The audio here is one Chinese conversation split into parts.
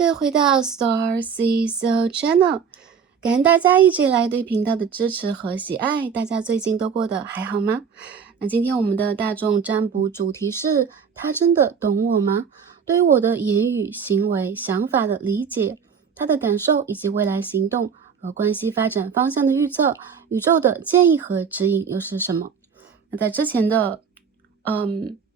各位回到 Star C So Channel，感恩大家一直以来对频道的支持和喜爱，大家最近都过得还好吗？那今天我们的大众占卜主题是：他真的懂我吗？对于我的言语、行为、想法的理解，他的感受以及未来行动和关系发展方向的预测，宇宙的建议和指引又是什么？那在之前的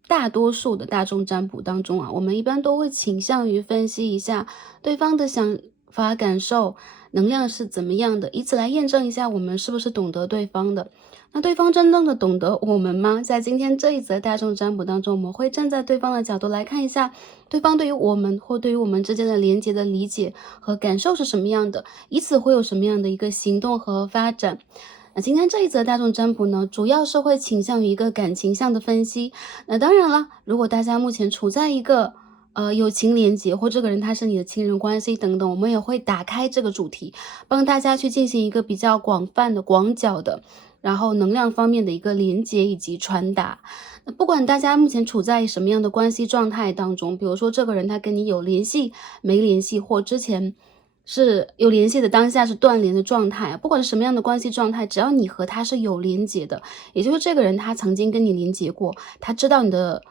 大多数的大众占卜当中啊，我们一般都会倾向于分析一下对方的想法、感受、能量是怎么样的，以此来验证一下我们是不是懂得对方的。那对方真正的懂得我们吗？在今天这一则大众占卜当中，我们会站在对方的角度来看一下，对方对于我们或对于我们之间的连接的理解和感受是什么样的，以此会有什么样的一个行动和发展。那今天这一则大众占卜呢，主要是会倾向于一个感情向的分析。那当然了，如果大家目前处在一个友情连结，或这个人他是你的亲人关系等等，我们也会打开这个主题，帮大家去进行一个比较广泛的、广角的，然后能量方面的一个连接以及传达。那不管大家目前处在什么样的关系状态当中，比如说这个人他跟你有联系、没联系，或之前是有联系的，当下是断联的状态，不管是什么样的关系状态，只要你和他是有连结的，也就是这个人他曾经跟你连结过，他知道你的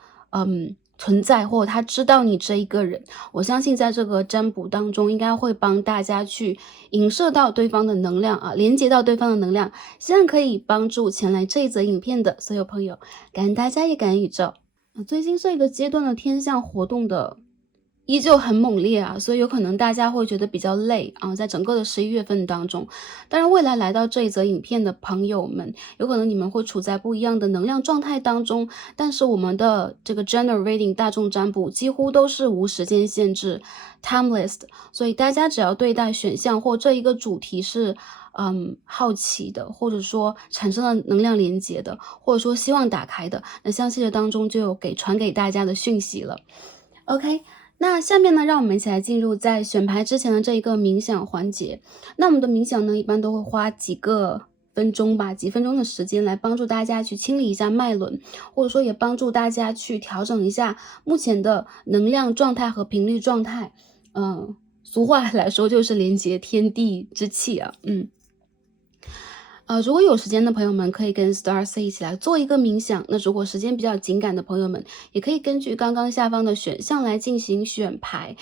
存在，或者他知道你这一个人，我相信在这个占卜当中应该会帮大家去影射到对方的能量啊，连接到对方的能量，希望可以帮助前来这一则影片的所有朋友。感恩大家，也感恩宇宙。最近这个阶段的天象活动的依旧很猛烈啊，所以有可能大家会觉得比较累啊，在整个的11月份当中。当然未来来到这一则影片的朋友们，有可能你们会处在不一样的能量状态当中，但是我们的这个 General Reading 大众占卜几乎都是无时间限制 timeless 的，所以大家只要对待选项或这一个主题是好奇的，或者说产生了能量连接的，或者说希望打开的，那相信这当中就有传给大家的讯息了。OK，那下面呢，让我们一起来进入在选牌之前的这一个冥想环节。那我们的冥想呢，一般都会花几个分钟吧，几分钟的时间来帮助大家去清理一下脉轮，或者说也帮助大家去调整一下目前的能量状态和频率状态。俗话来说就是连接天地之气啊，如果有时间的朋友们可以跟 Star C 一起来做一个冥想。那如果时间比较紧赶的朋友们，也可以根据刚刚下方的选项来进行选牌，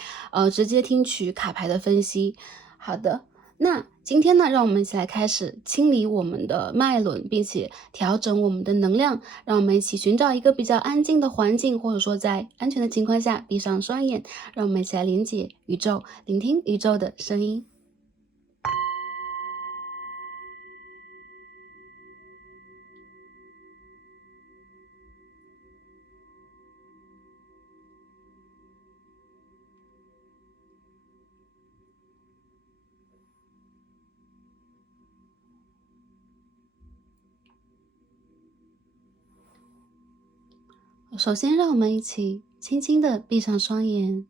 直接听取卡牌的分析。好的，那今天呢，让我们一起来开始清理我们的脉轮，并且调整我们的能量。让我们一起寻找一个比较安静的环境，或者说在安全的情况下闭上双眼，让我们一起来连接宇宙，聆听宇宙的声音。首先，让我们一起轻轻地闭上双眼，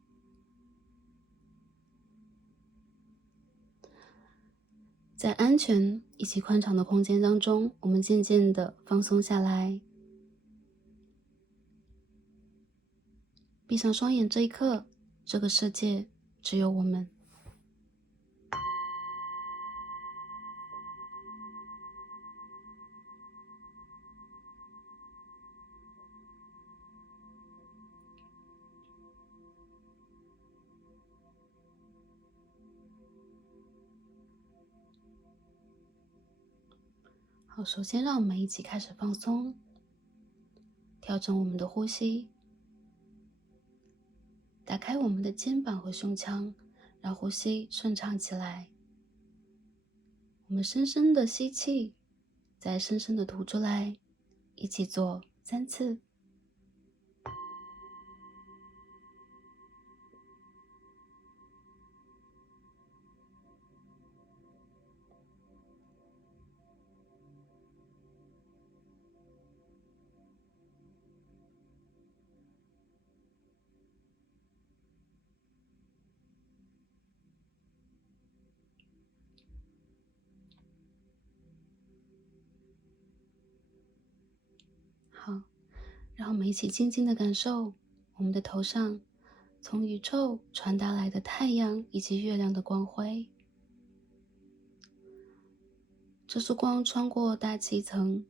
在安全以及宽敞的空间当中，我们渐渐地放松下来。闭上双眼这一刻，这个世界只有我们。好，首先让我们一起开始放松，调整我们的呼吸，打开我们的肩膀和胸腔，让呼吸顺畅起来。我们深深的吸气，再深深的吐出来，一起做3次。好，让我们一起静静的感受我们的头上从宇宙传达来的太阳以及月亮的光辉。这束光穿过大气层，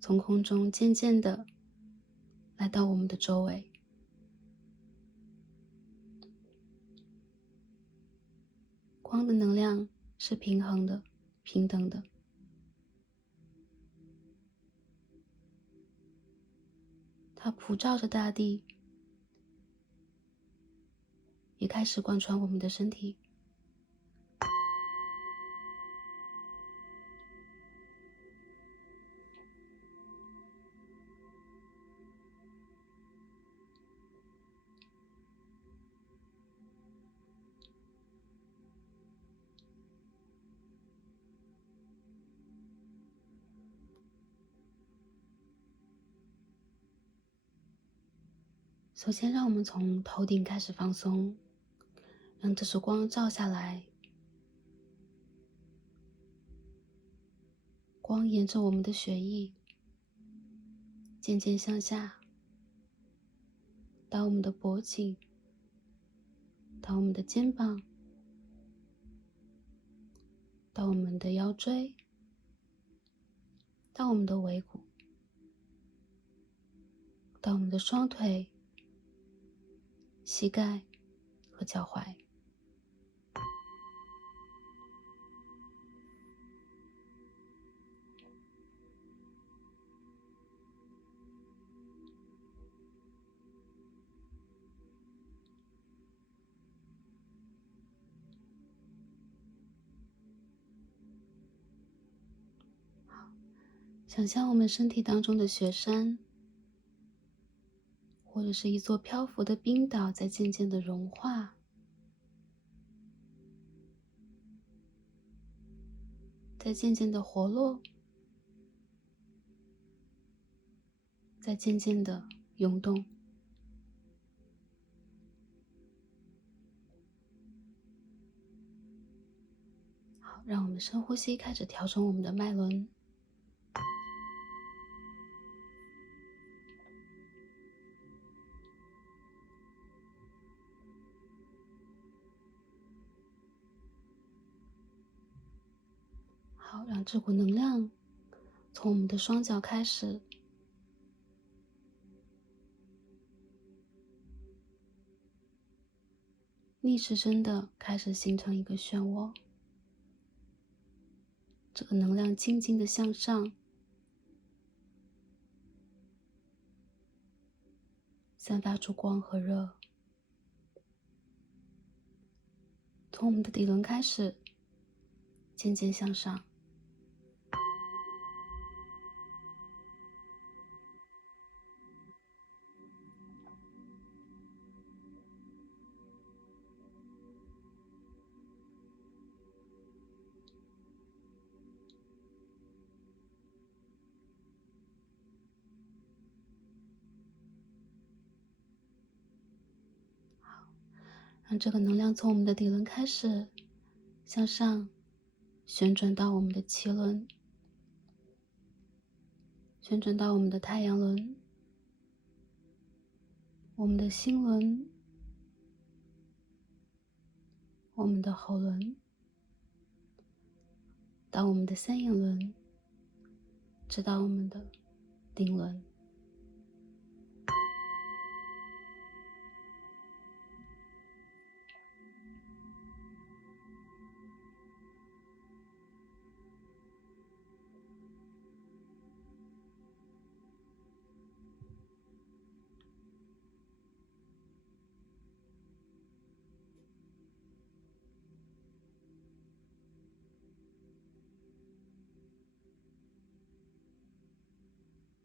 从空中渐渐地来到我们的周围。光的能量是平衡的、平等的。它普照着大地，也开始贯穿我们的身体。首先，让我们从头顶开始放松，让这束光照下来。光沿着我们的血液渐渐向下，到我们的脖颈，到我们的肩膀，到我们的腰椎，到我们的尾骨，到我们的双腿、膝盖和脚踝。想象我们身体当中的雪山，或者是一座漂浮的冰岛在渐渐的融化，在渐渐的活络，在渐渐的涌动。好，让我们深呼吸，开始调整我们的脉轮。好，让这股能量从我们的双脚开始，逆时针的开始形成一个漩涡。这个能量静静的向上，散发出光和热，从我们的底轮开始，渐渐向上。让这个能量从我们的底轮开始向上旋转到我们的脐轮，旋转到我们的太阳轮，我们的心轮，我们的喉轮，到我们的三眼轮，直到我们的顶轮。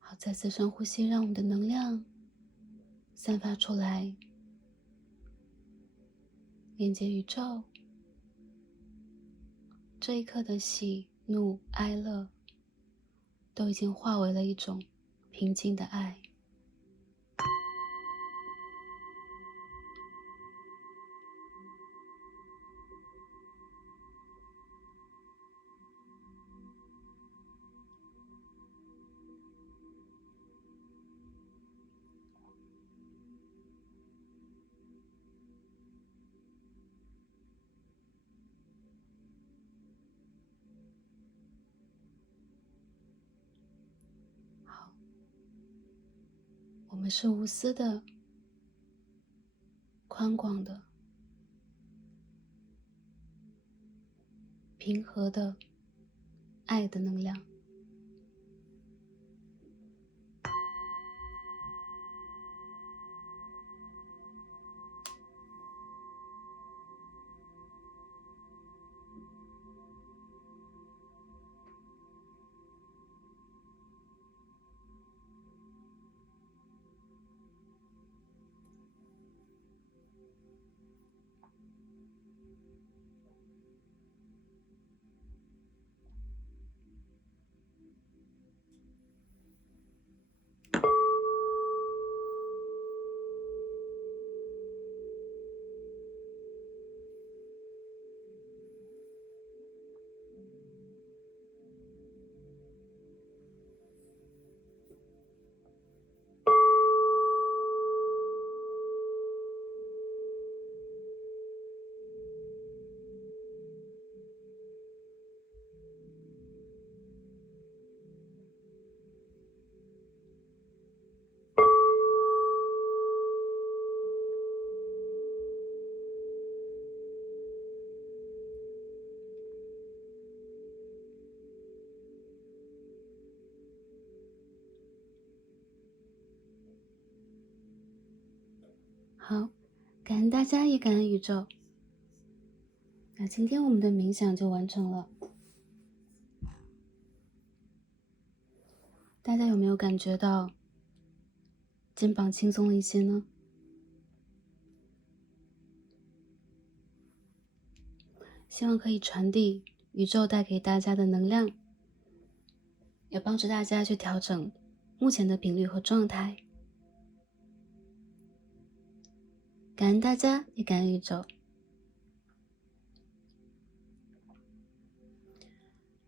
好，再次深呼吸，让我们的能量散发出来，连接宇宙。这一刻的喜怒哀乐都已经化为了一种平静的爱。我们是无私的、宽广的、平和的、爱的能量。好，感恩大家，也感恩宇宙。那今天我们的冥想就完成了。大家有没有感觉到肩膀轻松了一些呢？希望可以传递宇宙带给大家的能量，也帮助大家去调整目前的频率和状态。感恩大家，也感恩宇宙。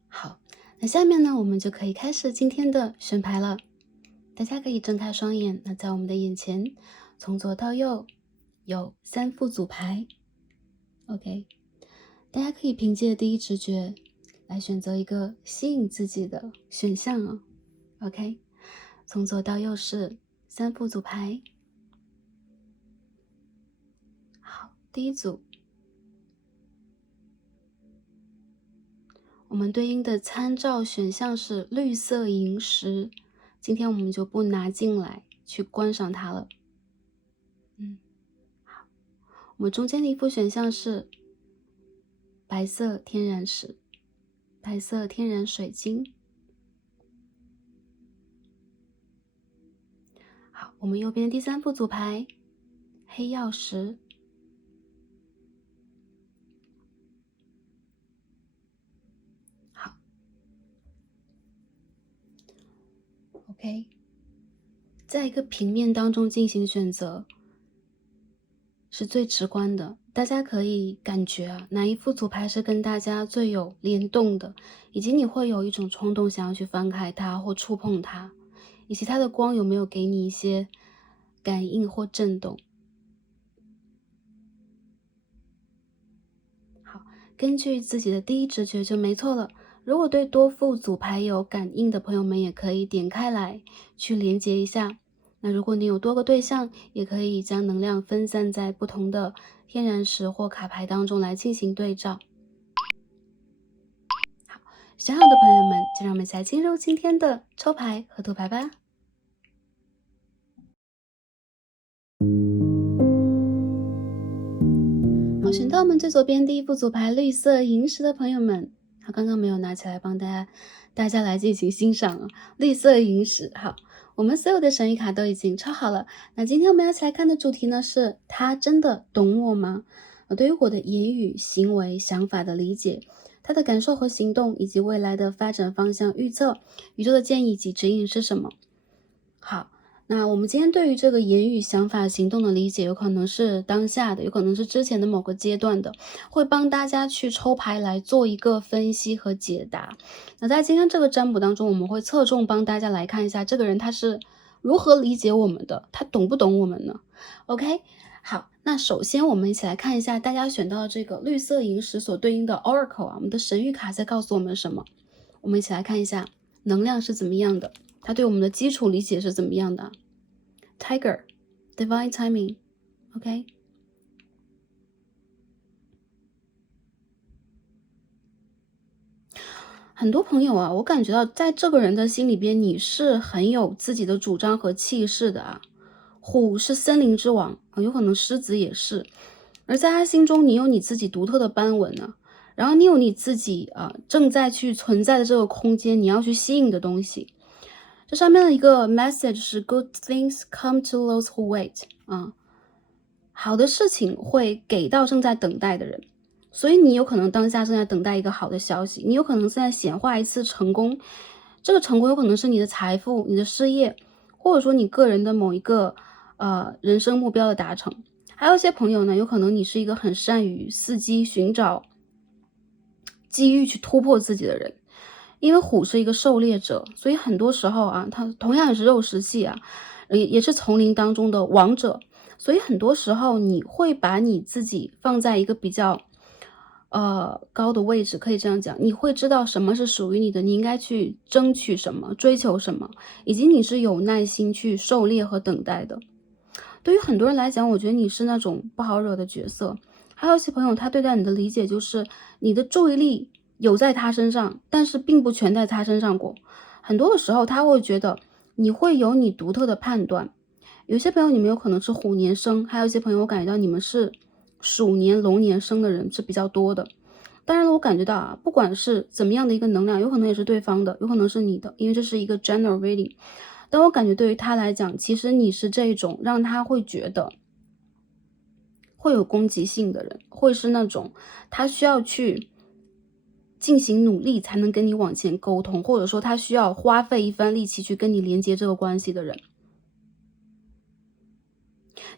好，那下面呢，我们就可以开始今天的选牌了。大家可以睁开双眼，那在我们的眼前，从左到右有3副组牌。OK， 大家可以凭借第一直觉来选择一个吸引自己的选项哦。OK， 从左到右是3副组牌。好，第一组，我们对应的参照选项是绿色萤石，今天我们就不拿进来去观赏它了。好，我们中间的一副选项是白色天然石，白色天然水晶。好，我们右边第3副组牌黑曜石。好 OK， 在一个平面当中进行选择是最直观的，大家可以感觉哪一副组牌是跟大家最有联动的，以及你会有一种冲动想要去翻开它或触碰它，以及它的光有没有给你一些感应或震动。好，根据自己的第一直觉就没错了。如果对多副组牌有感应的朋友们，也可以点开来去连接一下。那如果你有多个对象，也可以将能量分散在不同的天然石或卡牌当中来进行对照。好，选好的朋友们，就让我们一起来进入今天的抽牌和读牌吧。好，选到我们最左边第一副组牌绿色萤石的朋友们，好，刚刚没有拿起来帮大家来进行欣赏啊，绿色萤石。好，我们所有的神谕卡都已经抽好了。那今天我们要一起来看的主题呢是他真的懂我吗？对于我的言语、行为、想法的理解，他的感受和行动，以及未来的发展方向预测，宇宙的建议及指引是什么？好。那我们今天对于这个言语、想法、行动的理解，有可能是当下的，有可能是之前的某个阶段的，会帮大家去抽牌来做一个分析和解答。那在今天这个占卜当中，我们会侧重帮大家来看一下这个人他是如何理解我们的，他懂不懂我们呢 ？OK， 好，那首先我们一起来看一下大家选到的这个绿色萤石所对应的 Oracle 啊，我们的神谕卡在告诉我们什么？我们一起来看一下能量是怎么样的。它对我们的基础理解是怎么样的？ Tiger Divine Timing OK 很多朋友啊，我感觉到在这个人的心里边，你是很有自己的主张和气势的啊。虎是森林之王，有可能狮子也是。而在他心中，你有你自己独特的斑纹呢，然后你有你自己正在去存在的这个空间，你要去吸引的东西。这上面的一个 message 是 Good things come to those who wait 好的事情会给到正在等待的人。所以你有可能当下正在等待一个好的消息，你有可能正在显化一次成功，这个成功有可能是你的财富、你的事业，或者说你个人的某一个人生目标的达成。还有一些朋友呢，有可能你是一个很善于伺机寻找机遇去突破自己的人。因为虎是一个狩猎者，所以很多时候啊，他同样也是肉食系啊，也是丛林当中的王者，所以很多时候你会把你自己放在一个比较高的位置，可以这样讲，你会知道什么是属于你的，你应该去争取什么，追求什么，以及你是有耐心去狩猎和等待的。对于很多人来讲，我觉得你是那种不好惹的角色。还有一些朋友，他对待你的理解就是你的注意力有在他身上，但是并不全在他身上过。很多的时候，他会觉得你会有你独特的判断。有些朋友你们有可能是虎年生，还有一些朋友我感觉到你们是鼠年、龙年生的人是比较多的。当然了，我感觉到啊，不管是怎么样的一个能量，有可能也是对方的，有可能是你的，因为这是一个 general reading。但我感觉对于他来讲，其实你是这种让他会觉得会有攻击性的人，会是那种他需要去进行努力才能跟你往前沟通，或者说他需要花费一番力气去跟你连接这个关系的人。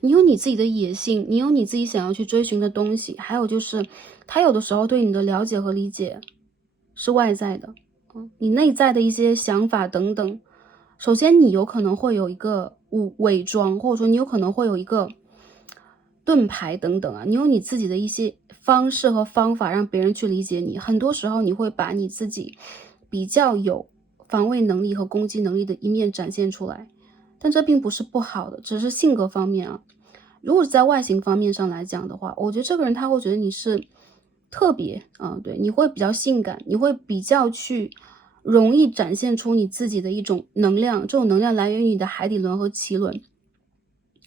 你有你自己的野性，你有你自己想要去追寻的东西，还有就是他有的时候对你的了解和理解是外在的，你内在的一些想法等等。首先你有可能会有一个伪装，或者说你有可能会有一个盾牌等等啊，你有你自己的一些方式和方法让别人去理解你。很多时候你会把你自己比较有防卫能力和攻击能力的一面展现出来，但这并不是不好的，只是性格方面啊。如果是在外形方面上来讲的话，我觉得这个人他会觉得你是特别对，你会比较性感，你会比较去容易展现出你自己的一种能量，这种能量来源于你的海底轮和脐轮。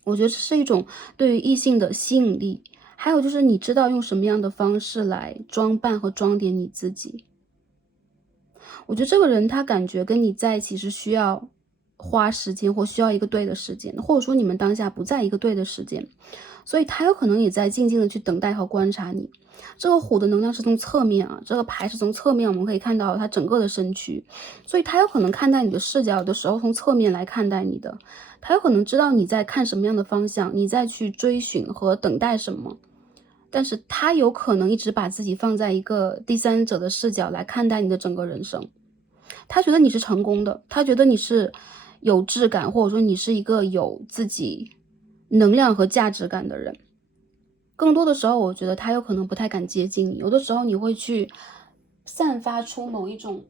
我觉得这是一种对于异性的吸引力，还有就是你知道用什么样的方式来装扮和装点你自己。我觉得这个人他感觉跟你在一起是需要花时间，或需要一个对的时间，或者说你们当下不在一个对的时间，所以他有可能也在静静的去等待和观察你。这个虎的能量是从侧面啊，这个牌是从侧面我们可以看到它整个的身躯，所以他有可能看待你的视角的时候从侧面来看待你的，他有可能知道你在看什么样的方向，你在去追寻和等待什么，但是他有可能一直把自己放在一个第三者的视角来看待你的整个人生。他觉得你是成功的，他觉得你是有质感，或者说你是一个有自己能量和价值感的人。更多的时候我觉得他有可能不太敢接近你，有的时候你会去散发出某一种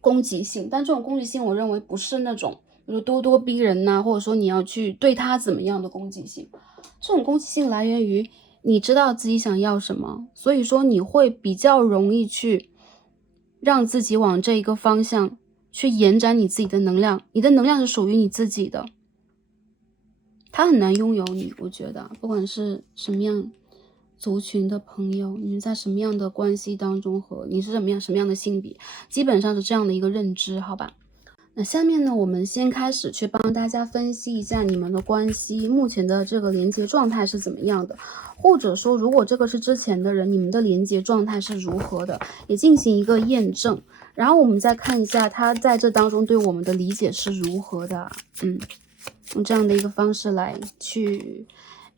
攻击性，但这种攻击性我认为不是那种比如咄咄逼人或者说你要去对他怎么样的攻击性。这种攻击性来源于你知道自己想要什么，所以说你会比较容易去让自己往这一个方向去延展你自己的能量，你的能量是属于你自己的。他很难拥有你，我觉得不管是什么样族群的朋友，你们在什么样的关系当中，和你是什么样的性别，基本上是这样的一个认知，好吧。那下面呢，我们先开始去帮大家分析一下你们的关系目前的这个连接状态是怎么样的，或者说如果这个是之前的人，你们的连接状态是如何的，也进行一个验证，然后我们再看一下他在这当中对我们的理解是如何的。用这样的一个方式来去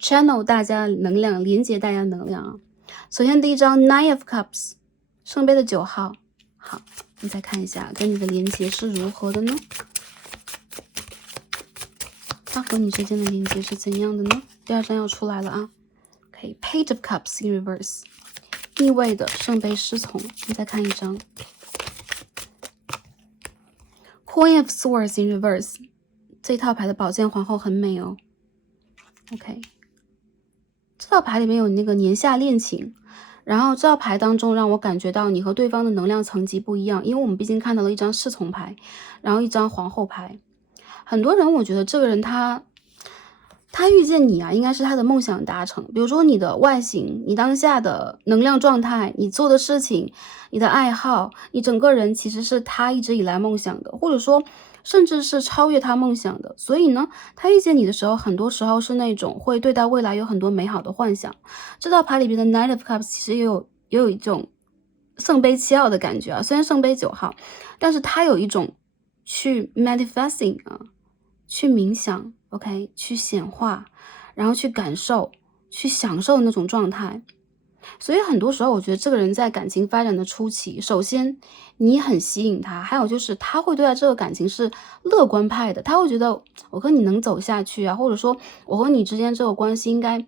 channel 大家能量，连接大家能量啊。首先第一张 Nine of Cups 圣杯的9号，好，我们再看一下跟你的连接是如何的呢？他和你之间的连接是怎样的呢？第二张要出来了啊。OK， Page of Cups in reverse， 逆位的圣杯侍从，我们再看一张 Queen of Swords in reverse，这一套牌的宝剑皇后很美哦。OK， 这套牌里面有那个年下恋情，然后这套牌当中让我感觉到你和对方的能量层级不一样，因为我们毕竟看到了一张侍从牌，然后一张皇后牌。很多人我觉得这个人他遇见你啊，应该是他的梦想达成。比如说你的外形，你当下的能量状态，你做的事情，你的爱好，你整个人其实是他一直以来梦想的，或者说甚至是超越他梦想的。所以呢，他遇见你的时候，很多时候是那种会对待未来有很多美好的幻想。这道牌里边的 Knight of Cups 其实也有一种圣杯7号的感觉啊，虽然圣杯9号，但是它有一种去 manifesting 啊，去冥想 ，OK， 去显化，然后去感受，去享受那种状态。所以很多时候，我觉得这个人在感情发展的初期，首先你很吸引他，还有就是他会对待这个感情是乐观派的，他会觉得我和你能走下去啊，或者说我和你之间这个关系应该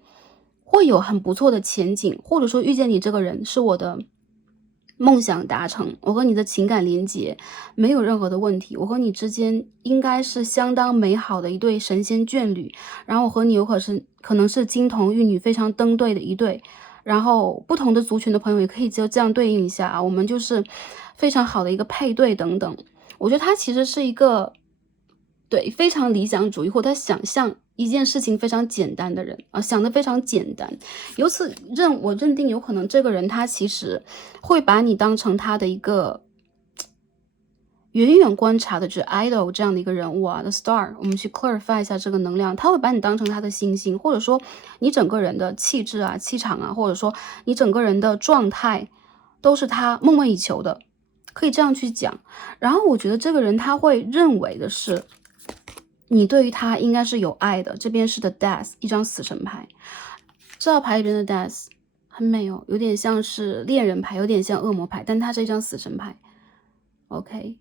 会有很不错的前景，或者说遇见你这个人是我的梦想达成，我和你的情感连接没有任何的问题，我和你之间应该是相当美好的一对神仙眷侣，然后我和你可能是金童玉女非常登对的一对，然后不同的族群的朋友也可以就这样对应一下啊，我们就是非常好的一个配对等等。我觉得他其实是一个对非常理想主义，或他想象一件事情非常简单的人啊，想的非常简单。由此我认定有可能这个人他其实会把你当成他的一个远远观察的，就是 idol 这样的一个人物啊的 star， 我们去 clarify 一下这个能量，他会把你当成他的星星，或者说你整个人的气质啊、气场啊，或者说你整个人的状态都是他梦寐以求的，可以这样去讲。然后我觉得这个人他会认为的是，你对于他应该是有爱的。这边是的 death， 一张死神牌，这套牌里边的 death 很美哦，有点像是恋人牌，有点像恶魔牌，但它是一张死神牌。OK。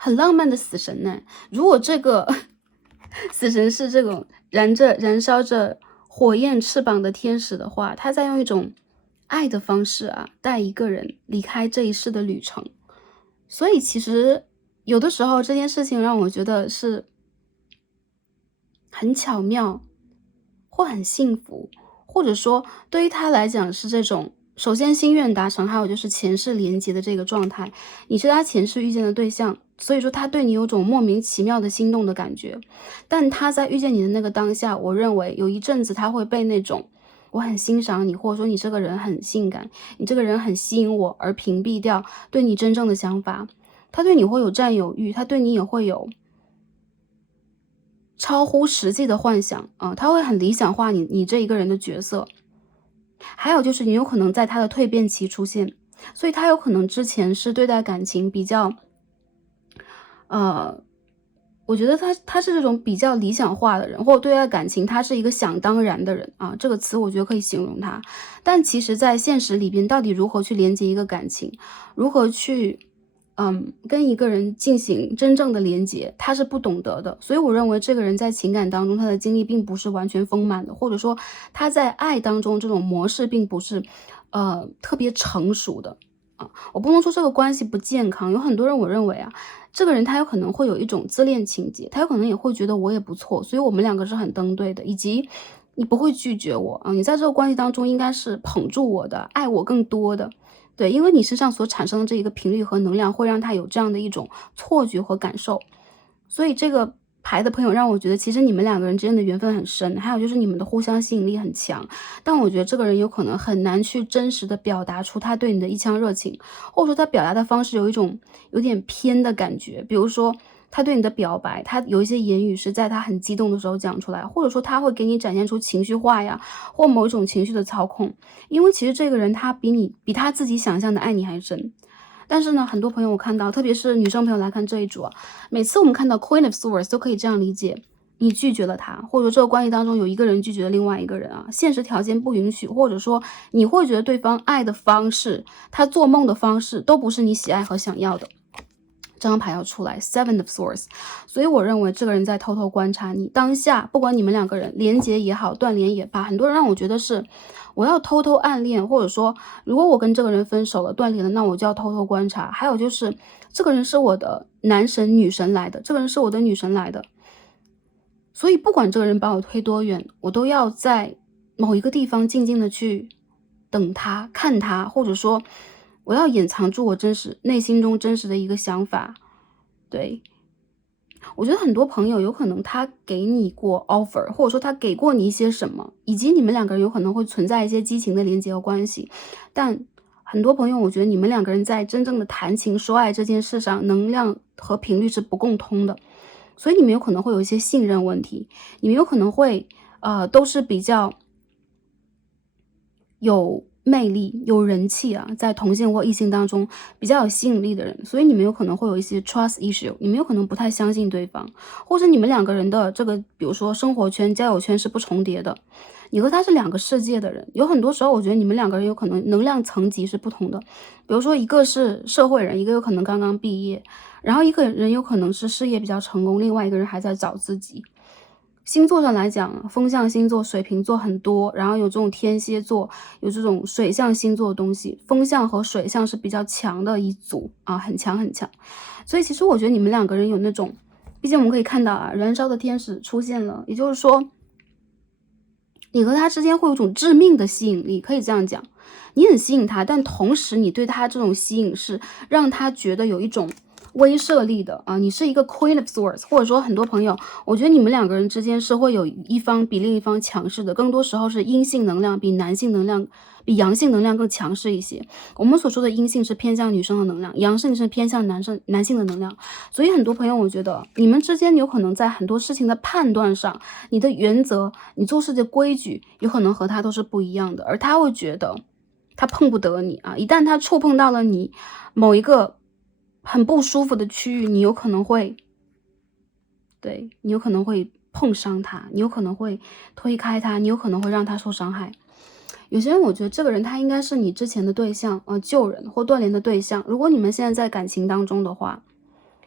很浪漫的死神呢，如果这个死神是这种燃烧着火焰翅膀的天使的话，他在用一种爱的方式啊，带一个人离开这一世的旅程。所以其实有的时候这件事情让我觉得是很巧妙，或很幸福，或者说对于他来讲是这种首先心愿达成，还有就是前世连结的这个状态，你是他前世遇见的对象，所以说他对你有种莫名其妙的心动的感觉。但他在遇见你的那个当下，我认为有一阵子他会被那种我很欣赏你，或者说你这个人很性感，你这个人很吸引我，而屏蔽掉对你真正的想法。他对你会有占有欲，他对你也会有超乎实际的幻想啊，他会很理想化你这一个人的角色。还有就是你有可能在他的蜕变期出现，所以他有可能之前是对待感情比较我觉得他是这种比较理想化的人，或者对待感情他是一个想当然的人啊，这个词我觉得可以形容他。但其实在现实里边，到底如何去连接一个感情，如何去跟一个人进行真正的连接，他是不懂得的。所以我认为这个人在情感当中他的经历并不是完全丰满的，或者说他在爱当中这种模式并不是特别成熟的啊。我不能说这个关系不健康，有很多人我认为啊，这个人他有可能会有一种自恋情节，他有可能也会觉得我也不错，所以我们两个是很登对的，以及你不会拒绝我啊，你在这个关系当中应该是捧住我的，爱我更多的。对，因为你身上所产生的这一个频率和能量，会让他有这样的一种错觉和感受。所以这个牌的朋友让我觉得，其实你们两个人之间的缘分很深，还有就是你们的互相吸引力很强。但我觉得这个人有可能很难去真实的表达出他对你的一腔热情，或者说他表达的方式有一种有点偏的感觉。比如说他对你的表白，他有一些言语是在他很激动的时候讲出来，或者说他会给你展现出情绪化呀，或某一种情绪的操控。因为其实这个人他比他自己想象的爱你还真。但是呢，很多朋友我看到，特别是女生朋友来看这一组啊，每次我们看到 Queen of Swords 都可以这样理解，你拒绝了他，或者说这个关系当中有一个人拒绝了另外一个人啊，现实条件不允许，或者说你会觉得对方爱的方式，他做梦的方式都不是你喜爱和想要的。这张牌要出来 Seven of Swords， 所以我认为这个人在偷偷观察你当下，不管你们两个人连结也好，断联也罢，很多人让我觉得是我要偷偷暗恋，或者说如果我跟这个人分手了断联了，那我就要偷偷观察。还有就是这个人是我的男神女神来的，这个人是我的女神来的，所以不管这个人把我推多远，我都要在某一个地方静静的去等他看他，或者说我要掩藏住我内心中真实的一个想法。对，我觉得很多朋友有可能他给你过 offer， 或者说他给过你一些什么，以及你们两个人有可能会存在一些激情的连接和关系，但很多朋友我觉得你们两个人在真正的谈情说爱这件事上，能量和频率是不共通的，所以你们有可能会有一些信任问题，你们有可能会都是比较有魅力有人气啊，在同性或异性当中比较有吸引力的人，所以你们有可能会有一些 trust issue， 你们有可能不太相信对方，或者你们两个人的这个比如说生活圈交友圈是不重叠的，你和他是两个世界的人，有很多时候我觉得你们两个人有可能能量层级是不同的，比如说一个是社会人，一个有可能刚刚毕业，然后一个人有可能是事业比较成功，另外一个人还在找自己。星座上来讲，风象星座水瓶座很多，然后有这种天蝎座，有这种水象星座的东西，风象和水象是比较强的一组啊，很强很强。所以其实我觉得你们两个人有那种，毕竟我们可以看到啊，燃烧的天使出现了，也就是说你和他之间会有种致命的吸引力，可以这样讲，你很吸引他，但同时你对他这种吸引是让他觉得有一种威慑力的啊，你是一个 Queen of Swords， 或者说很多朋友，我觉得你们两个人之间是会有一方比另一方强势的，更多时候是阴性能量比阳性能量更强势一些。我们所说的阴性是偏向女生的能量，阳性是偏向男性的能量。所以很多朋友，我觉得你们之间有可能在很多事情的判断上，你的原则，你做事的规矩，有可能和他都是不一样的，而他会觉得他碰不得你啊，一旦他触碰到了你某一个很不舒服的区域，你有可能会碰伤他，你有可能会推开他，你有可能会让他受伤害。有些人我觉得这个人他应该是你之前的对象旧人或断联的对象，如果你们现在在感情当中的话，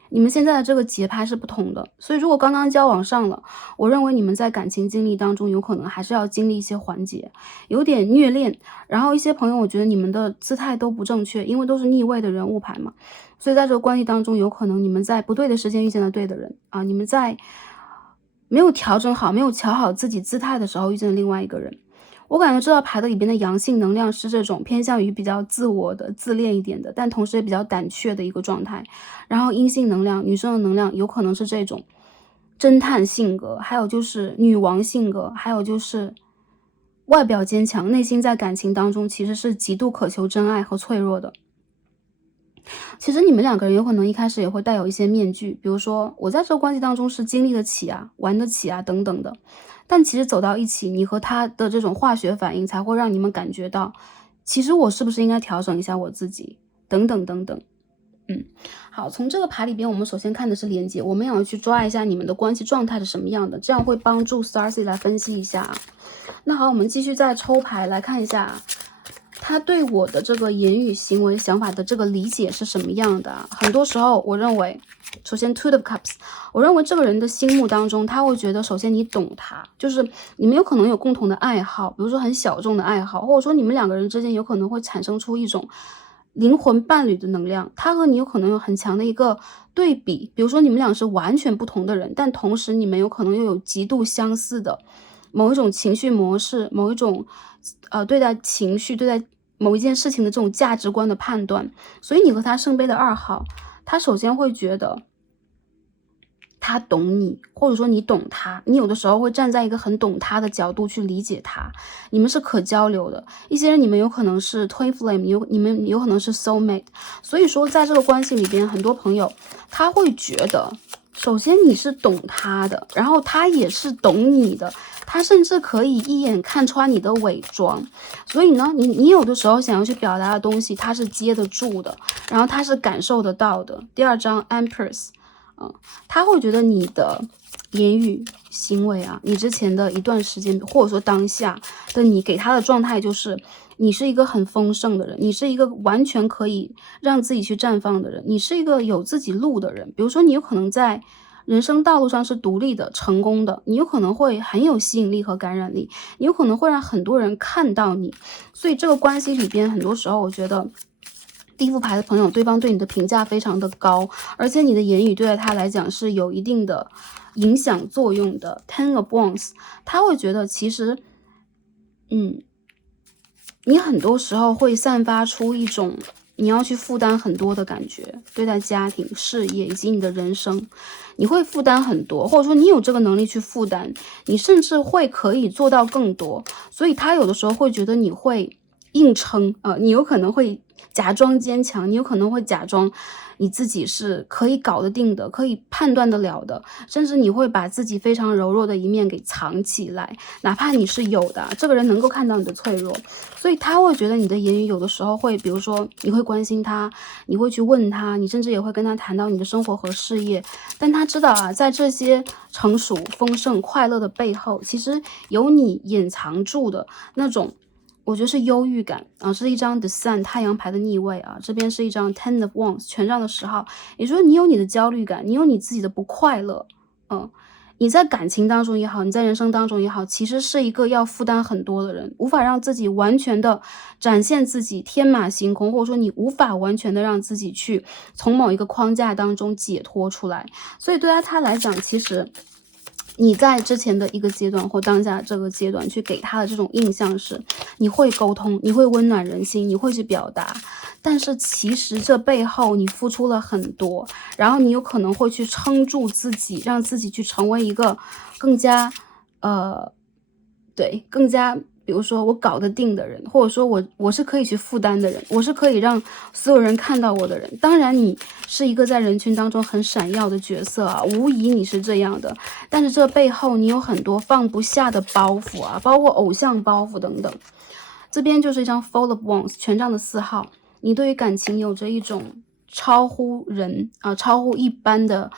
你们现在的这个节拍是不同的，所以如果刚刚交往上了，我认为你们在感情经历当中有可能还是要经历一些环节，有点虐恋，然后一些朋友我觉得你们的姿态都不正确，因为都是逆位的人物牌嘛，所以在这个关系当中有可能你们在不对的时间遇见了对的人啊，你们在没有调整好没有调好自己姿态的时候遇见了另外一个人。我感觉这套牌的里边的阳性能量是这种偏向于比较自我的自恋一点的，但同时也比较胆怯的一个状态，然后阴性能量女生的能量有可能是这种侦探性格，还有就是女王性格，还有就是外表坚强，内心在感情当中其实是极度渴求真爱和脆弱的。其实你们两个人有可能一开始也会带有一些面具，比如说我在这个关系当中是经历得起啊，玩得起啊等等的，但其实走到一起，你和他的这种化学反应才会让你们感觉到，其实我是不是应该调整一下我自己，等等等等。好，从这个牌里边，我们首先看的是连接，我们也要去抓一下你们的关系状态是什么样的，这样会帮助 Starcy 来分析一下啊。那好，我们继续再抽牌来看一下他对我的这个言语行为想法的这个理解是什么样的啊。很多时候我认为首先 Two of Cups， 我认为这个人的心目当中他会觉得首先你懂他，就是你们有可能有共同的爱好，比如说很小众的爱好，或者说你们两个人之间有可能会产生出一种灵魂伴侣的能量，他和你有可能有很强的一个对比，比如说你们俩是完全不同的人，但同时你们有可能又有极度相似的某一种情绪模式，某一种对待情绪对待某一件事情的这种价值观的判断，所以你和他圣杯的2号，他首先会觉得他懂你，或者说你懂他，你有的时候会站在一个很懂他的角度去理解他，你们是可交流的。一些人你们有可能是 twin flame， 你们有可能是 soul mate， 所以说在这个关系里边，很多朋友他会觉得，首先你是懂他的，然后他也是懂你的，他甚至可以一眼看穿你的伪装，所以呢，你有的时候想要去表达的东西，他是接得住的，然后他是感受得到的。第2张 Empress。他会觉得你的言语行为啊，你之前的一段时间，或者说当下的你给他的状态就是你是一个很丰盛的人，你是一个完全可以让自己去绽放的人，你是一个有自己路的人。比如说你有可能在人生道路上是独立的、成功的，你有可能会很有吸引力和感染力，你有可能会让很多人看到你。所以这个关系里边，很多时候我觉得第一副牌的朋友，对方对你的评价非常的高，而且你的言语对待他来讲是有一定的影响作用的。Ten of Wands， 他会觉得其实，你很多时候会散发出一种你要去负担很多的感觉，对待家庭、事业以及你的人生，你会负担很多，或者说你有这个能力去负担，你甚至会可以做到更多。所以他有的时候会觉得你会硬撑，你有可能会假装坚强，你有可能会假装你自己是可以搞得定的，可以判断得了的，甚至你会把自己非常柔弱的一面给藏起来，哪怕你是有的，这个人能够看到你的脆弱，所以他会觉得你的言语有的时候会，比如说你会关心他，你会去问他，你甚至也会跟他谈到你的生活和事业，但他知道啊，在这些成熟、丰盛、快乐的背后，其实有你隐藏住的那种。我觉得是忧郁感啊，是一张 The Sun 太阳牌的逆位啊，这边是一张 Ten of Wands 权杖的10号，也就是你有你的焦虑感，你有你自己的不快乐，你在感情当中也好，你在人生当中也好，其实是一个要负担很多的人，无法让自己完全的展现自己，天马行空，或者说你无法完全的让自己去从某一个框架当中解脱出来，所以对他来讲，其实你在之前的一个阶段或当下这个阶段去给他的这种印象是你会沟通，你会温暖人心，你会去表达，但是其实这背后你付出了很多，然后你有可能会去撑住自己，让自己去成为一个更加更加比如说我搞得定的人，或者说我是可以去负担的人，我是可以让所有人看到我的人。当然你是一个在人群当中很闪耀的角色啊，无疑你是这样的，但是这背后你有很多放不下的包袱啊，包括偶像包袱等等。这边就是一张 Four of Wands 权杖的4号，你对于感情有着一种超乎人啊，超乎一般的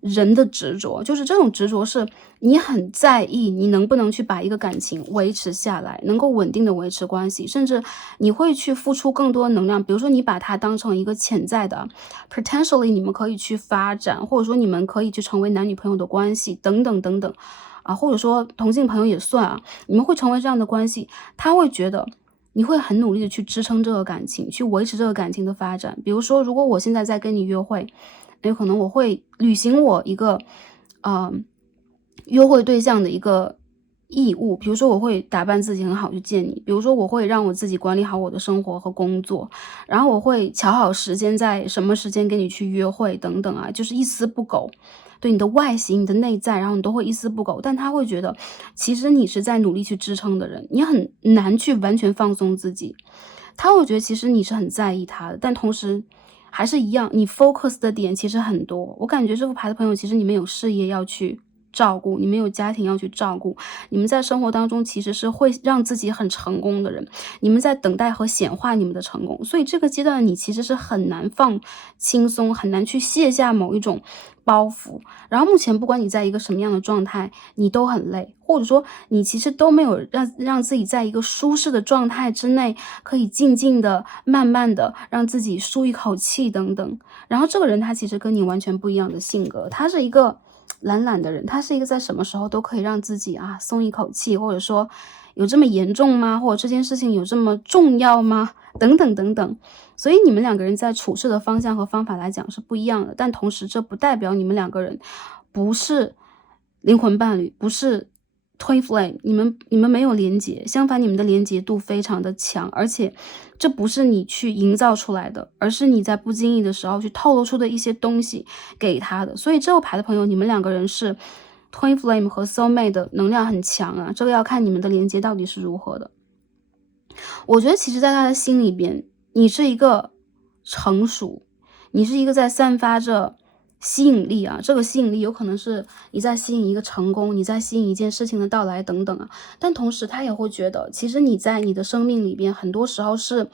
人的执着，就是这种执着是你很在意你能不能去把一个感情维持下来，能够稳定的维持关系，甚至你会去付出更多能量，比如说你把它当成一个潜在的 potentially 你们可以去发展，或者说你们可以去成为男女朋友的关系等等等等啊，或者说同性朋友也算啊，你们会成为这样的关系，他会觉得你会很努力的去支撑这个感情，去维持这个感情的发展。比如说，如果我现在在跟你约会，有可能我会履行我一个，约会对象的一个义务，比如说我会打扮自己很好去见你，比如说我会让我自己管理好我的生活和工作，然后我会瞧好时间，在什么时间跟你去约会等等啊，就是一丝不苟。对你的外形、你的内在，然后你都会一丝不苟，但他会觉得，其实你是在努力去支撑的人，你很难去完全放松自己。他会觉得其实你是很在意他的，但同时还是一样，你 focus 的点其实很多。我感觉这副牌的朋友，其实你们有事业要去照顾，你们有家庭要去照顾，你们在生活当中其实是会让自己很成功的人，你们在等待和显化你们的成功，所以这个阶段你其实是很难放轻松，很难去卸下某一种包袱。然后目前不管你在一个什么样的状态，你都很累，或者说你其实都没有让自己在一个舒适的状态之内，可以静静的、慢慢的让自己舒一口气等等。然后这个人他其实跟你完全不一样的性格，他是一个懒懒的人，他是一个在什么时候都可以让自己松一口气，或者说有这么严重吗？或者这件事情有这么重要吗？等等等等。所以你们两个人在处事的方向和方法来讲是不一样的，但同时这不代表你们两个人不是灵魂伴侣，不是 twin flame，你们没有连结，相反你们的连结度非常的强，而且这不是你去营造出来的，而是你在不经意的时候去透露出的一些东西给他的。所以这个牌的朋友，你们两个人是 twin flame 和 soul mate 的能量很强啊，这个要看你们的连接到底是如何的。我觉得其实在他的心里边，你是一个成熟，你是一个在散发着吸引力啊，这个吸引力有可能是你在吸引一个成功，你在吸引一件事情的到来等等啊，但同时他也会觉得，其实你在你的生命里边，很多时候是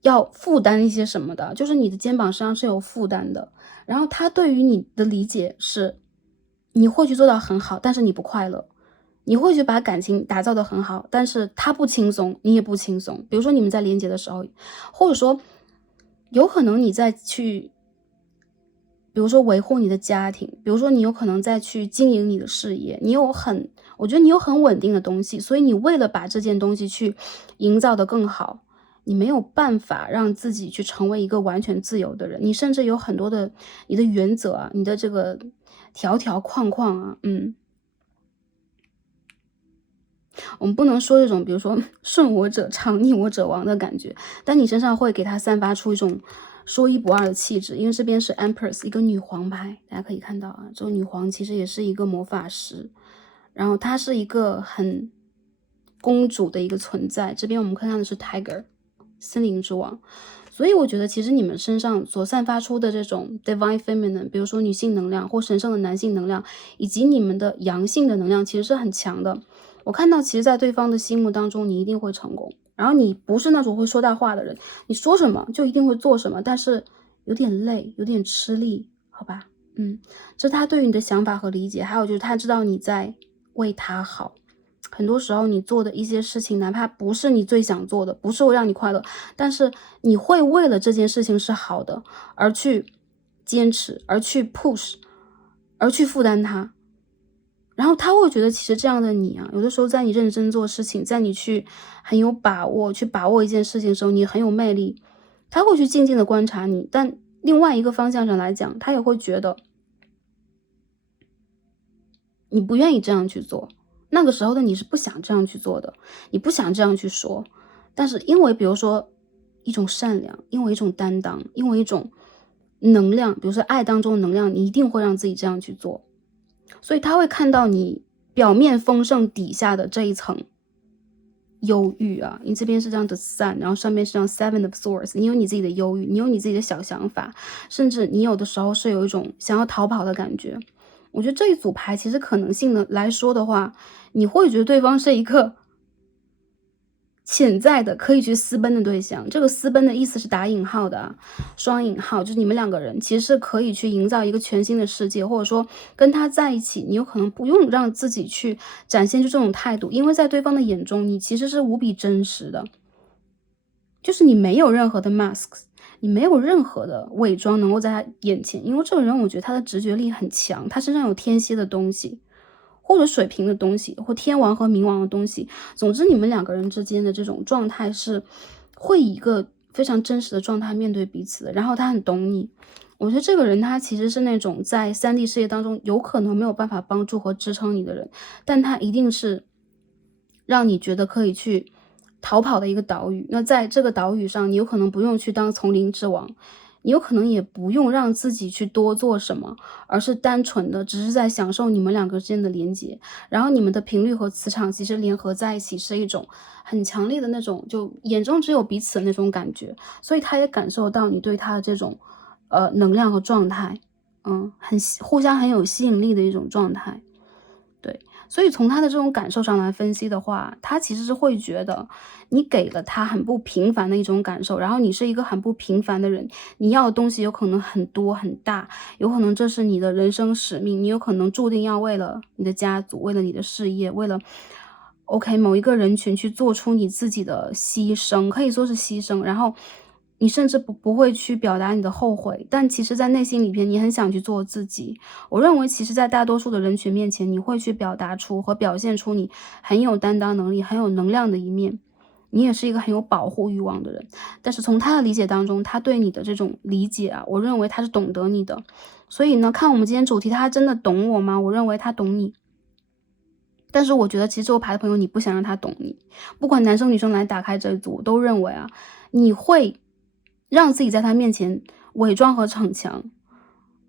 要负担一些什么的，就是你的肩膀上是有负担的，然后他对于你的理解是你会去做到很好，但是你不快乐。你会去把感情打造得很好，但是他不轻松，你也不轻松。比如说你们在连接的时候，或者说有可能你在去比如说维护你的家庭，比如说你有可能再去经营你的事业，我觉得你有很稳定的东西，所以你为了把这件东西去营造得更好，你没有办法让自己去成为一个完全自由的人，你甚至有很多的你的原则啊，你的这个条条框框啊，我们不能说这种比如说顺我者昌，逆我者亡的感觉，但你身上会给它散发出一种说一不二的气质。因为这边是 Empress 一个女皇牌，大家可以看到啊，这个女皇其实也是一个魔法师，然后她是一个很公主的一个存在。这边我们看到的是 Tiger 森林之王，所以我觉得其实你们身上所散发出的这种 Divine Feminine， 比如说女性能量或神圣的男性能量，以及你们的阳性的能量其实是很强的。我看到其实在对方的心目当中你一定会成功，然后你不是那种会说大话的人，你说什么就一定会做什么，但是有点累，有点吃力，好吧？这是他对于你的想法和理解，还有就是他知道你在为他好。很多时候你做的一些事情，哪怕不是你最想做的，不是会让你快乐，但是你会为了这件事情是好的而去坚持，而去 push， 而去负担它。然后他会觉得其实这样的你啊，有的时候在你认真做事情，在你去很有把握去把握一件事情的时候，你很有魅力，他会去静静的观察你。但另外一个方向上来讲，他也会觉得你不愿意这样去做，那个时候的你是不想这样去做的，你不想这样去说，但是因为比如说一种善良，因为一种担当，因为一种能量，比如说爱当中的能量，你一定会让自己这样去做。所以他会看到你表面丰盛底下的这一层忧郁啊，你这边是这样的 Sun， 然后上面是这样 Seven of Swords， 你有你自己的忧郁，你有你自己的小想法，甚至你有的时候是有一种想要逃跑的感觉。我觉得这一组牌其实可能性的来说的话，你会觉得对方是一个潜在的可以去私奔的对象，这个私奔的意思是打引号的啊，双引号，就是你们两个人其实是可以去营造一个全新的世界，或者说跟他在一起，你有可能不用让自己去展现出这种态度，因为在对方的眼中，你其实是无比真实的，就是你没有任何的 masks， 你没有任何的伪装能够在他眼前，因为这个人我觉得他的直觉力很强，他身上有天蝎的东西。或者水瓶的东西，或天王和冥王的东西。总之，你们两个人之间的这种状态是会以一个非常真实的状态面对彼此的。然后他很懂你，我觉得这个人他其实是那种在3D 世界当中有可能没有办法帮助和支撑你的人，但他一定是让你觉得可以去逃跑的一个岛屿。那在这个岛屿上，你有可能不用去当丛林之王。你有可能也不用让自己去多做什么，而是单纯的只是在享受你们两个之间的连接，然后你们的频率和磁场其实联合在一起是一种很强烈的那种就眼中只有彼此的那种感觉，所以他也感受到你对他的这种能量和状态，互相很有吸引力的一种状态。对，所以从他的这种感受上来分析的话，他其实是会觉得你给了他很不平凡的一种感受，然后你是一个很不平凡的人，你要的东西有可能很多很大，有可能这是你的人生使命，你有可能注定要为了你的家族，为了你的事业，为了 OK 某一个人群去做出你自己的牺牲，可以说是牺牲，然后你甚至不会去表达你的后悔，但其实在内心里边你很想去做自己。我认为其实在大多数的人群面前，你会去表达出和表现出你很有担当能力、很有能量的一面。你也是一个很有保护欲望的人，但是从他的理解当中，他对你的这种理解啊，我认为他是懂得你的。所以呢，看我们今天主题，他真的懂我吗？我认为他懂你。但是我觉得其实这个牌的朋友，你不想让他懂你，不管男生女生来打开这一组，我都认为啊，你会让自己在他面前伪装和逞强。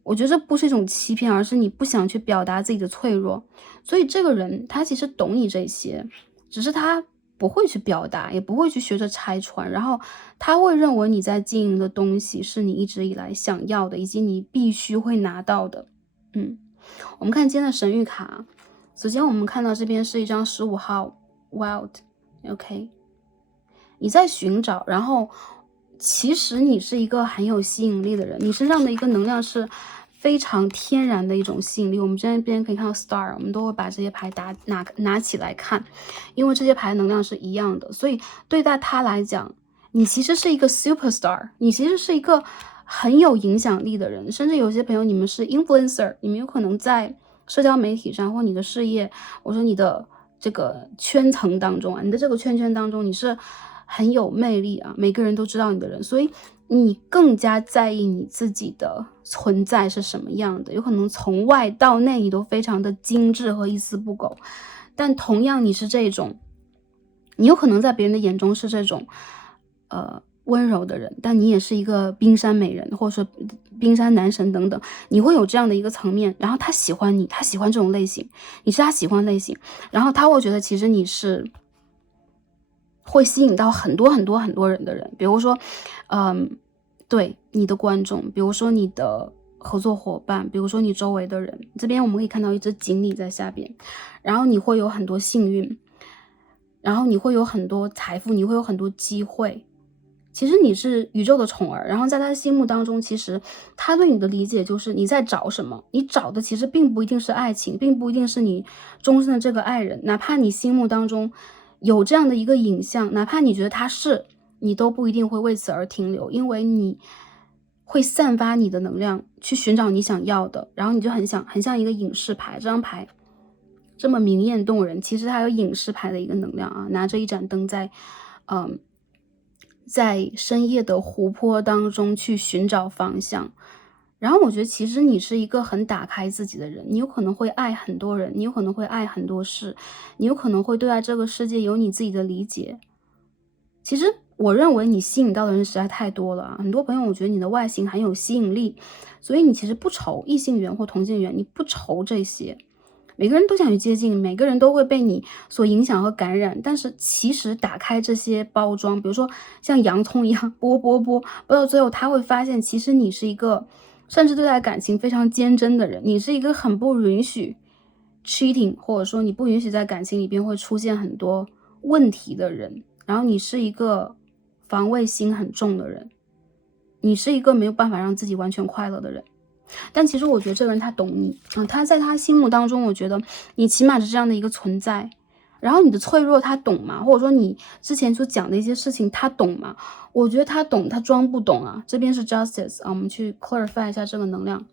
我觉得这不是一种欺骗，而是你不想去表达自己的脆弱。所以这个人他其实懂你这些，只是他不会去表达，也不会去学着拆穿，然后他会认为你在经营的东西是你一直以来想要的，以及你必须会拿到的。我们看今天的神谕卡，首先我们看到这边是一张15号 Wild，OK，你在寻找，然后其实你是一个很有吸引力的人，你身上的一个能量是非常天然的一种吸引力。我们这边可以看到 star， 我们都会把这些牌拿起来看，因为这些牌能量是一样的，所以对待他来讲，你其实是一个 superstar， 你其实是一个很有影响力的人，甚至有些朋友你们是 influencer， 你们有可能在社交媒体上或你的事业，我说你的这个圈层当中啊，你的这个圈当中，你是很有魅力啊，每个人都知道你的人，所以你更加在意你自己的存在是什么样的，有可能从外到内你都非常的精致和一丝不苟，但同样你是这种，你有可能在别人的眼中是这种温柔的人，但你也是一个冰山美人，或者说冰山男神等等，你会有这样的一个层面，然后他喜欢你，他喜欢这种类型，你是他喜欢类型，然后他会觉得其实你是会吸引到很多人的人，比如说对，你的观众，比如说你的合作伙伴，比如说你周围的人。这边我们可以看到一只锦鲤在下边，然后你会有很多幸运，然后你会有很多财富，你会有很多机会。其实你是宇宙的宠儿，然后在他心目当中，其实他对你的理解就是你在找什么，你找的其实并不一定是爱情，并不一定是你终身的这个爱人，哪怕你心目当中有这样的一个影像，哪怕你觉得他是，你都不一定会为此而停留，因为你会散发你的能量去寻找你想要的，然后你就很像一个隐士牌，这张牌这么明艳动人，其实它有隐士牌的一个能量啊，拿着一盏灯在深夜的湖泊当中去寻找方向。然后我觉得其实你是一个很打开自己的人，你有可能会爱很多人，你有可能会爱很多事，你有可能会对待这个世界有你自己的理解。其实我认为你吸引到的人实在太多了啊，很多朋友我觉得你的外形很有吸引力，所以你其实不愁异性缘或同性缘，你不愁这些。每个人都想去接近，每个人都会被你所影响和感染，但是其实打开这些包装，比如说像洋葱一样剥到最后，他会发现其实你是一个甚至对待感情非常坚贞的人，你是一个很不允许 cheating， 或者说你不允许在感情里边会出现很多问题的人，然后你是一个防卫心很重的人，你是一个没有办法让自己完全快乐的人。但其实我觉得这个人他懂你，他在他心目当中，我觉得你起码是这样的一个存在。然后你的脆弱他懂吗？或者说你之前所讲的一些事情他懂吗？我觉得他懂，他装不懂啊。这边是 Justice 啊，我们去 clarify 一下这个能量。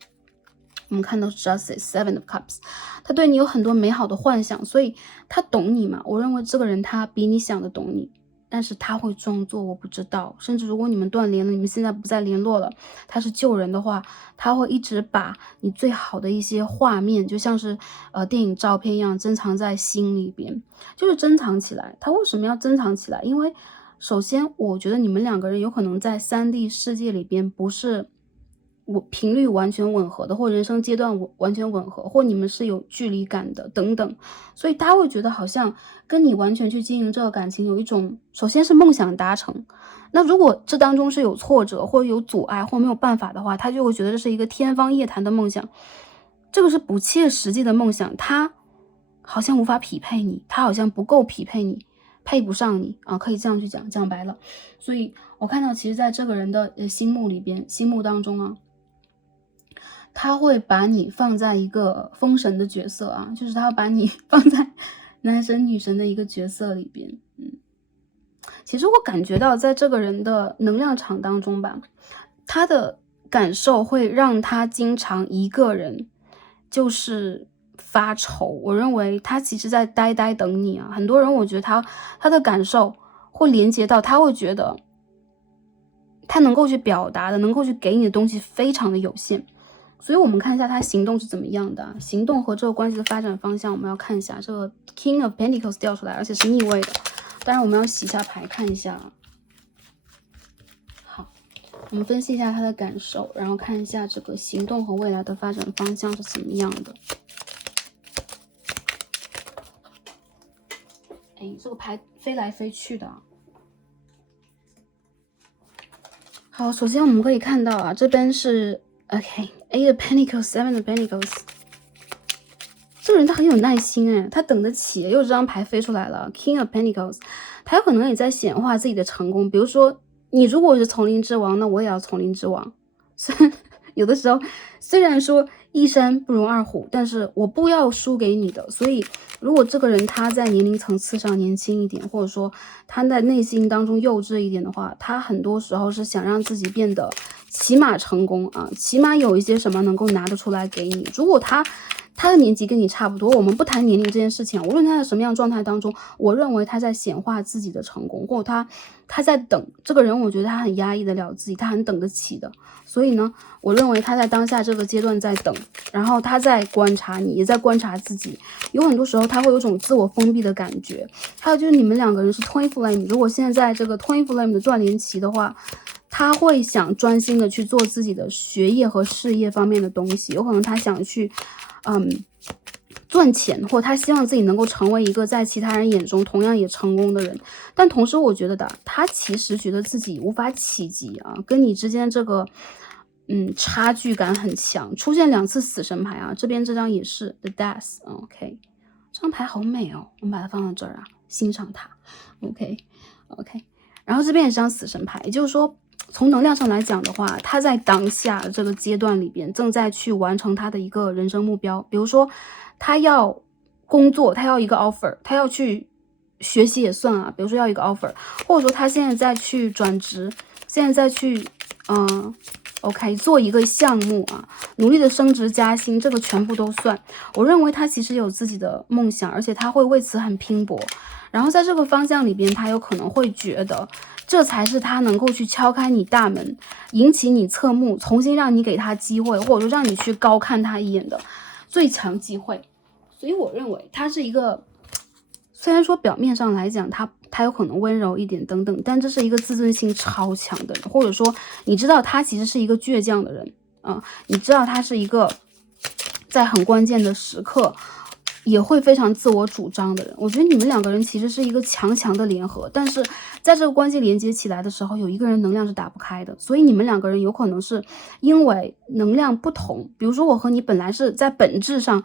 我们看到是 Justice Seven of Cups， 他对你有很多美好的幻想，所以他懂你嘛？我认为这个人他比你想的懂你。但是他会装作我不知道，甚至如果你们断联了，你们现在不再联络了，他是旧人的话，他会一直把你最好的一些画面，就像是电影照片一样珍藏在心里边，就是珍藏起来。他为什么要珍藏起来？因为首先我觉得你们两个人有可能在3D 世界里边不是频率完全吻合的，或人生阶段完全吻合，或你们是有距离感的等等，所以他会觉得好像跟你完全去经营这个感情有一种，首先是梦想达成，那如果这当中是有挫折或者有阻碍或没有办法的话，他就会觉得这是一个天方夜谭的梦想，这个是不切实际的梦想，他好像无法匹配你，他好像不够匹配你，配不上你啊，可以这样去讲白了。所以我看到其实在这个人的心目当中啊，他会把你放在一个封神的角色啊，就是他把你放在男神女神的一个角色里边。其实我感觉到在这个人的能量场当中吧，他的感受会让他经常一个人就是发愁。我认为他其实在呆等你啊。很多人我觉得他的感受会连接到，他会觉得他能够去表达的，能够去给你的东西非常的有限。所以我们看一下他行动是怎么样的，行动和这个关系的发展方向，我们要看一下这个 King of Pentacles 掉出来，而且是逆位的。当然我们要洗一下牌看一下。好，我们分析一下他的感受，然后看一下这个行动和未来的发展方向是怎么样的。这个牌飞来飞去的。好，首先我们可以看到啊，这边是 OK，Eight of Pentacles，Seven of Pentacles。这个人他很有耐心他等得起。又这张牌飞出来了 ，King of Pentacles， 他有可能也在显化自己的成功。比如说，你如果是丛林之王，那我也要丛林之王。有的时候虽然说一山不容二虎，但是我不要输给你的。所以如果这个人他在年龄层次上年轻一点，或者说他在内心当中幼稚一点的话，他很多时候是想让自己变得起码成功啊，起码有一些什么能够拿得出来给你。如果他的年纪跟你差不多，我们不谈年龄这件事情，无论他在什么样的状态当中，我认为他在显化自己的成功，或者他在等这个人，我觉得他很压抑得了自己，他很等得起的。所以呢，我认为他在当下这个阶段在等，然后他在观察你，也在观察自己。有很多时候他会有种自我封闭的感觉。还有就是你们两个人是 twin flame， 如果现在在这个 twin flame 的断联期的话，他会想专心的去做自己的学业和事业方面的东西，有可能他想去赚钱，或他希望自己能够成为一个在其他人眼中同样也成功的人。但同时我觉得他其实觉得自己无法企及啊，跟你之间这个差距感很强。出现2次死神牌啊，这边这张也是 The Death。OK， 这张牌好美哦，我们把它放到这儿啊，欣赏它。OK， 然后这边也是张死神牌，也就是说从能量上来讲的话，他在当下这个阶段里边正在去完成他的一个人生目标。比如说他要工作，他要一个 offer， 他要去学习也算啊，比如说要一个 offer， 或者说他现在在去转职，现在在去OK 做一个项目啊，努力的升职加薪，这个全部都算。我认为他其实有自己的梦想，而且他会为此很拼搏。然后在这个方向里边，他有可能会觉得这才是他能够去敲开你大门，引起你侧目，重新让你给他机会，或者说让你去高看他一眼的最强机会。所以我认为他是一个，虽然说表面上来讲他有可能温柔一点等等，但这是一个自尊心超强的人，或者说你知道他其实是一个倔强的人你知道他是一个在很关键的时刻也会非常自我主张的人。我觉得你们两个人其实是一个强的联合，但是在这个关系连接起来的时候，有一个人能量是打不开的。所以你们两个人有可能是因为能量不同，比如说我和你本来是在本质上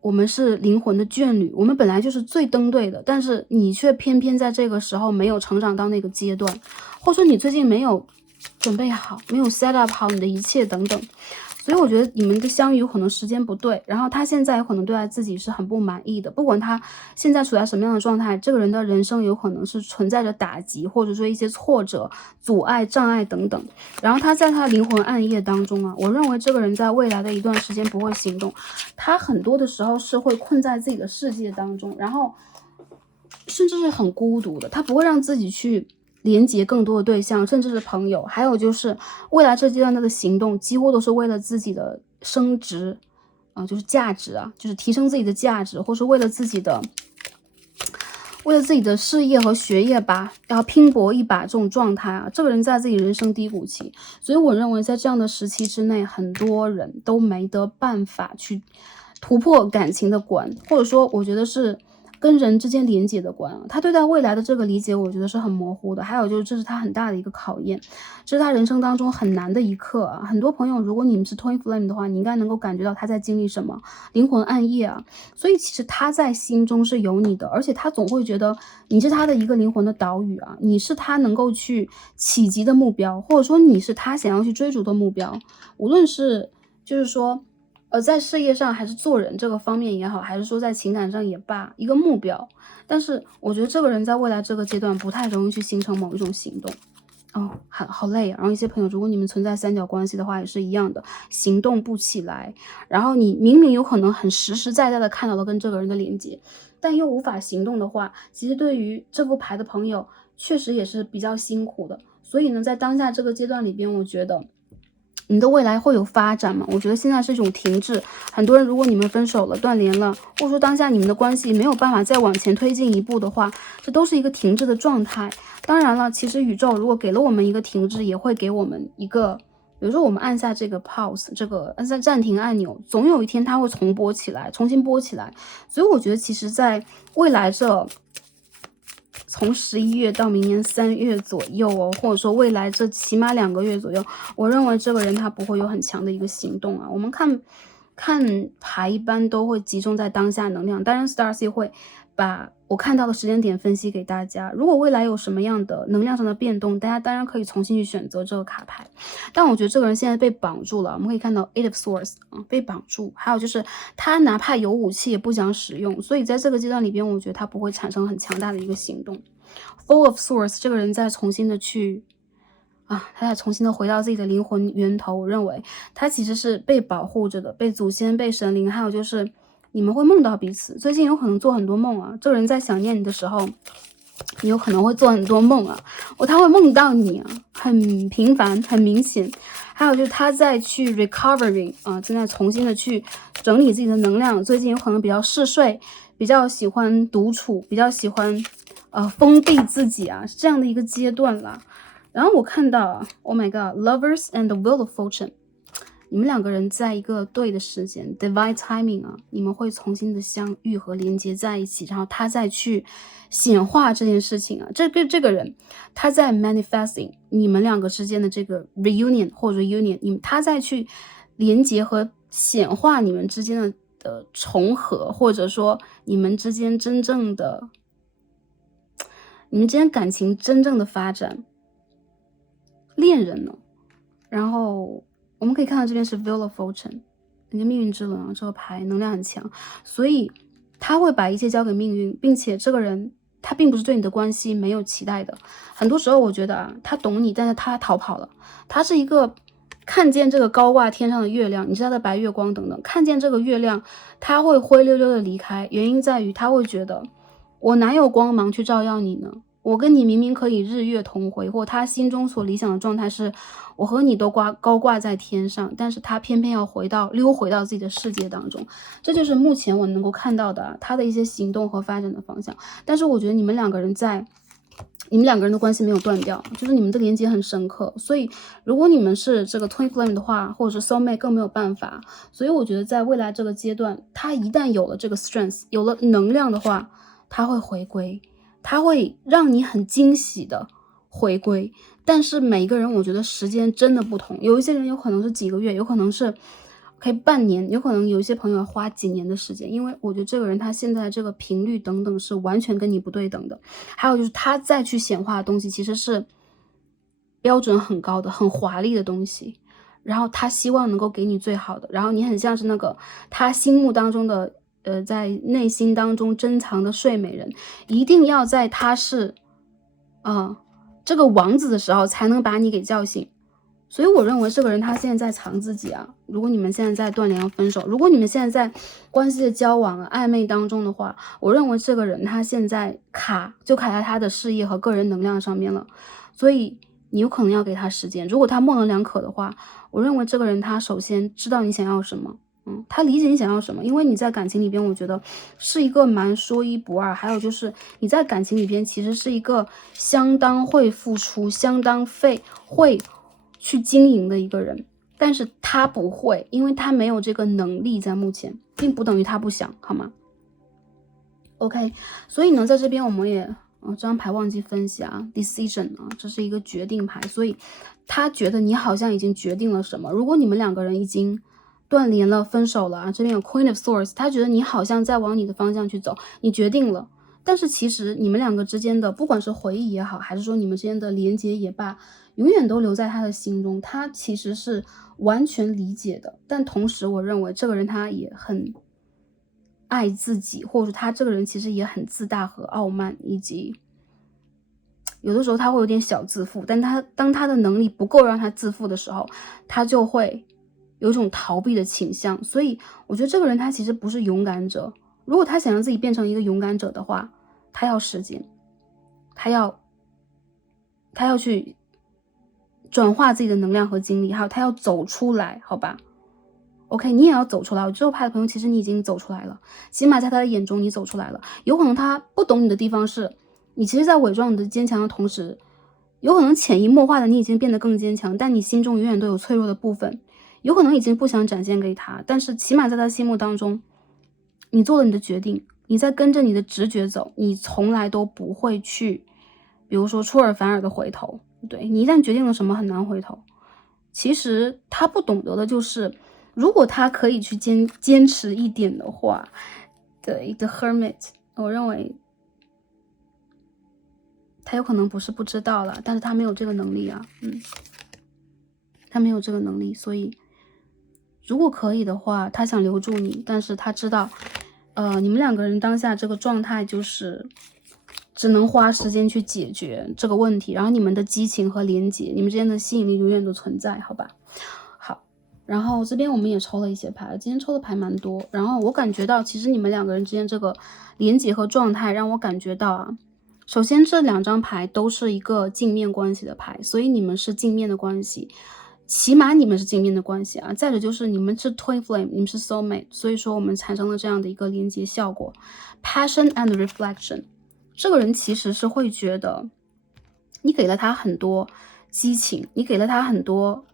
我们是灵魂的眷侣，我们本来就是最登对的，但是你却偏偏在这个时候没有成长到那个阶段，或者说你最近没有准备好，没有 set up 好你的一切等等。所以我觉得你们的相遇有可能时间不对，然后他现在有可能对待自己是很不满意的，不管他现在处在什么样的状态，这个人的人生有可能是存在着打击，或者说一些挫折、阻碍、障碍等等。然后他在他的灵魂暗夜当中啊，我认为这个人在未来的一段时间不会行动，他很多的时候是会困在自己的世界当中，然后甚至是很孤独的，他不会让自己去连接更多的对象，甚至是朋友。还有就是未来这阶段他的行动几乎都是为了自己的升值就是价值就是提升自己的价值，或是为了自己的事业和学业吧，要拼搏一把这种状态这个人在自己人生低谷期。所以我认为在这样的时期之内，很多人都没得办法去突破感情的关，或者说我觉得是跟人之间连接的关他对待未来的这个理解我觉得是很模糊的。还有就是这是他很大的一个考验，这是他人生当中很难的一刻很多朋友如果你们是 twin flame 的话，你应该能够感觉到他在经历什么灵魂暗夜所以其实他在心中是有你的，而且他总会觉得你是他的一个灵魂的岛屿你是他能够去企及的目标，或者说你是他想要去追逐的目标。无论是就是说在事业上还是做人这个方面也好，还是说在情感上也罢，一个目标。但是我觉得这个人在未来这个阶段不太容易去形成某一种行动好累然后一些朋友如果你们存在三角关系的话也是一样的，行动不起来，然后你明明有可能很实实在在的看到了跟这个人的连接，但又无法行动的话，其实对于这副牌的朋友确实也是比较辛苦的。所以呢在当下这个阶段里边，我觉得你的未来会有发展吗？我觉得现在是一种停滞。很多人如果你们分手了、断联了，或者说当下你们的关系没有办法再往前推进一步的话，这都是一个停滞的状态。当然了，其实宇宙如果给了我们一个停滞，也会给我们一个，比如说我们按下这个 pause， 这个按下暂停按钮，总有一天它会重播起来，重新播起来。所以我觉得其实在未来这从11月到明年3月左右或者说未来这起码2个月左右，我认为这个人他不会有很强的一个行动我们看牌一般都会集中在当下能量，当然 Starseed 会把我看到的时间点分析给大家。如果未来有什么样的能量上的变动，大家当然可以重新去选择这个卡牌。但我觉得这个人现在被绑住了，我们可以看到 Eight of Swords 被绑住，还有就是他哪怕有武器也不想使用，所以在这个阶段里边，我觉得他不会产生很强大的一个行动。Four of Swords 这个人在重新的去他在重新的回到自己的灵魂源头。我认为他其实是被保护着的，被祖先、被神灵，还有就是你们会梦到彼此。最近有可能做很多梦啊，这个人在想念你的时候，你有可能会做很多梦啊，他会梦到你啊，很频繁，很明显。还有就是他在去 recovering 正在重新的去整理自己的能量。最近有可能比较嗜睡，比较喜欢独处，比较喜欢封闭自己是这样的一个阶段啦。然后我看到Oh my god, Lovers and the Wheel of Fortune， 你们两个人在一个对的时间 Divine Timing 你们会重新的相遇和连接在一起，然后他再去显化这件事情这个人他在 manifesting 你们两个之间的这个 reunion 或者 union， 他在去连接和显化你们之间的重合，或者说你们之间真正的你们之间感情真正的发展。恋人呢，然后我们可以看到这边是 Wheel of Fortune， 一个命运之轮这个牌能量很强，所以他会把一切交给命运，并且这个人他并不是对你的关系没有期待的。很多时候我觉得他懂你，但是他逃跑了。他是一个看见这个高挂天上的月亮，你是他的白月光等等，看见这个月亮他会灰溜溜的离开，原因在于他会觉得我哪有光芒去照耀你呢？我跟你明明可以日月同辉，或他心中所理想的状态是我和你都高挂在天上，但是他偏偏要溜回到自己的世界当中。这就是目前我能够看到的他的一些行动和发展的方向。但是我觉得你们两个人的关系没有断掉，就是你们的连接很深刻，所以如果你们是这个 Twin Flame 的话，或者是 Soul Mate 更没有办法。所以我觉得在未来这个阶段，他一旦有了这个 strength， 有了能量的话，他会回归，他会让你很惊喜的回归。但是每一个人我觉得时间真的不同，有一些人有可能是几个月，有可能是半年，有可能有一些朋友要花几年的时间，因为我觉得这个人他现在这个频率等等是完全跟你不对等的。还有就是他再去显化的东西其实是标准很高的，很华丽的东西，然后他希望能够给你最好的，然后你很像是那个他心目当中的在内心当中珍藏的睡美人，一定要在他是这个王子的时候才能把你给叫醒。所以我认为这个人他现在在藏自己如果你们现在在断联要分手，如果你们现在在关系的交往暧昧当中的话，我认为这个人他现在卡在他的事业和个人能量上面了，所以你有可能要给他时间。如果他模棱两可的话，我认为这个人他首先知道你想要什么，他理解你想要什么，因为你在感情里边我觉得是一个蛮说一不二，还有就是你在感情里边其实是一个相当会付出，相当会去经营的一个人，但是他不会，因为他没有这个能力，在目前并不等于他不想，好吗 ？OK， 所以呢，在这边我们也这张牌忘记分析decision 这是一个决定牌，所以他觉得你好像已经决定了什么。如果你们两个人已经断联了，分手了这边有 Queen of Swords， 他觉得你好像在往你的方向去走，你决定了。但是其实你们两个之间的不管是回忆也好，还是说你们之间的连接也罢，永远都留在他的心中，他其实是完全理解的。但同时我认为这个人他也很爱自己，或者说他这个人其实也很自大和傲慢，以及有的时候他会有点小自负，但当他的能力不够让他自负的时候，他就会有一种逃避的倾向。所以我觉得这个人他其实不是勇敢者，如果他想让自己变成一个勇敢者的话，他要时间，他要去转化自己的能量和精力，还有他要走出来，好吧 OK， 你也要走出来。我这后派的朋友其实你已经走出来了，起码在他的眼中你走出来了。有可能他不懂你的地方是你其实在伪装你的坚强的同时，有可能潜移默化的你已经变得更坚强，但你心中永远都有脆弱的部分，有可能已经不想展现给他，但是起码在他心目当中你做了你的决定，你在跟着你的直觉走，你从来都不会去比如说出尔反尔的回头。对，你一旦决定了什么很难回头。其实他不懂得的就是如果他可以去坚持一点的话，对 The Hermit， 我认为他有可能不是不知道了，但是他没有这个能力啊，他没有这个能力，所以如果可以的话，他想留住你，但是他知道，你们两个人当下这个状态就是只能花时间去解决这个问题，然后你们的激情和连结，你们之间的吸引力永远都存在，好吧？好，然后这边我们也抽了一些牌，今天抽的牌蛮多，然后我感觉到其实你们两个人之间这个连结和状态让我感觉到啊，首先这2张牌都是一个镜面关系的牌，所以你们是镜面的关系。起码你们是镜面的关系啊，再者就是你们是 twin flame， 你们是 soul mate， 所以说我们产生了这样的一个连接效果。passion and reflection， 这个人其实是会觉得你给了他很多激情，你给了他很多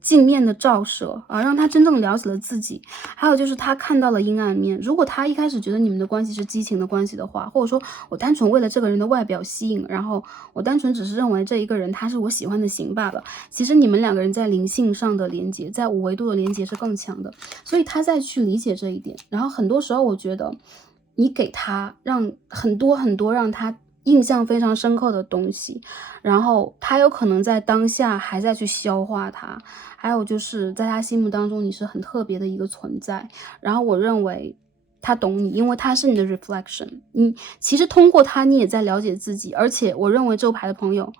镜面的照射啊，让他真正了解了自己。还有就是他看到了阴暗面。如果他一开始觉得你们的关系是激情的关系的话，或者说我单纯为了这个人的外表吸引，然后我单纯只是认为这一个人他是我喜欢的型罢了，其实你们两个人在灵性上的连接，在5维度的连接是更强的，所以他再去理解这一点。然后很多时候我觉得你给他让很多让他印象非常深刻的东西，然后他有可能在当下还在去消化它，还有就是在他心目当中你是很特别的一个存在，然后我认为他懂你，因为他是你的 reflection， 你其实通过他你也在了解自己，而且我认为这个牌的朋友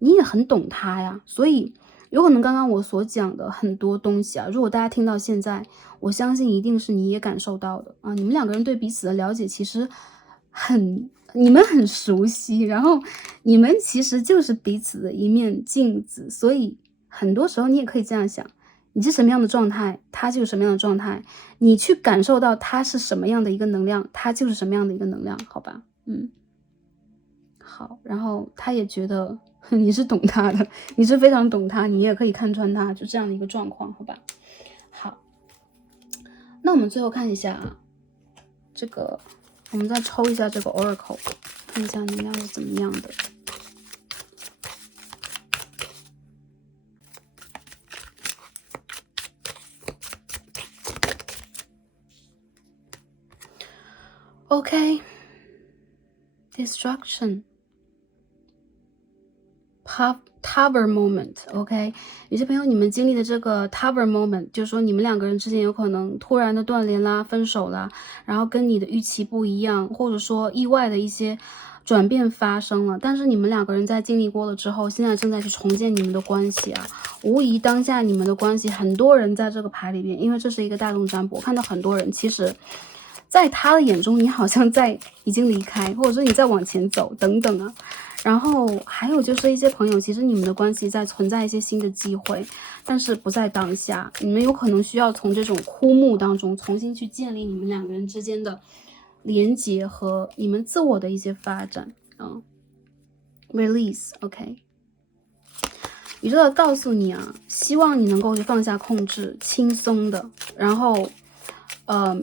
你也很懂他呀，所以有可能刚刚我所讲的很多东西啊，如果大家听到现在，我相信一定是你也感受到的啊，你们两个人对彼此的了解其实你们很熟悉，然后你们其实就是彼此的一面镜子，所以很多时候你也可以这样想，你是什么样的状态，他就是什么样的状态，你去感受到他是什么样的一个能量，他就是什么样的一个能量，好吧？好，然后他也觉得你是懂他的，你是非常懂他，你也可以看穿他，就这样的一个状况，好吧？好，那我们最后看一下啊，这个我们再抽一下这个 Oracle， 看一下能量是怎么样的。OK， Destruction， Tower moment，OK， 有些朋友你们经历的这个 Tower moment， 就是说你们两个人之间有可能突然的断联啦、分手啦，然后跟你的预期不一样，或者说意外的一些转变发生了，但是你们两个人在经历过了之后，现在正在去重建你们的关系啊。无疑当下你们的关系，很多人在这个牌里面，因为这是一个大众占卜，我看到很多人其实在他的眼中，你好像已经离开，或者说你在往前走等等啊。然后还有就是一些朋友，其实你们的关系在存在一些新的机会，但是不在当下，你们有可能需要从这种枯木当中重新去建立你们两个人之间的连结和你们自我的一些发展啊。Release， OK。宇宙要告诉你啊，希望你能够去放下控制，轻松的，然后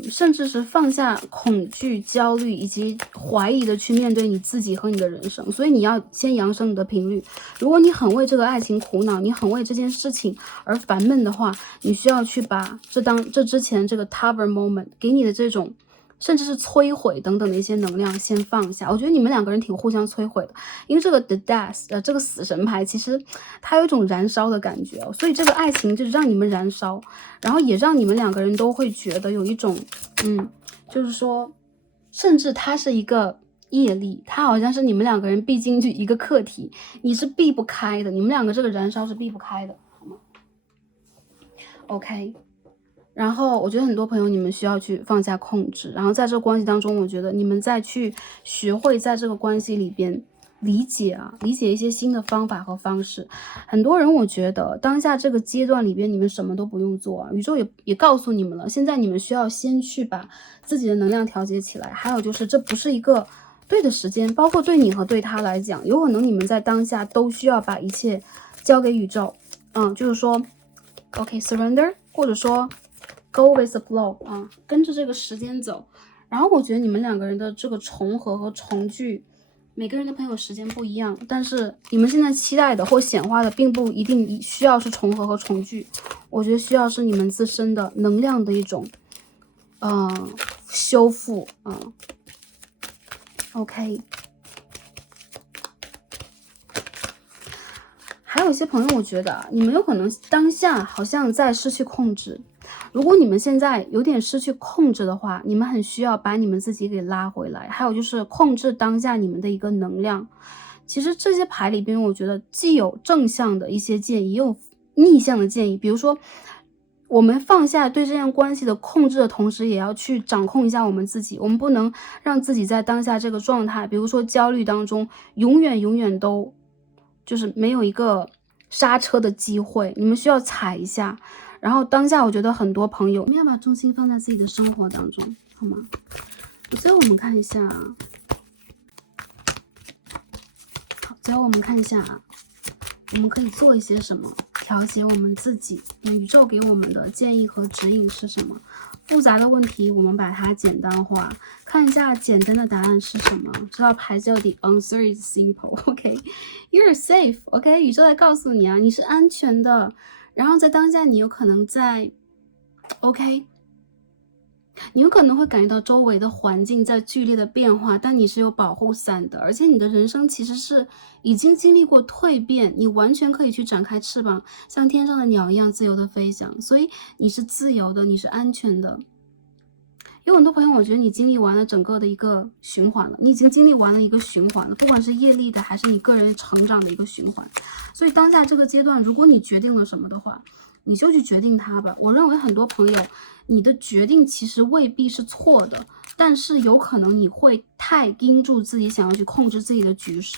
甚至是放下恐惧、焦虑以及怀疑的去面对你自己和你的人生。所以你要先扬升你的频率。如果你很为这个爱情苦恼，你很为这件事情而烦闷的话，你需要去把这之前这个 Tower moment 给你的这种甚至是摧毁等等的一些能量先放下。我觉得你们两个人挺互相摧毁的，因为这个 The Death 这个死神牌其实它有一种燃烧的感觉所以这个爱情就是让你们燃烧，然后也让你们两个人都会觉得有一种就是说甚至它是一个业力，它好像是你们两个人必经一个课题，你是避不开的，你们两个这个燃烧是避不开的，好吗 ？OK。然后我觉得很多朋友你们需要去放下控制，然后在这个关系当中，我觉得你们再去学会在这个关系里边理解一些新的方法和方式。很多人我觉得当下这个阶段里边你们什么都不用做宇宙也告诉你们了，现在你们需要先去把自己的能量调节起来。还有就是这不是一个对的时间，包括对你和对他来讲，有可能你们在当下都需要把一切交给宇宙，就是说 OK surrender， 或者说Go with the flow 跟着这个时间走。然后我觉得你们两个人的这个重合和重聚，每个人的朋友时间不一样，但是你们现在期待的或显化的并不一定需要是重合和重聚，我觉得需要是你们自身的能量的一种修复OK。还有一些朋友，我觉得你们有可能当下好像在失去控制。如果你们现在有点失去控制的话，你们很需要把你们自己给拉回来。还有就是控制当下你们的一个能量。其实这些牌里边，我觉得既有正向的一些建议，也有逆向的建议。比如说，我们放下对这段关系的控制的同时，也要去掌控一下我们自己。我们不能让自己在当下这个状态，比如说焦虑当中，永远都就是没有一个刹车的机会。你们需要踩一下。然后当下我觉得很多朋友，我们要把重心放在自己的生活当中，好吗？最后我们看一下啊，好，最后我们看一下啊，我们可以做一些什么调节我们自己？宇宙给我们的建议和指引是什么？复杂的问题我们把它简单化，看一下简单的答案是什么。知道牌叫 The answer is simple. OK, you're safe. OK, 宇宙在告诉你啊，你是安全的。然后在当下，你有可能在 OK， 你有可能会感觉到周围的环境在剧烈的变化，但你是有保护伞的，而且你的人生其实是已经经历过蜕变，你完全可以去展开翅膀，像天上的鸟一样自由的飞翔，所以你是自由的，你是安全的。有很多朋友，我觉得你经历完了整个的一个循环了，你已经经历完了一个循环了，不管是业力的还是你个人成长的一个循环。所以当下这个阶段，如果你决定了什么的话，你就去决定它吧。我认为很多朋友，你的决定其实未必是错的，但是有可能你会太盯住自己想要去控制自己的局势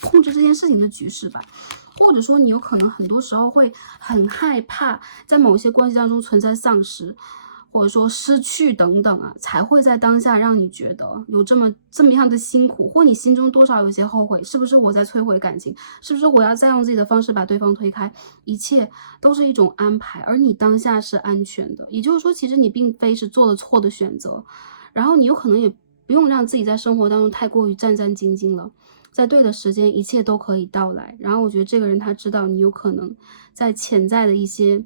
控制这件事情的局势吧。或者说你有可能很多时候会很害怕在某些关系当中存在丧失，或者说失去等等啊，才会在当下让你觉得有这么样的辛苦，或你心中多少有些后悔，是不是我在摧毁感情，是不是我要再用自己的方式把对方推开，一切都是一种安排，而你当下是安全的。也就是说，其实你并非是做了错的选择，然后你有可能也不用让自己在生活当中太过于战战兢兢了，在对的时间一切都可以到来。然后我觉得这个人他知道你有可能在潜在的一些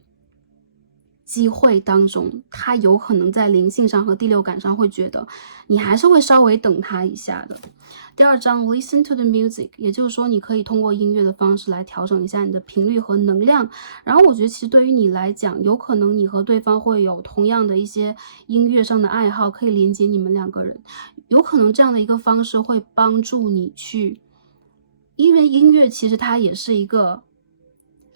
机会当中，他有可能在灵性上和第六感上会觉得你还是会稍微等他一下的。第二章 Listen to the music， 也就是说你可以通过音乐的方式来调整一下你的频率和能量。然后我觉得其实对于你来讲，有可能你和对方会有同样的一些音乐上的爱好，可以连接你们两个人。有可能这样的一个方式会帮助你去，因为音乐其实它也是一个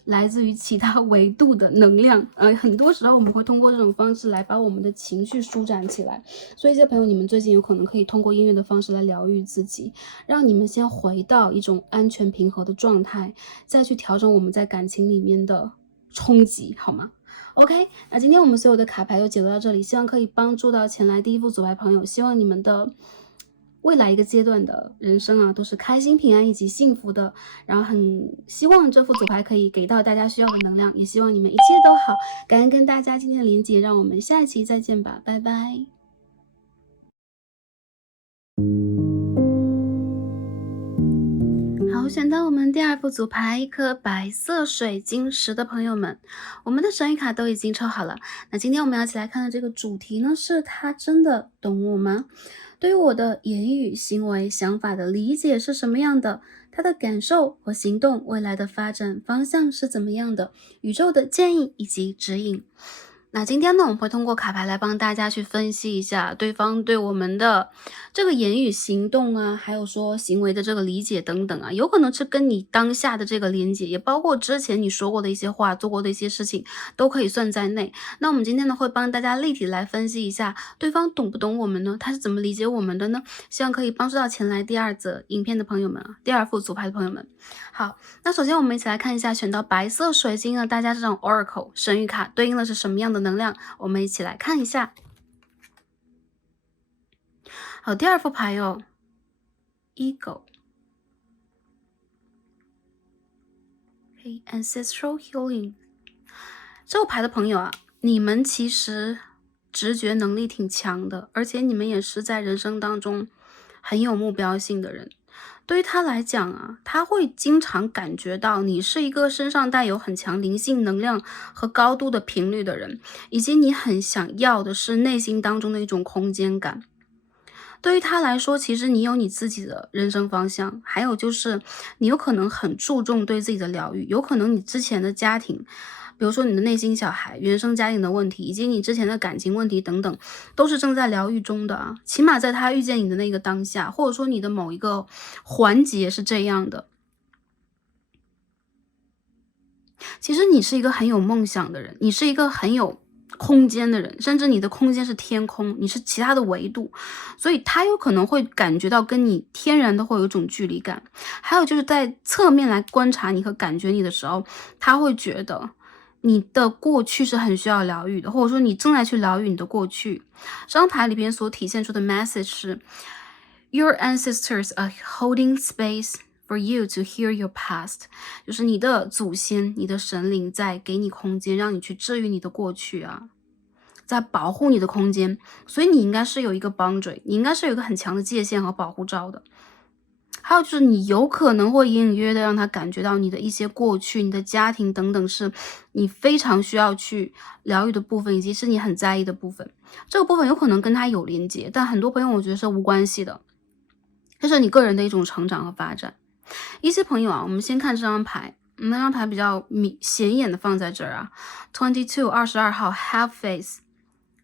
来自于其他维度的能量，很多时候我们会通过这种方式来把我们的情绪舒展起来。所以这些朋友，你们最近有可能可以通过音乐的方式来疗愈自己，让你们先回到一种安全平和的状态，再去调整我们在感情里面的冲击，好吗？OK， 那今天我们所有的卡牌就解读到这里，希望可以帮助到前来第一副组牌朋友，希望你们的未来一个阶段的人生啊，都是开心、平安以及幸福的。然后很希望这副组牌可以给到大家需要的能量，也希望你们一切都好。感恩跟大家今天的连接，让我们下一期再见吧，拜拜。好，选到我们第二副组牌一颗白色水晶石的朋友们，我们的神谕卡都已经抽好了。那今天我们要一起来看的这个主题呢，是他真的懂我吗？对于我的言语、行为、想法的理解是什么样的？他的感受和行动，未来的发展方向是怎么样的？宇宙的建议以及指引。那今天呢，我们会通过卡牌来帮大家去分析一下对方对我们的这个言语行动啊，还有说行为的这个理解等等啊，有可能是跟你当下的这个连接，也包括之前你说过的一些话，做过的一些事情，都可以算在内。那我们今天呢，会帮大家立体来分析一下对方懂不懂我们呢？他是怎么理解我们的呢？希望可以帮助到前来第二则影片的朋友们啊，第二副组牌的朋友们。好，那首先我们一起来看一下选到白色水晶呢，大家这种 Oracle 神谕卡对应的是什么样的能量？我们一起来看一下。好，第二副牌哦 Ego Ancestral Healing。 这个牌的朋友啊，你们其实直觉能力挺强的，而且你们也是在人生当中很有目标性的人。对于他来讲啊，他会经常感觉到你是一个身上带有很强灵性能量和高度的频率的人，以及你很想要的是内心当中的一种空间感。对于他来说，其实你有你自己的人生方向，还有就是你有可能很注重对自己的疗愈，有可能你之前的家庭，比如说你的内心小孩、原生家庭的问题，以及你之前的感情问题等等，都是正在疗愈中的啊。起码在他遇见你的那个当下，或者说你的某一个环节是这样的。其实你是一个很有梦想的人，你是一个很有空间的人，甚至你的空间是天空，你是其他的维度，所以他有可能会感觉到跟你天然的会有一种距离感。还有就是在侧面来观察你和感觉你的时候，他会觉得你的过去是很需要疗愈的，或者说你正在去疗愈你的过去。这张牌里边所体现出的 message 是 Your ancestors are holding space for you to hear your past， 就是你的祖先、你的神灵在给你空间，让你去治愈你的过去啊，在保护你的空间，所以你应该是有一个 boundary， 你应该是有一个很强的界限和保护罩的。还有就是你有可能会隐隐约约的让他感觉到你的一些过去、你的家庭等等是你非常需要去疗愈的部分，以及是你很在意的部分。这个部分有可能跟他有连接，但很多朋友我觉得是无关系的，这是你个人的一种成长和发展。一些朋友啊，我们先看这张牌，那张牌比较显眼的放在这儿啊 ，22号 Have Faith。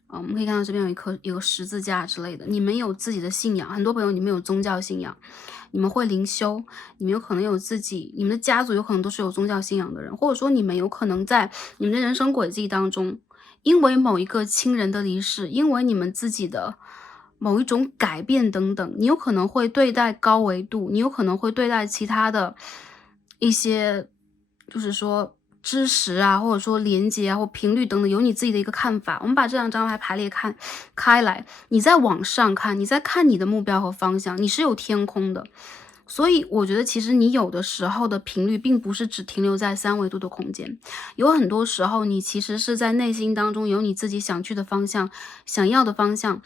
我们可以看到这边有个十字架之类的，你们有自己的信仰，很多朋友你们有宗教信仰，你们会灵修，你们有可能有自己，你们的家族有可能都是有宗教信仰的人，或者说你们有可能在你们的人生轨迹当中，因为某一个亲人的离世，因为你们自己的某一种改变等等，你有可能会对待高维度，你有可能会对待其他的一些，就是说知识啊，或者说连接啊，或频率等等，有你自己的一个看法。我们把这两张牌排列开来，你在往上看，你在看你的目标和方向，你是有天空的。所以我觉得其实你有的时候的频率并不是只停留在三维度的空间，有很多时候你其实是在内心当中有你自己想去的方向，想要的方向，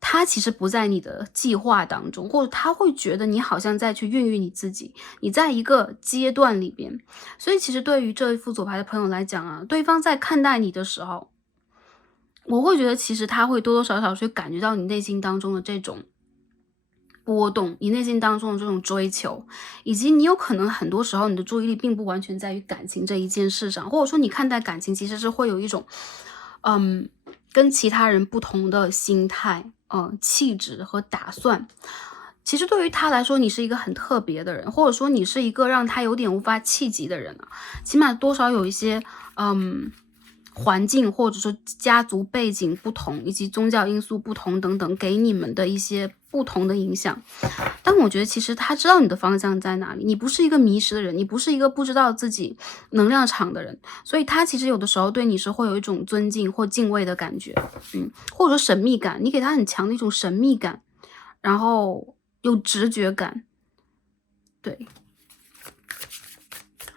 他其实不在你的计划当中，或者他会觉得你好像在去孕育你自己，你在一个阶段里边。所以其实对于这一副左牌的朋友来讲啊，对方在看待你的时候，我会觉得其实他会多多少少去感觉到你内心当中的这种波动，你内心当中的这种追求，以及你有可能很多时候你的注意力并不完全在于感情这一件事上，或者说你看待感情其实是会有一种跟其他人不同的心态、气质和打算。其实对于他来说，你是一个很特别的人，或者说你是一个让他有点无法企及的人啊，起码多少有一些环境或者说家族背景不同，以及宗教因素不同等等，给你们的一些不同的影响。但我觉得其实他知道你的方向在哪里，你不是一个迷失的人，你不是一个不知道自己能量场的人，所以他其实有的时候对你是会有一种尊敬或敬畏的感觉，或者说神秘感，你给他很强的一种神秘感，然后有直觉感，对。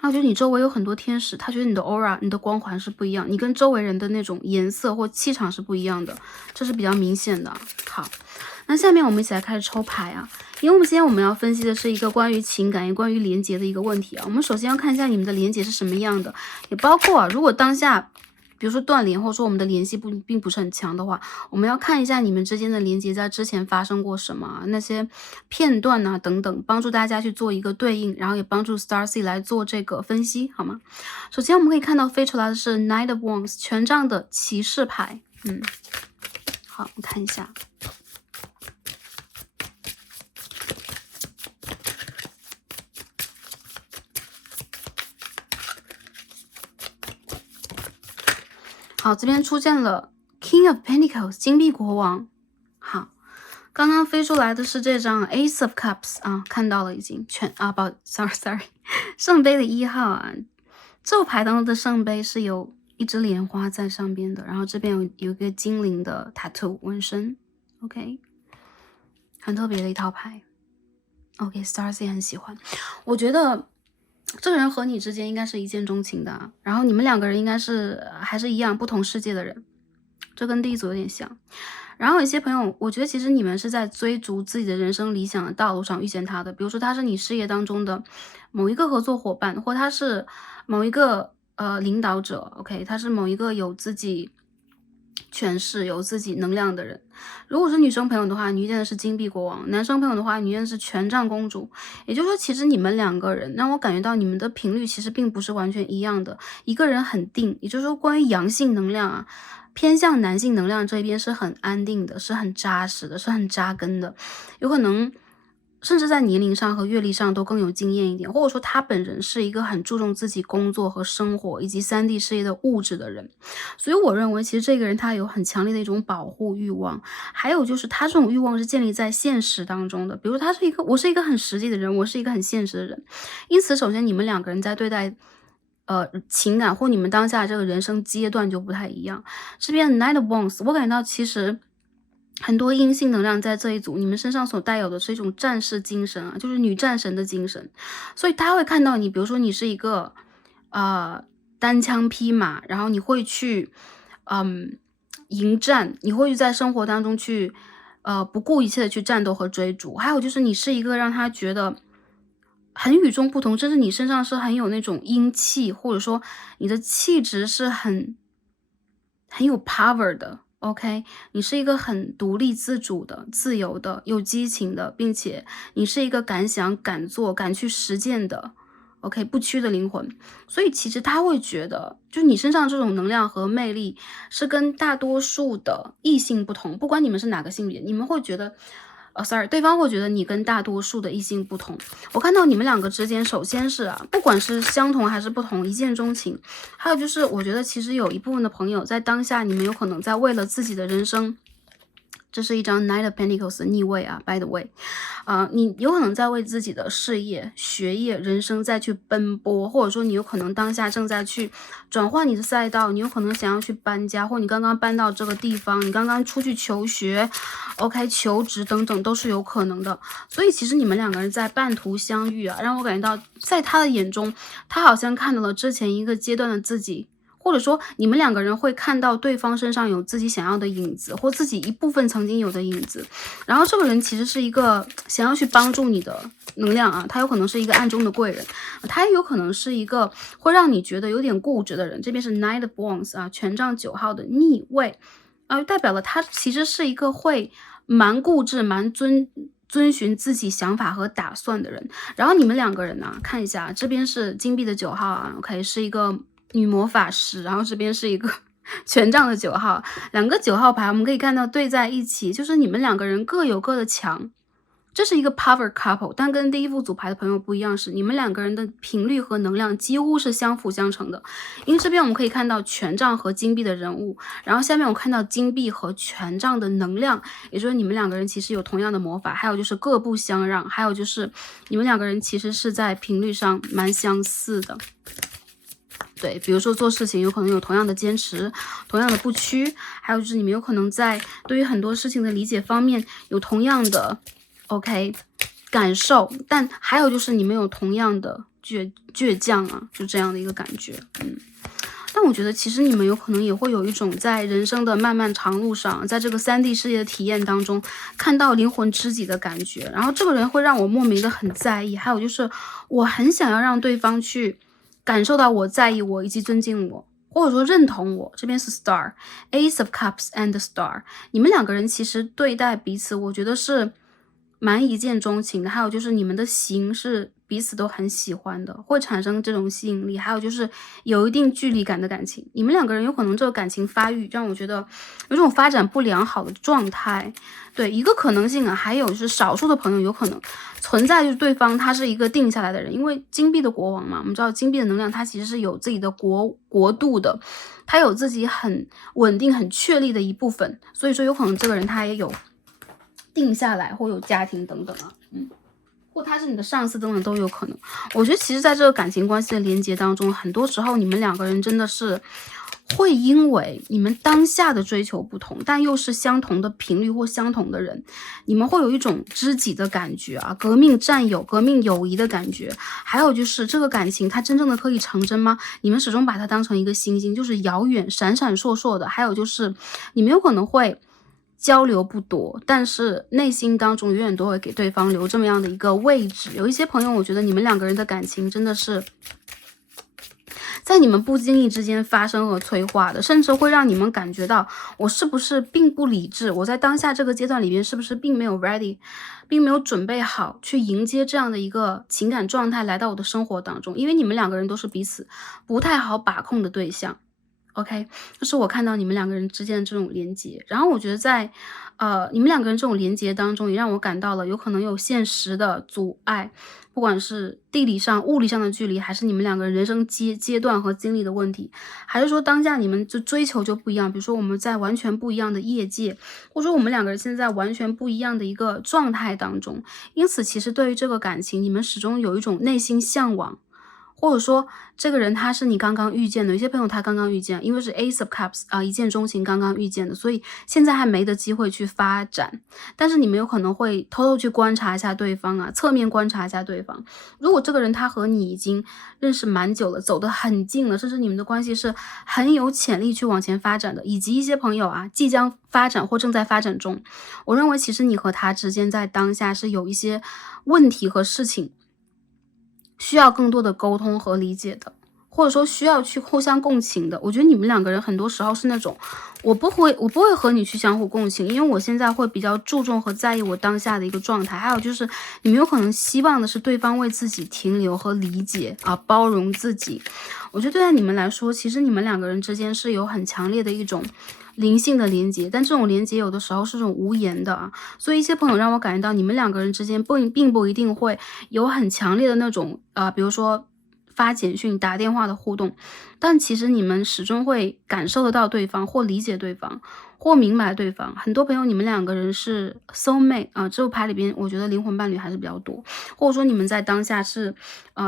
他觉得你周围有很多天使，他觉得你的 aura 你的光环是不一样，你跟周围人的那种颜色或气场是不一样的，这是比较明显的。好，那下面我们一起来开始抽牌啊，因为今天我们要分析的是一个关于情感也关于连结的一个问题啊。我们首先要看一下你们的连结是什么样的，也包括如果当下比如说断联，或者说我们的联系并不是很强的话，我们要看一下你们之间的连接在之前发生过什么，那些片段啊等等，帮助大家去做一个对应，然后也帮助 Starcy 来做这个分析，好吗？首先我们可以看到飞出来的是 Knight of Wands 权杖的骑士牌，好，我们看一下。好，这边出现了 King of Pentacles 金币国王。好，刚刚飞出来的是这张 Ace of Cups 啊，看到了已经sorry 圣杯的1号啊，这牌当中的圣杯是有一只莲花在上边的，然后这边有一个精灵的 tattoo 纹身 ，OK， 很特别的一套牌。OK，Starcy 很喜欢，我觉得这个人和你之间应该是一见钟情的，然后你们两个人应该是还是一样不同世界的人，这跟第一组有点像。然后有些朋友，我觉得其实你们是在追逐自己的人生理想的道路上遇见他的，比如说他是你事业当中的某一个合作伙伴，或他是某一个领导者 ，OK， 他是某一个有自己权势有自己能量的人。如果是女生朋友的话，你遇见的是金币国王；男生朋友的话，你遇见的是权杖公主。也就是说，其实你们两个人让我感觉到你们的频率其实并不是完全一样的。一个人很定，也就是说，关于阳性能量啊，偏向男性能量这一边是很安定的，是很扎实的，是很扎根的，有可能甚至在年龄上和阅历上都更有经验一点，或者说他本人是一个很注重自己工作和生活以及3D 事业的物质的人。所以我认为其实这个人他有很强烈的一种保护欲望，还有就是他这种欲望是建立在现实当中的。比如我是一个很实际的人，我是一个很现实的人，因此首先你们两个人在对待情感或你们当下这个人生阶段就不太一样。这边 Knight of Wands 我感觉到其实很多阴性能量在这一组，你们身上所带有的是一种战士精神啊，就是女战神的精神。所以他会看到你，比如说你是一个单枪匹马，然后你会去迎战，你会在生活当中去不顾一切的去战斗和追逐。还有就是你是一个让他觉得很与众不同，甚至你身上是很有那种英气，或者说你的气质是很有 power 的。OK， 你是一个很独立自主的、自由的、有激情的，并且你是一个敢想敢做、敢去实践的 OK 不屈的灵魂。所以其实他会觉得就是你身上这种能量和魅力是跟大多数的异性不同，不管你们是哪个性别，你们会觉得对方会觉得你跟大多数的异性不同。我看到你们两个之间首先是不管是相同还是不同，一见钟情。还有就是我觉得其实有一部分的朋友在当下你们有可能在为了自己的人生，这是一张 Knight of Pentacles 的逆位啊 by the way， 你有可能在为自己的事业、学业、人生再去奔波，或者说你有可能当下正在去转换你的赛道，你有可能想要去搬家，或你刚刚搬到这个地方，你刚刚出去求学 OK 求职等等都是有可能的。所以其实你们两个人在半途相遇啊，让我感觉到在他的眼中，他好像看到了之前一个阶段的自己，或者说你们两个人会看到对方身上有自己想要的影子，或自己一部分曾经有的影子。然后这个人其实是一个想要去帮助你的能量啊，他有可能是一个暗中的贵人，他也有可能是一个会让你觉得有点固执的人。这边是 Knight of Wands 啊，权杖9号的逆位代表了他其实是一个会蛮固执、蛮遵循自己想法和打算的人。然后你们两个人呢，看一下，这边是金币的9号啊 OK 是一个女魔法师，然后这边是一个权杖的9号，两个9号牌我们可以看到对在一起，就是你们两个人各有各的强。这是一个 power couple， 但跟第一副组牌的朋友不一样是，你们两个人的频率和能量几乎是相辅相成的。因为这边我们可以看到权杖和金币的人物，然后下面我看到金币和权杖的能量，也就是你们两个人其实有同样的魔法，还有就是各不相让，还有就是你们两个人其实是在频率上蛮相似的。对，比如说做事情有可能有同样的坚持，同样的不屈，还有就是你们有可能在对于很多事情的理解方面有同样的 OK 感受，但还有就是你们有同样的倔强啊，就这样的一个感觉。但我觉得其实你们有可能也会有一种在人生的漫漫长路上，在这个3D 世界的体验当中看到灵魂知己的感觉，然后这个人会让我莫名的很在意，还有就是我很想要让对方去感受到我在意我以及尊敬我，或者说认同我。这边是 Star Ace of Cups and Star， 你们两个人其实对待彼此我觉得是蛮一见钟情的，还有就是你们的型是彼此都很喜欢的，会产生这种吸引力，还有就是有一定距离感的感情。你们两个人有可能这个感情发育让我觉得有种发展不良好的状态。对，一个可能性啊，还有就是少数的朋友有可能存在就是对方他是一个定下来的人，因为金币的国王嘛，我们知道金币的能量它其实是有自己的国度的，它有自己很稳定很确立的一部分，所以说有可能这个人他也有定下来或有家庭等等啊，或他是你的上司等等都有可能。我觉得其实在这个感情关系的连接当中，很多时候你们两个人真的是会因为你们当下的追求不同，但又是相同的频率或相同的人，你们会有一种知己的感觉啊，革命战友、革命友谊的感觉。还有就是这个感情它真正的可以成真吗？你们始终把它当成一个星星，就是遥远闪闪烁烁的。还有就是你们有可能会交流不多，但是内心当中永远都会给对方留这么样的一个位置。有一些朋友我觉得你们两个人的感情真的是在你们不经意之间发生和催化的，甚至会让你们感觉到我是不是并不理智，我在当下这个阶段里边是不是并没有 ready， 并没有准备好去迎接这样的一个情感状态来到我的生活当中，因为你们两个人都是彼此不太好把控的对象。OK，这是我看到你们两个人之间的这种连接，然后我觉得在，你们两个人这种连接当中，也让我感到了有可能有现实的阻碍，不管是地理上、物理上的距离，还是你们两个人人生阶段和经历的问题，还是说当下你们就追求就不一样，比如说我们在完全不一样的业界，或者说我们两个人现在完全不一样的一个状态当中，因此其实对于这个感情，你们始终有一种内心向往。或者说这个人他是你刚刚遇见的，有些朋友他刚刚遇见，因为是 Ace of Cups 啊，一见钟情刚刚遇见的，所以现在还没得机会去发展。但是你们有可能会偷偷去观察一下对方啊，侧面观察一下对方。如果这个人他和你已经认识蛮久了，走得很近了，甚至你们的关系是很有潜力去往前发展的，以及一些朋友啊即将发展或正在发展中，我认为其实你和他之间在当下是有一些问题和事情需要更多的沟通和理解的，或者说需要去互相共情的。我觉得你们两个人很多时候是那种，我不会和你去相互共情，因为我现在会比较注重和在意我当下的一个状态。还有就是你们有可能希望的是对方为自己停留和理解啊，包容自己。我觉得对待你们来说，其实你们两个人之间是有很强烈的一种灵性的连接，但这种连接有的时候是这种无言的啊，所以一些朋友让我感觉到你们两个人之间并不一定会有很强烈的那种比如说发简讯、打电话的互动，但其实你们始终会感受得到对方，或理解对方，或明白对方。很多朋友你们两个人是 soul mate 啊，这副牌里边我觉得灵魂伴侣还是比较多，或者说你们在当下是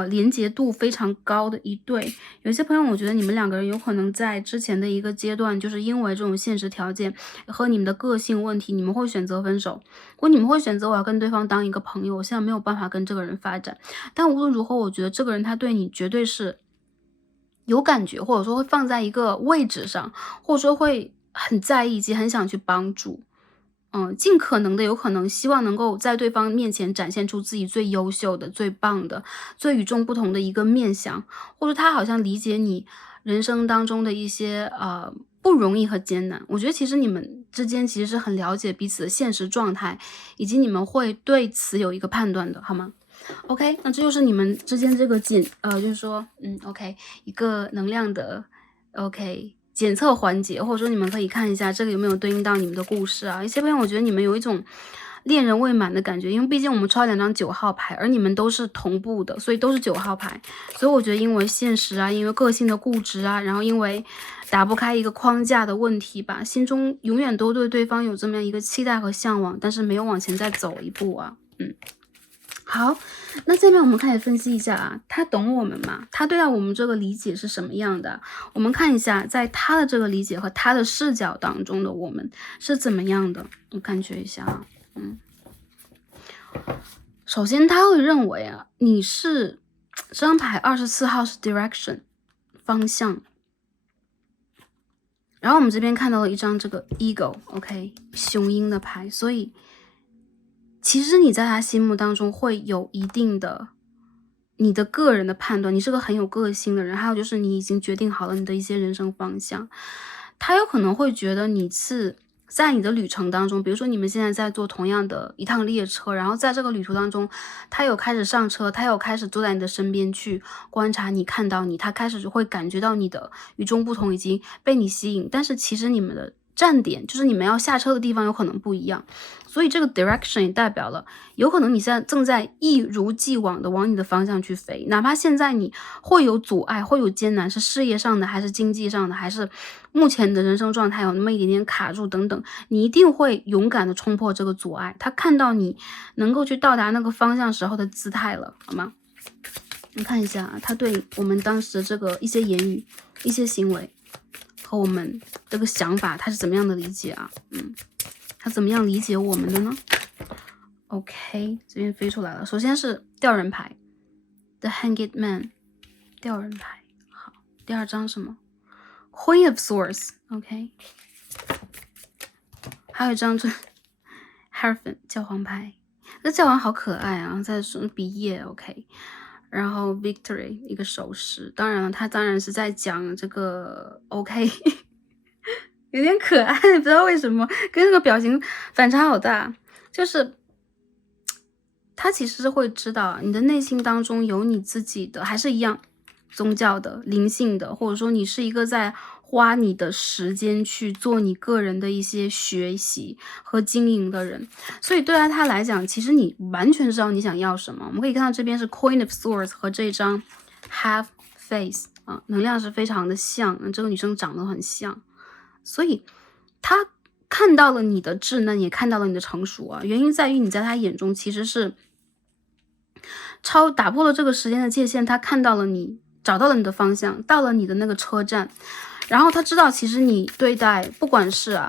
连结度非常高的一对。有些朋友我觉得你们两个人有可能在之前的一个阶段，就是因为这种现实条件和你们的个性问题，你们会选择分手，或你们会选择我要跟对方当一个朋友，我现在没有办法跟这个人发展。但无论如何，我觉得这个人他对你绝对是有感觉，或者说会放在一个位置上，或者说会很在意以及很想去帮助。尽可能的有可能希望能够在对方面前展现出自己最优秀的、最棒的、最与众不同的一个面相，或者他好像理解你人生当中的一些不容易和艰难。我觉得其实你们之间其实是很了解彼此的现实状态，以及你们会对此有一个判断的，好吗？OK，那这就是你们之间这个就是说，OK，一个能量的 OK 检测环节，或者说你们可以看一下这个有没有对应到你们的故事啊。一些朋友我觉得你们有一种恋人未满的感觉，因为毕竟我们抽2张9号牌，而你们都是同步的，所以都是9号牌。所以我觉得因为现实啊，因为个性的固执啊，然后因为打不开一个框架的问题吧，心中永远都对对方有这么样一个期待和向往，但是没有往前再走一步啊。好，那下面我们开始分析一下啊，他懂我们吗？他对待我们这个理解是什么样的？我们看一下，在他的这个理解和他的视角当中的我们是怎么样的？我感觉一下啊，首先他会认为啊，你是这张牌24号是 direction 方向，然后我们这边看到了一张这个 ego，OK， 雄鹰的牌，所以其实你在他心目当中会有一定的你的个人的判断，你是个很有个性的人，还有就是你已经决定好了你的一些人生方向。他有可能会觉得你是在你的旅程当中，比如说你们现在在坐同样的一趟列车，然后在这个旅途当中，他有开始上车，他有开始坐在你的身边去观察你、看到你，他开始会感觉到你的与众不同，已经被你吸引，但是其实你们的站点，就是你们要下车的地方有可能不一样，所以这个 direction 也代表了有可能你现在正在一如既往的往你的方向去飞，哪怕现在你会有阻碍，会有艰难，是事业上的还是经济上的，还是目前的人生状态有那么一点点卡住等等，你一定会勇敢的冲破这个阻碍。他看到你能够去到达那个方向时候的姿态了，好吗？我们看一下啊，他对我们当时的这个一些言语、一些行为和我们这个想法，他是怎么样的理解啊？他怎么样理解我们的呢 ？OK， 这边飞出来了。首先是吊人牌 ，The Hanged Man， 吊人牌。好，第二张什么 ？Queen of Swords，OK，还有一张这 Hierophant 教皇牌。这教皇好可爱啊，在说笔叶 OK。然后 victory 一个手势，当然了，他当然是在讲这个 OK 有点可爱，不知道为什么跟这个表情反差好大。就是他其实是会知道你的内心当中有你自己的，还是一样宗教的、灵性的，或者说你是一个在花你的时间去做你个人的一些学习和经营的人。所以对他来讲，其实你完全知道你想要什么。我们可以看到这边是 Queen of Swords 和这一张 Have Faith 啊，能量是非常的像，这个女生长得很像。所以他看到了你的稚嫩，也看到了你的成熟啊。原因在于你在他眼中其实是打破了这个时间的界限，他看到了你，找到了你的方向，到了你的那个车站，然后他知道其实你对待不管是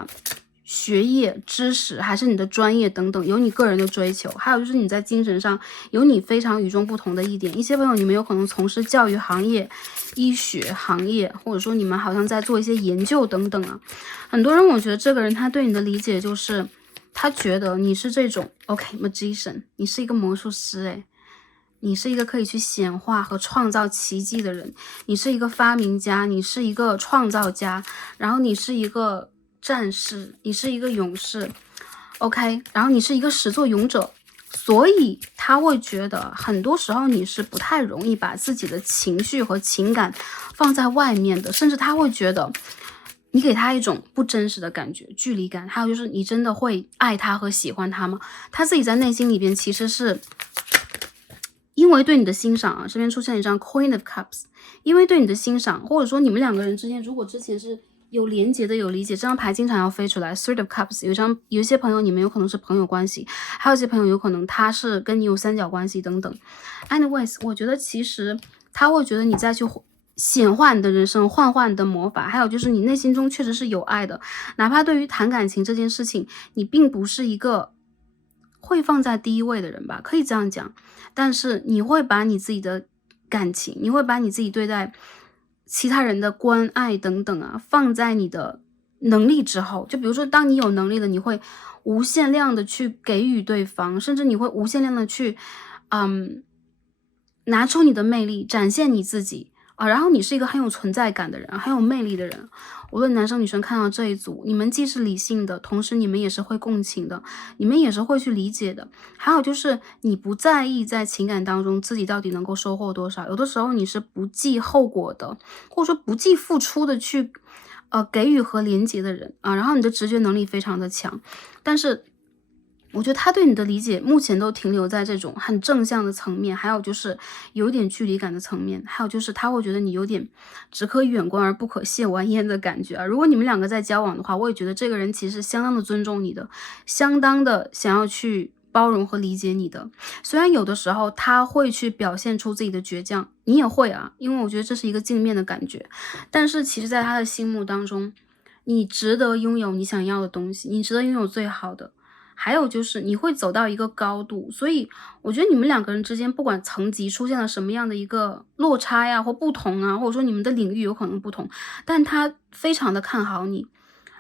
学业、知识还是你的专业等等，有你个人的追求，还有就是你在精神上有你非常与众不同的一点。一些朋友你们有可能从事教育行业、医学行业，或者说你们好像在做一些研究等等啊。很多人我觉得这个人他对你的理解就是他觉得你是这种 magician， 你是一个魔术师你是一个可以去显化和创造奇迹的人，你是一个发明家，你是一个创造家，然后你是一个战士，你是一个勇士 OK， 然后你是一个始作俑者。所以他会觉得很多时候你是不太容易把自己的情绪和情感放在外面的，甚至他会觉得你给他一种不真实的感觉，距离感。还有就是你真的会爱他和喜欢他吗？他自己在内心里边其实是因为对你的欣赏这边出现一张 Queen of Cups， 因为对你的欣赏，或者说你们两个人之间如果之前是有连结的、有理解，这张牌经常要飞出来。Three of Cups 有一些朋友你们有可能是朋友关系，还有一些朋友有可能他是跟你有三角关系等等。Anyways， 我觉得其实他会觉得你再去显化你的人生，幻化你的魔法，还有就是你内心中确实是有爱的，哪怕对于谈感情这件事情，你并不是一个会放在第一位的人吧，可以这样讲。但是你会把你自己的感情，你会把你自己对待其他人的关爱等等放在你的能力之后。就比如说当你有能力了，你会无限量的去给予对方，甚至你会无限量的去拿出你的魅力，展现你自己然后你是一个很有存在感的人，很有魅力的人。无论男生女生看到这一组，你们既是理性的，同时你们也是会共情的，你们也是会去理解的。还有就是你不在意在情感当中自己到底能够收获多少，有的时候你是不计后果的，或者说不计付出的去给予和连接的人然后你的直觉能力非常的强，但是我觉得他对你的理解目前都停留在这种很正向的层面，还有就是有点距离感的层面，还有就是他会觉得你有点只可远观而不可亵玩焉的感觉如果你们两个在交往的话，我也觉得这个人其实相当的尊重你的，相当的想要去包容和理解你的。虽然有的时候他会去表现出自己的倔强，你也会因为我觉得这是一个镜面的感觉，但是其实在他的心目当中，你值得拥有你想要的东西，你值得拥有最好的。还有就是你会走到一个高度，所以我觉得你们两个人之间不管层级出现了什么样的一个落差呀或不同或者说你们的领域有可能不同，但他非常的看好你，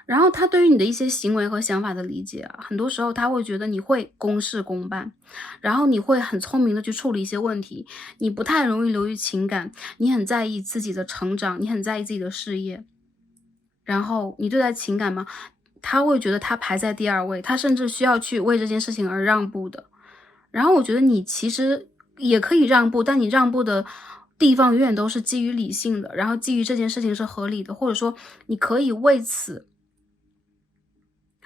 然后他对于你的一些行为和想法的理解很多时候他会觉得你会公事公办，然后你会很聪明的去处理一些问题，你不太容易流于情感，你很在意自己的成长，你很在意自己的事业，然后你对待情感嘛，他会觉得他排在第二位，他甚至需要去为这件事情而让步的。然后我觉得你其实也可以让步，但你让步的地方永远都是基于理性的，然后基于这件事情是合理的，或者说你可以为此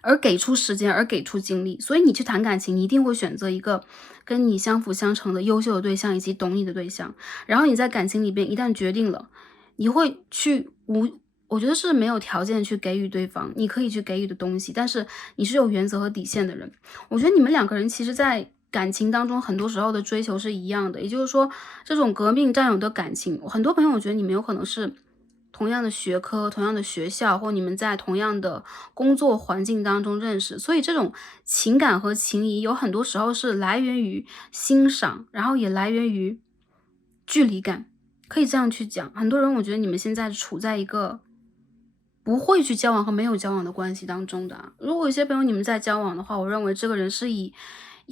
而给出时间，而给出精力。所以你去谈感情，你一定会选择一个跟你相辅相成的优秀的对象，以及懂你的对象。然后你在感情里边一旦决定了，你会去我觉得是没有条件去给予对方你可以去给予的东西，但是你是有原则和底线的人。我觉得你们两个人其实在感情当中很多时候的追求是一样的，也就是说这种革命战友的感情，很多朋友我觉得你们有可能是同样的学科、同样的学校，或你们在同样的工作环境当中认识，所以这种情感和情谊有很多时候是来源于欣赏，然后也来源于距离感，可以这样去讲。很多人我觉得你们现在处在一个不会去交往和没有交往的关系当中的如果有些朋友你们在交往的话，我认为这个人是以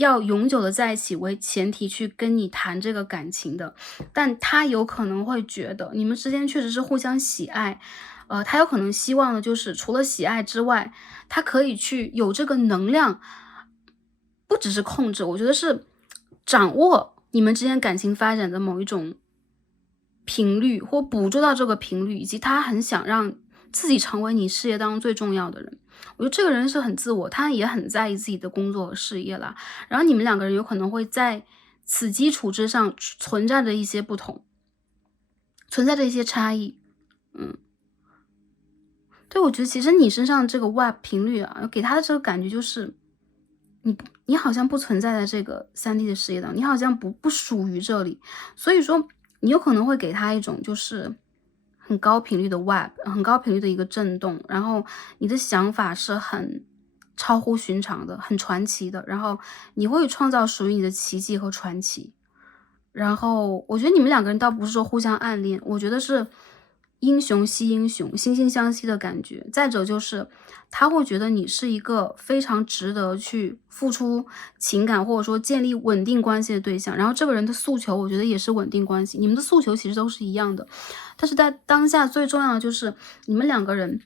要永久的在一起为前提去跟你谈这个感情的，但他有可能会觉得你们之间确实是互相喜爱，他有可能希望的就是除了喜爱之外，他可以去有这个能量，不只是控制，我觉得是掌握你们之间感情发展的某一种频率，或捕捉到这个频率，以及他很想让自己成为你事业当中最重要的人。我觉得这个人是很自我，他也很在意自己的工作和事业啦。然后你们两个人有可能会在此基础之上存在着一些不同，存在着一些差异。对，我觉得其实你身上这个 vibe 频率啊，给他的这个感觉就是你好像不存在在这个3D 的世界当中，你好像不属于这里。所以说你有可能会给他一种就是很高频率的 vibe， 很高频率的一个震动，然后你的想法是很超乎寻常的，很传奇的，然后你会创造属于你的奇迹和传奇。然后我觉得你们两个人倒不是说互相暗恋，我觉得是英雄惜英雄，惺惺相惜的感觉。再者就是他会觉得你是一个非常值得去付出情感或者说建立稳定关系的对象，然后这个人的诉求我觉得也是稳定关系，你们的诉求其实都是一样的。但是在当下最重要的就是你们两个人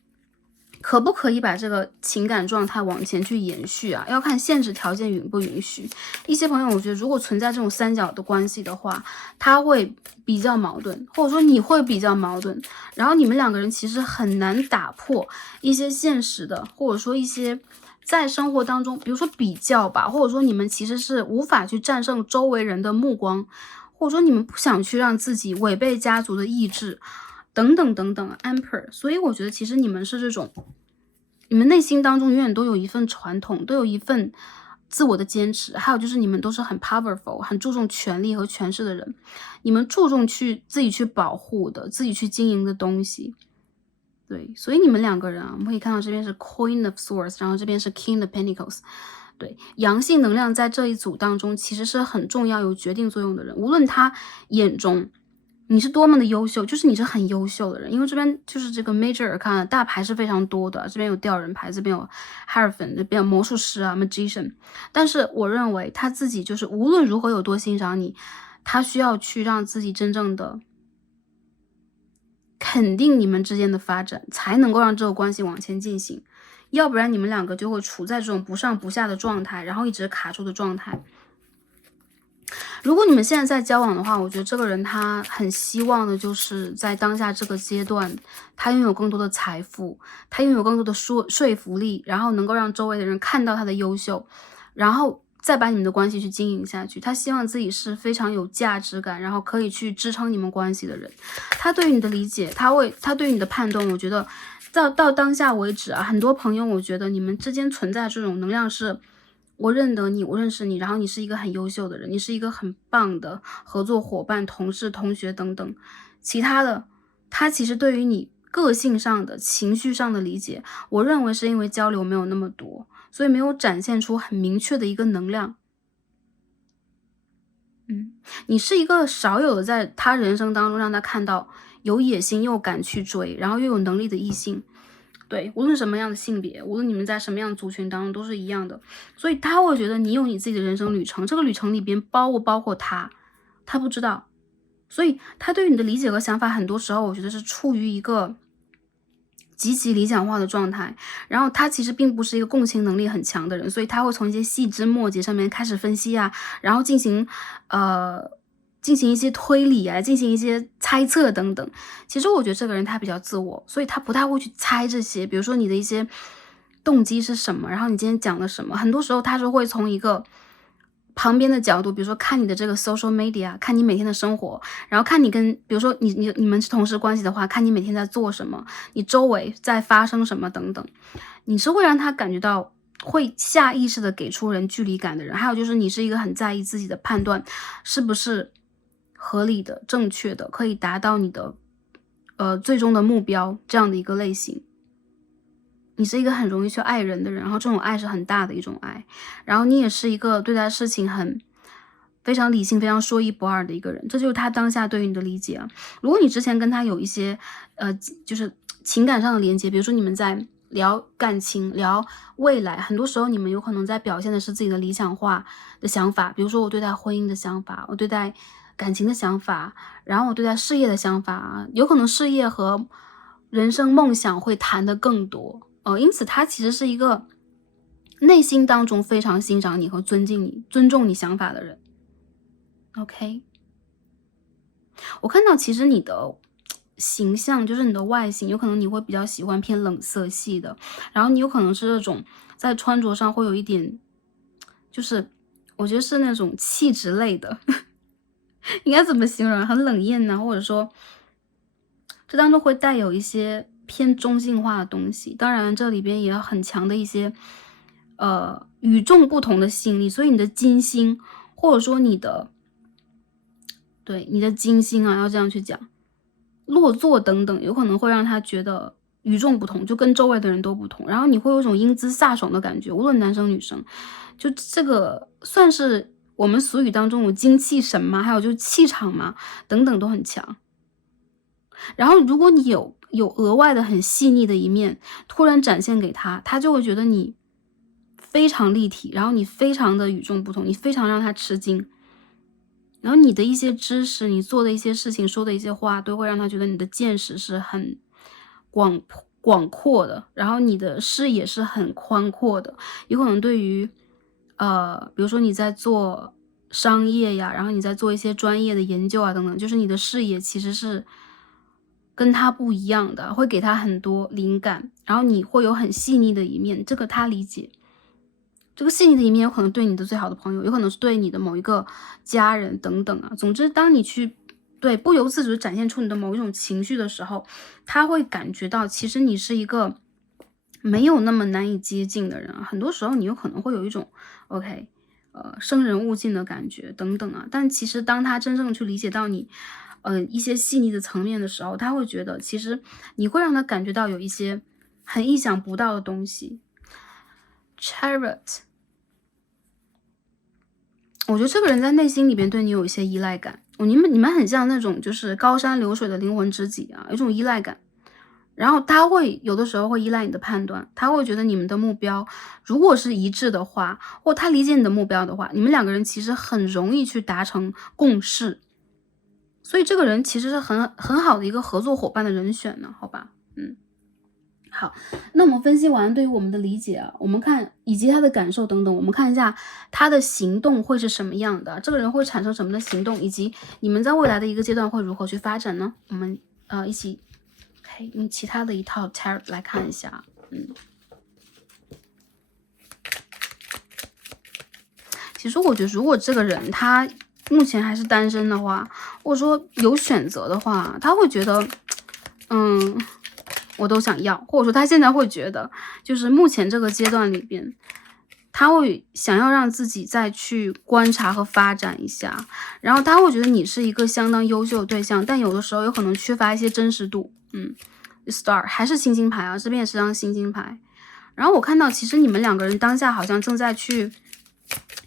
可不可以把这个情感状态往前去延续啊？要看现实条件允不允许。一些朋友我觉得如果存在这种三角的关系的话，他会比较矛盾，或者说你会比较矛盾，然后你们两个人其实很难打破一些现实的，或者说一些在生活当中比如说比较吧，或者说你们其实是无法去战胜周围人的目光，或者说你们不想去让自己违背家族的意志等等等等 amper。 所以我觉得其实你们是这种，你们内心当中永远都有一份传统，都有一份自我的坚持，还有就是你们都是很 powerful， 很注重权力和权势的人，你们注重自己去保护的，自己去经营的东西。对，所以你们两个人啊，我们可以看到这边是 Queen of Swords， 然后这边是 King of Pentacles。对，阳性能量在这一组当中其实是很重要、有决定作用的人，无论他眼中你是多么的优秀，就是你是很优秀的人。因为这边就是这个 Major Arcana 大牌是非常多的，这边有吊人牌，这边有 Hierophant， 这边有魔术师啊 Magician。 但是我认为他自己就是无论如何有多欣赏你，他需要去让自己真正的肯定你们之间的发展，才能够让这个关系往前进行。要不然你们两个就会处在这种不上不下的状态，然后一直卡住的状态。如果你们现在在交往的话，我觉得这个人他很希望的就是在当下这个阶段，他拥有更多的财富，他拥有更多的说服力，然后能够让周围的人看到他的优秀，然后再把你们的关系去经营下去。他希望自己是非常有价值感，然后可以去支撑你们关系的人。他对于你的理解，他对于你的判断，我觉得到当下为止啊，很多朋友我觉得你们之间存在这种能量是，我认得你，我认识你，然后你是一个很优秀的人，你是一个很棒的合作伙伴、同事、同学等等。其他的，他其实对于你个性上的、情绪上的理解，我认为是因为交流没有那么多，所以没有展现出很明确的一个能量。你是一个少有的在他人生当中让他看到有野心又敢去追，然后又有能力的异性。对，无论什么样的性别，无论你们在什么样的族群当中都是一样的。所以他会觉得你有你自己的人生旅程，这个旅程里边包括他不知道。所以他对于你的理解和想法很多时候我觉得是处于一个极其理想化的状态，然后他其实并不是一个共情能力很强的人，所以他会从一些细枝末节上面开始分析啊，然后进行一些推理啊，进行一些猜测等等。其实我觉得这个人他比较自我，所以他不太会去猜这些，比如说你的一些动机是什么，然后你今天讲了什么，很多时候他是会从一个旁边的角度，比如说看你的这个 social media， 看你每天的生活，然后看你跟比如说你们是同事关系的话，看你每天在做什么，你周围在发生什么等等。你是会让他感觉到会下意识的给出人距离感的人。还有就是你是一个很在意自己的判断是不是合理的、正确的，可以达到你的最终的目标这样的一个类型。你是一个很容易去爱人的人，然后这种爱是很大的一种爱，然后你也是一个对待事情非常理性、非常说一不二的一个人，这就是他当下对于你的理解啊。如果你之前跟他有一些就是情感上的连接，比如说你们在聊感情，聊未来，很多时候你们有可能在表现的是自己的理想化的想法，比如说我对待婚姻的想法，我对待感情的想法，然后我对待事业的想法，有可能事业和人生梦想会谈得更多。因此他其实是一个内心当中非常欣赏你和尊重你想法的人。OK， 我看到其实你的形象，就是你的外形，有可能你会比较喜欢偏冷色系的，然后你有可能是那种在穿着上会有一点，就是我觉得是那种气质类的，应该怎么形容？很冷艳呢，或者说这当中会带有一些偏中性化的东西，当然这里边也有很强的一些与众不同的吸引力，所以你的金星或者说你的金星啊，要这样去讲，落座等等，有可能会让他觉得与众不同，就跟周围的人都不同，然后你会有一种英姿飒爽的感觉，无论男生女生，就这个算是我们俗语当中有精气神嘛，还有就是气场嘛，等等都很强。然后如果你有额外的很细腻的一面突然展现给他，他就会觉得你非常立体，然后你非常的与众不同，你非常让他吃惊。然后你的一些知识，你做的一些事情，说的一些话，都会让他觉得你的见识是很广阔的，然后你的视野是很宽阔的。有可能对于比如说你在做商业呀，然后你在做一些专业的研究啊等等，就是你的视野其实是跟他不一样的，会给他很多灵感，然后你会有很细腻的一面，这个他理解。这个细腻的一面有可能对你的最好的朋友，有可能是对你的某一个家人等等啊。总之，当你去不由自主地展现出你的某一种情绪的时候，他会感觉到其实你是一个没有那么难以接近的人啊。很多时候你有可能会有一种 OK，生人勿近的感觉等等啊。但其实当他真正去理解到你一些细腻的层面的时候，他会觉得其实你会让他感觉到有一些很意想不到的东西。Chariot， 我觉得这个人在内心里边对你有一些依赖感，你们很像那种就是高山流水的灵魂知己啊，有一种依赖感。然后他会有的时候会依赖你的判断，他会觉得你们的目标如果是一致的话，或他理解你的目标的话，你们两个人其实很容易去达成共识。所以这个人其实是很好的一个合作伙伴的人选呢，好吧？好，那我们分析完对于我们的理解啊，我们看以及他的感受等等，我们看一下他的行动会是什么样的，这个人会产生什么的行动，以及你们在未来的一个阶段会如何去发展呢？我们一起用其他的一套 tarot 来看一下。其实我觉得如果这个人他目前还是单身的话，或者说有选择的话，他会觉得我都想要，或者说他现在会觉得，就是目前这个阶段里边，他会想要让自己再去观察和发展一下，然后他会觉得你是一个相当优秀的对象，但有的时候有可能缺乏一些真实度。Star 还是星星牌啊，这边也是张星星牌。然后我看到其实你们两个人当下好像正在去，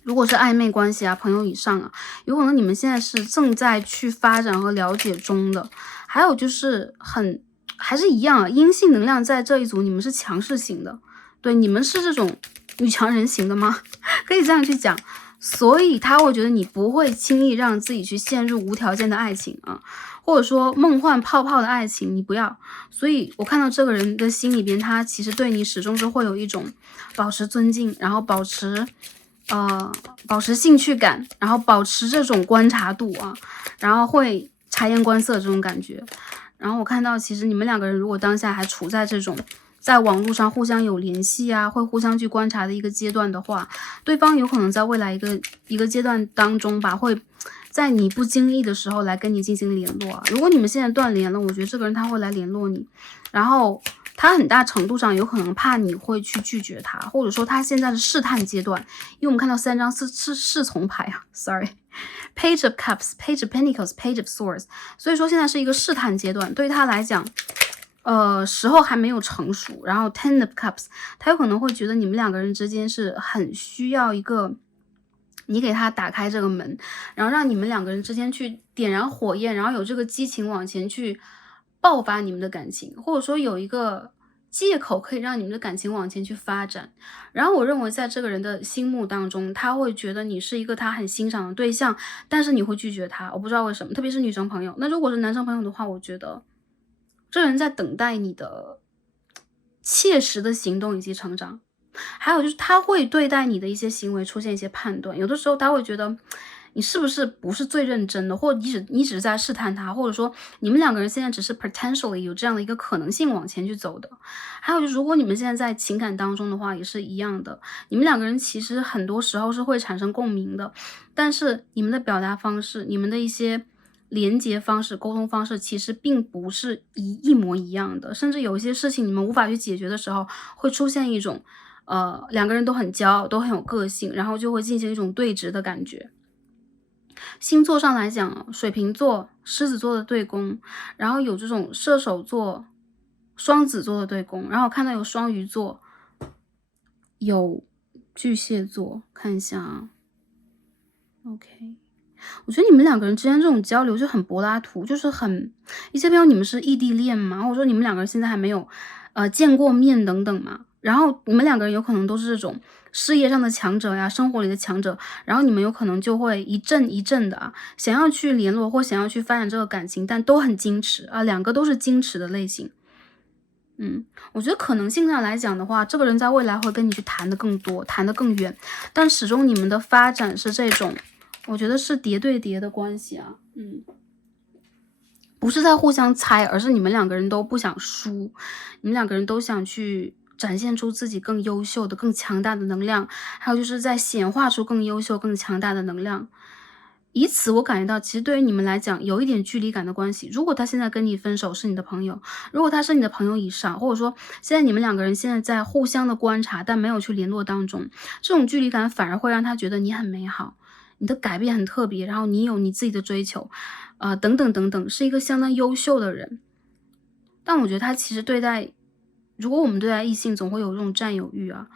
如果是暧昧关系啊，朋友以上啊，有可能你们现在是正在去发展和了解中的。还有就是还是一样啊，阴性能量在这一组你们是强势型的，对，你们是这种女强人型的吗？可以这样去讲。所以他会觉得你不会轻易让自己去陷入无条件的爱情啊，或者说梦幻泡泡的爱情，你不要。所以我看到这个人的心里边，他其实对你始终是会有一种保持尊敬，然后保持兴趣感，然后保持这种观察度啊，然后会察言观色这种感觉。然后我看到其实你们两个人如果当下还处在这种在网络上互相有联系啊，会互相去观察的一个阶段的话，对方有可能在未来一个阶段当中吧，会在你不经意的时候来跟你进行联络啊。如果你们现在断联了，我觉得这个人他会来联络你，然后他很大程度上有可能怕你会去拒绝他，或者说他现在的试探阶段，因为我们看到3张侍从牌啊 ，Page of Cups, Page of Pentacles, Page of Swords， 所以说现在是一个试探阶段，对于他来讲，时候还没有成熟。然后 Ten of Cups， 他有可能会觉得你们两个人之间是很需要一个你给他打开这个门，然后让你们两个人之间去点燃火焰，然后有这个激情往前去爆发你们的感情，或者说有一个借口可以让你们的感情往前去发展。然后我认为在这个人的心目当中，他会觉得你是一个他很欣赏的对象，但是你会拒绝他，我不知道为什么，特别是女生朋友。那如果是男生朋友的话，我觉得这人在等待你的切实的行动以及成长。还有就是他会对待你的一些行为出现一些判断，有的时候他会觉得你是不是最认真的，或者你只是在试探他，或者说你们两个人现在只是 potentially 有这样的一个可能性往前去走的。还有就是如果你们现在在情感当中的话也是一样的，你们两个人其实很多时候是会产生共鸣的，但是你们的表达方式，你们的一些连接方式、沟通方式其实并不是一模一样的，甚至有一些事情你们无法去解决的时候，会出现一种两个人都很骄傲，都很有个性，然后就会进行一种对峙的感觉。星座上来讲，水瓶座、狮子座的对宫，然后有这种射手座、双子座的对宫，然后看到有双鱼座，有巨蟹座，看一下啊。OK，我觉得你们两个人之间这种交流就很柏拉图，就是很一些朋友你们是异地恋嘛，或者说你们两个人现在还没有见过面等等嘛，然后你们两个人有可能都是这种事业上的强者呀，生活里的强者，然后你们有可能就会一阵一阵的想要去联络或想要去发展这个感情，但都很矜持啊，两个都是矜持的类型。我觉得可能性上来讲的话，这个人在未来会跟你去谈的更多，谈的更远，但始终你们的发展是这种，我觉得是叠对叠的关系啊，不是在互相猜，而是你们两个人都不想输，你们两个人都想去展现出自己更优秀的、更强大的能量，还有就是在显化出更优秀、更强大的能量。以此我感觉到，其实对于你们来讲，有一点距离感的关系。如果他现在跟你分手是你的朋友，如果他是你的朋友以上，或者说现在你们两个人现在在互相的观察，但没有去联络当中，这种距离感反而会让他觉得你很美好，你的改变很特别，然后你有你自己的追求，等等等等，是一个相当优秀的人。但我觉得他其实如果我们对待异性总会有这种占有欲啊，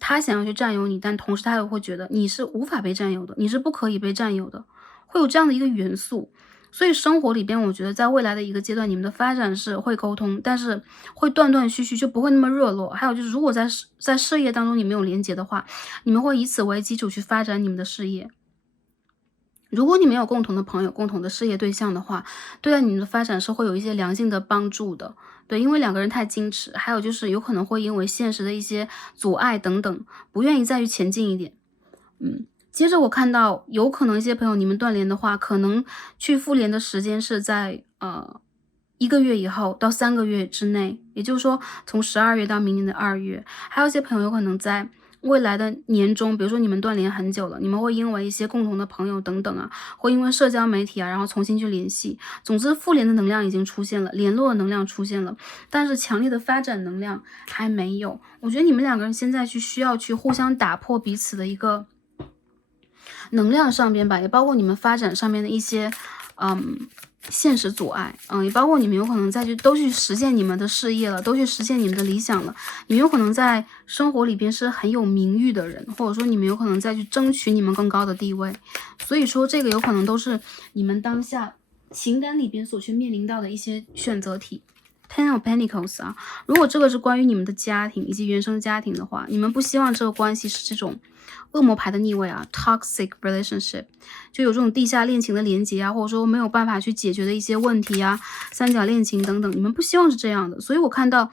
他想要去占有你，但同时他又会觉得你是无法被占有的，你是不可以被占有的，会有这样的一个元素。所以生活里边，我觉得在未来的一个阶段，你们的发展是会沟通，但是会断断续续，就不会那么热络。还有就是，如果在事业当中你们有连结的话，你们会以此为基础去发展你们的事业。如果你们有共同的朋友、共同的事业对象的话，对你们的发展是会有一些良性的帮助的。对，因为两个人太矜持，还有就是有可能会因为现实的一些阻碍等等，不愿意再去前进一点。接着我看到有可能一些朋友你们断联的话，可能去复联的时间是在1个月以后到3个月之内，也就是说从12月到明年的2月。还有一些朋友有可能在未来的年中，比如说你们断联很久了，你们会因为一些共同的朋友等等会因为社交媒体然后重新去联系。总之复联的能量已经出现了，联络的能量出现了，但是强烈的发展能量还没有。我觉得你们两个人现在需要去互相打破彼此的一个能量上边吧，也包括你们发展上面的一些现实阻碍，也包括你们有可能都去实现你们的事业了，都去实现你们的理想了。你们有可能在生活里边是很有名誉的人，或者说你们有可能再去争取你们更高的地位。所以说这个有可能都是你们当下情感里边所去面临到的一些选择题。Ten of Pentacles 如果这个是关于你们的家庭以及原生家庭的话，你们不希望这个关系是这种恶魔牌的逆位toxic relationship， 就有这种地下恋情的连结或者说没有办法去解决的一些问题三角恋情等等，你们不希望是这样的。所以我看到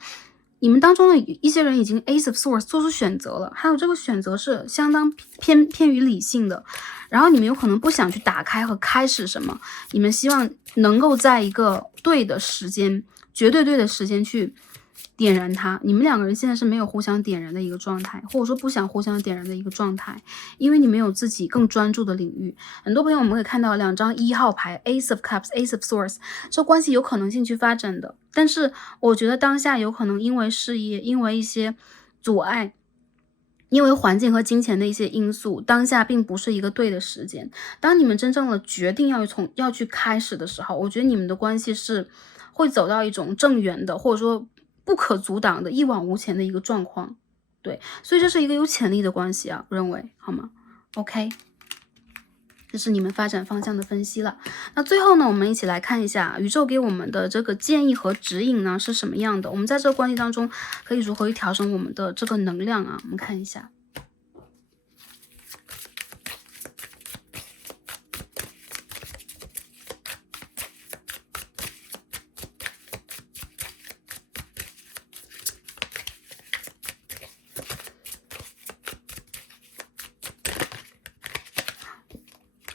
你们当中的一些人已经 Ace of Swords 做出选择了，还有这个选择是相当偏于理性的，然后你们有可能不想去打开和开始什么，你们希望能够在一个对的时间，绝对对的时间去点燃它。你们两个人现在是没有互相点燃的一个状态，或者说不想互相点燃的一个状态，因为你们有自己更专注的领域。很多朋友我们可以看到2张1号牌 Ace of Cups Ace of Swords， 这关系有可能性去发展的，但是我觉得当下有可能因为事业，因为一些阻碍，因为环境和金钱的一些因素，当下并不是一个对的时间。当你们真正的决定要去开始的时候，我觉得你们的关系是会走到一种正缘的，或者说不可阻挡的一往无前的一个状况。对，所以这是一个有潜力的关系我认为好吗？ OK，这是你们发展方向的分析了。那最后呢，我们一起来看一下宇宙给我们的这个建议和指引呢是什么样的，我们在这个关系当中可以如何去调整我们的这个能量啊，我们看一下。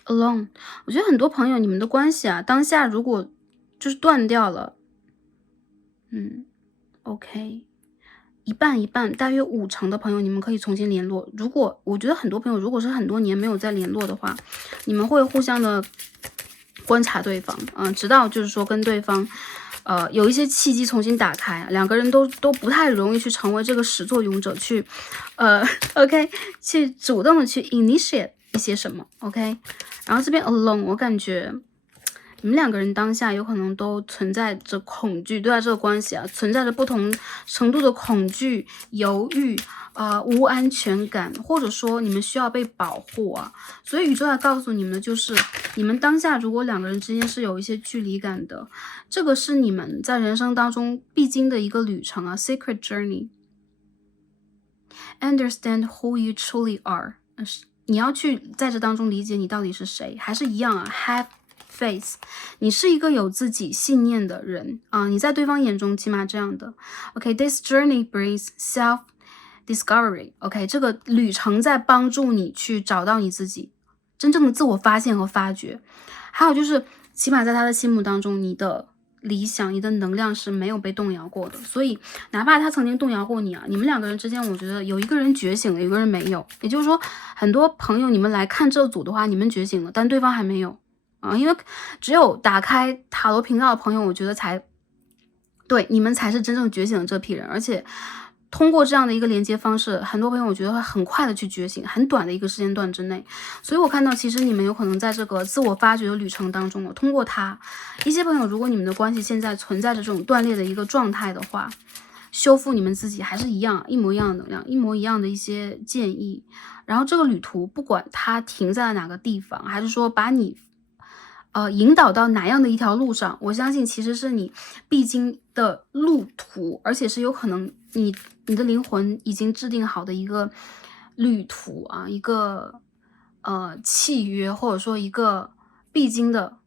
alone， 我觉得很多朋友你们的关系啊，当下如果就是断掉了，OK， 一半一半，大约50%的朋友你们可以重新联络。如果我觉得很多朋友如果是很多年没有再联络的话，你们会互相的观察对方，直到就是说跟对方有一些契机重新打开，两个人都不太容易去成为这个始作俑者，去OK 去主动的去 initiate 一些什么 OK。 然后这边 alone， 我感觉你们两个人当下有可能都存在着恐惧，对待这个关系啊存在着不同程度的恐惧、犹豫无安全感，或者说你们需要被保护啊。所以宇宙要告诉你们的就是，你们当下如果两个人之间是有一些距离感的，这个是你们在人生当中必经的一个旅程啊 ，secret journey。 Understand who you truly are， 你要去在这当中理解你到底是谁，还是一样啊 ，have faith， 你是一个有自己信念的人啊，你在对方眼中起码这样的。OK，this journey brings self-discovery。OK， 这个旅程在帮助你去找到你自己，真正的自我发现和发掘。还有就是，起码在他的心目当中，你的理想、你的能量是没有被动摇过的。所以，哪怕他曾经动摇过你啊，你们两个人之间，我觉得有一个人觉醒了，有一个人没有。也就是说，很多朋友你们来看这组的话，你们觉醒了，但对方还没有。因为只有打开塔罗频道的朋友，我觉得对你们才是真正觉醒的这批人，而且通过这样的一个连接方式，很多朋友我觉得会很快的去觉醒，很短的一个时间段之内。所以我看到其实你们有可能在这个自我发掘的旅程当中，通过它，一些朋友如果你们的关系现在存在着这种断裂的一个状态的话，修复你们自己还是一样，一模一样的能量，一模一样的一些建议。然后这个旅途不管它停在了哪个地方，还是说把你引导到哪样的一条路上，我相信其实是你必经的路途，而且是有可能你的灵魂已经制定好的一个旅途啊，一个契约，或者说一个必经的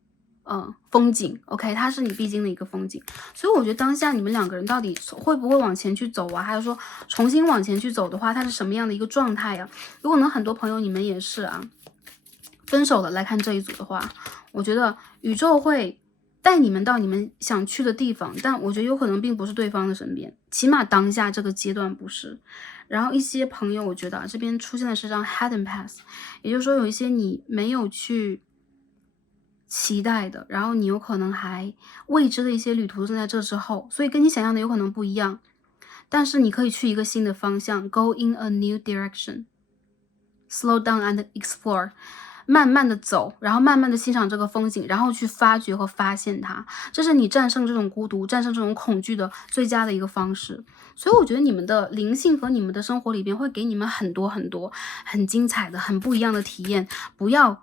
风景 OK， 它是你必经的一个风景。所以我觉得当下你们两个人到底会不会往前去走啊，还是说重新往前去走的话，它是什么样的一个状态呀？有可能很多朋友你们也是啊，分手了来看这一组的话，我觉得宇宙会带你们到你们想去的地方，但我觉得有可能并不是对方的身边，起码当下这个阶段不是。然后一些朋友我觉得这边出现的是张 hidden path， 也就是说有一些你没有去期待的，然后你有可能还未知的一些旅途正在这之后，所以跟你想象的有可能不一样，但是你可以去一个新的方向 go in a new direction， slow down and explore，慢慢的走，然后慢慢的欣赏这个风景，然后去发掘和发现它，这是你战胜这种孤独、战胜这种恐惧的最佳的一个方式。所以我觉得你们的灵性和你们的生活里边会给你们很多很多很精彩的、很不一样的体验。不要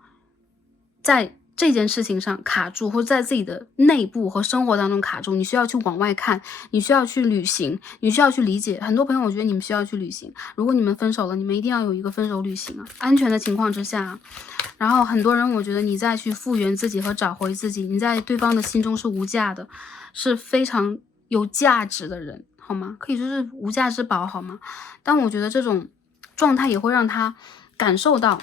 在这件事情上卡住，或者在自己的内部和生活当中卡住，你需要去往外看，你需要去旅行，你需要去理解。很多朋友我觉得你们需要去旅行，如果你们分手了，你们一定要有一个分手旅行啊，安全的情况之下。然后很多人我觉得你再去复原自己和找回自己，你在对方的心中是无价的，是非常有价值的人，好吗？可以说是无价之宝，好吗？但我觉得这种状态也会让他感受到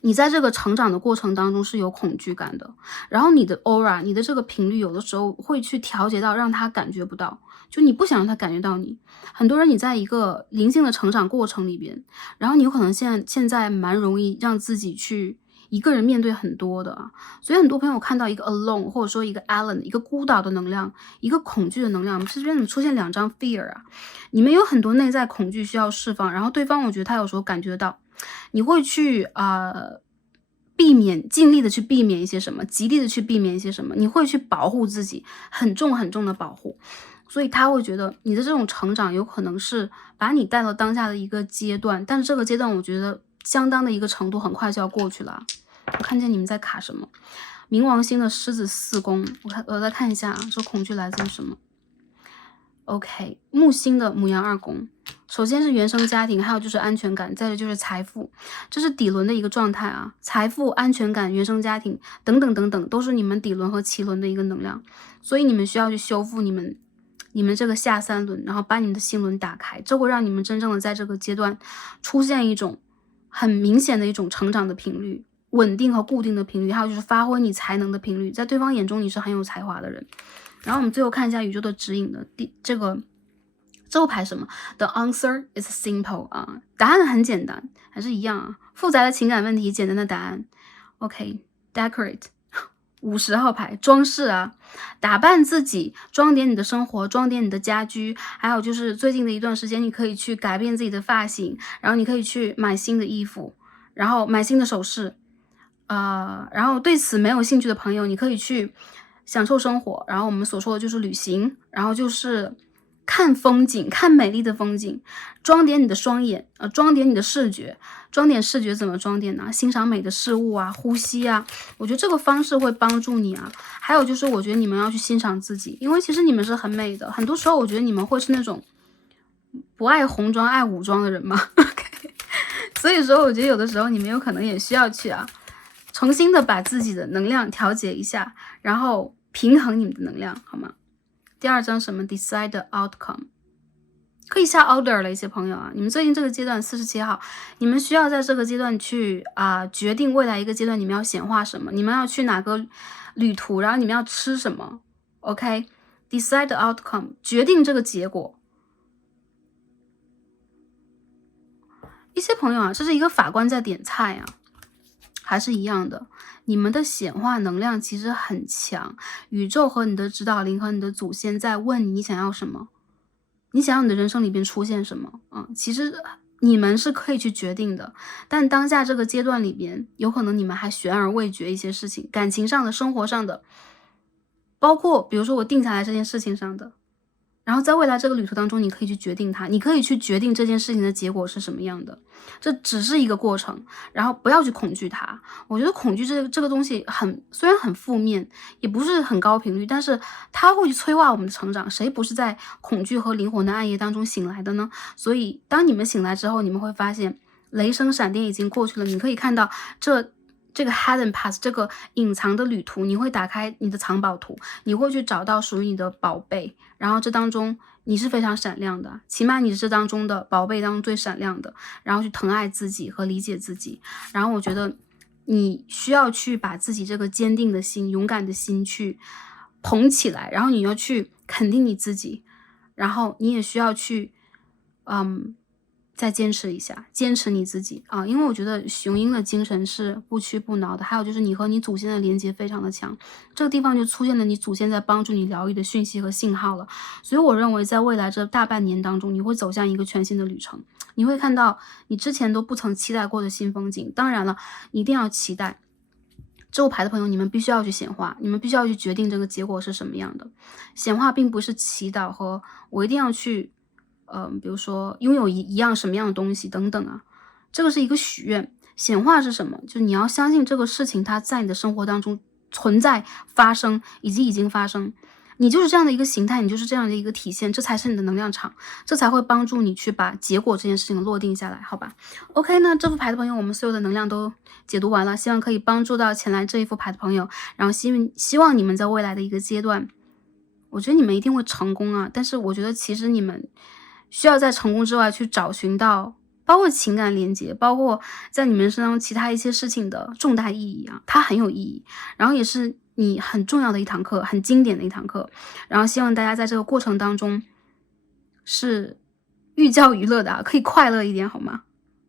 你在这个成长的过程当中是有恐惧感的，然后你的 aura， 你的这个频率有的时候会去调节到让他感觉不到，就你不想让他感觉到你。很多人你在一个灵性的成长过程里边，然后你有可能现在蛮容易让自己去一个人面对很多的啊，所以很多朋友看到一个 alone 或者说一个 alone， 一个孤岛的能量，一个恐惧的能量，这边怎么出现2张 fear 啊？你们有很多内在恐惧需要释放，然后对方我觉得他有时候感觉得到，你会去避免，尽力的去避免一些什么，极力的去避免一些什么，你会去保护自己，很重很重的保护。所以他会觉得你的这种成长有可能是把你带到当下的一个阶段，但是这个阶段我觉得相当的一个程度很快就要过去了。我看见你们在卡什么？冥王星的狮子4宫，我再看一下啊，这恐惧来自于什么 ？OK， 木星的牡羊2宫，首先是原生家庭，还有就是安全感，再有就是财富，这是底轮的一个状态啊。财富、安全感、原生家庭等等等等，都是你们底轮和脐轮的一个能量，所以你们需要去修复你们这个下3轮，然后把你们的心轮打开，这会让你们真正的在这个阶段出现一种很明显的一种成长的频率。稳定和固定的频率，还有就是发挥你才能的频率，在对方眼中你是很有才华的人。然后我们最后看一下宇宙的指引的这个牌什么 ？The answer is simple 啊，答案很简单，还是一样啊，复杂的情感问题，简单的答案。OK，decorate 50号牌，装饰啊，打扮自己，装点你的生活，装点你的家居，还有就是最近的一段时间，你可以去改变自己的发型，然后你可以去买新的衣服，然后买新的首饰。然后对此没有兴趣的朋友，你可以去享受生活。然后我们所说的就是旅行，然后就是看风景，看美丽的风景，装点你的双眼，装点你的视觉。装点视觉怎么装点呢？欣赏美的事物啊，呼吸啊，我觉得这个方式会帮助你啊。还有就是我觉得你们要去欣赏自己，因为其实你们是很美的。很多时候我觉得你们会是那种不爱红妆爱武装的人嘛。所以说我觉得有的时候你们有可能也需要去重新的把自己的能量调节一下，然后平衡你们的能量，好吗？第2张什么 decide the outcome， 可以下 order 了。一些朋友啊，你们最近这个阶段47号，你们需要在这个阶段去决定未来一个阶段你们要显化什么，你们要去哪个旅途，然后你们要吃什么。OK， decide the outcome， 决定这个结果。一些朋友啊，这是一个法官在点菜啊，还是一样的，你们的显化能量其实很强，宇宙和你的指导灵和你的祖先在问你想要什么，你想要你的人生里边出现什么其实你们是可以去决定的，但当下这个阶段里边，有可能你们还悬而未决一些事情，感情上的、生活上的，包括比如说我定下来这件事情上的。然后在未来这个旅途当中，你可以去决定它，你可以去决定这件事情的结果是什么样的，这只是一个过程，然后不要去恐惧它。我觉得恐惧这个东西虽然很负面，也不是很高频率，但是它会去催化我们的成长。谁不是在恐惧和灵魂的暗夜当中醒来的呢？所以当你们醒来之后，你们会发现雷声闪电已经过去了，你可以看到这个 hidden path 这个隐藏的旅途，你会打开你的藏宝图，你会去找到属于你的宝贝，然后这当中你是非常闪亮的，起码你是这当中的宝贝当中最闪亮的，然后去疼爱自己和理解自己。然后我觉得你需要去把自己这个坚定的心、勇敢的心去捧起来，然后你要去肯定你自己，然后你也需要去再坚持一下，坚持你自己因为我觉得雄鹰的精神是不屈不挠的，还有就是你和你祖先的连接非常的强，这个地方就出现了你祖先在帮助你疗愈的讯息和信号了。所以我认为在未来这大半年当中，你会走向一个全新的旅程，你会看到你之前都不曾期待过的新风景。当然了，一定要期待。这副牌的朋友，你们必须要去显化，你们必须要去决定这个结果是什么样的。显化并不是祈祷和我一定要去比如说拥有一样什么样的东西等等这个是一个许愿。显化是什么？就是你要相信这个事情它在你的生活当中存在、发生以及已经发生，你就是这样的一个形态，你就是这样的一个体现，这才是你的能量场，这才会帮助你去把结果这件事情落定下来，好吧 ？OK， 那这副牌的朋友，我们所有的能量都解读完了，希望可以帮助到前来这一副牌的朋友，然后希望你们在未来的一个阶段，我觉得你们一定会成功但是我觉得其实你们需要在成功之外去找寻到包括情感连接，包括在你们身上其他一些事情的重大意义它很有意义，然后也是你很重要的一堂课，很经典的一堂课，然后希望大家在这个过程当中是寓教于乐的可以快乐一点好吗？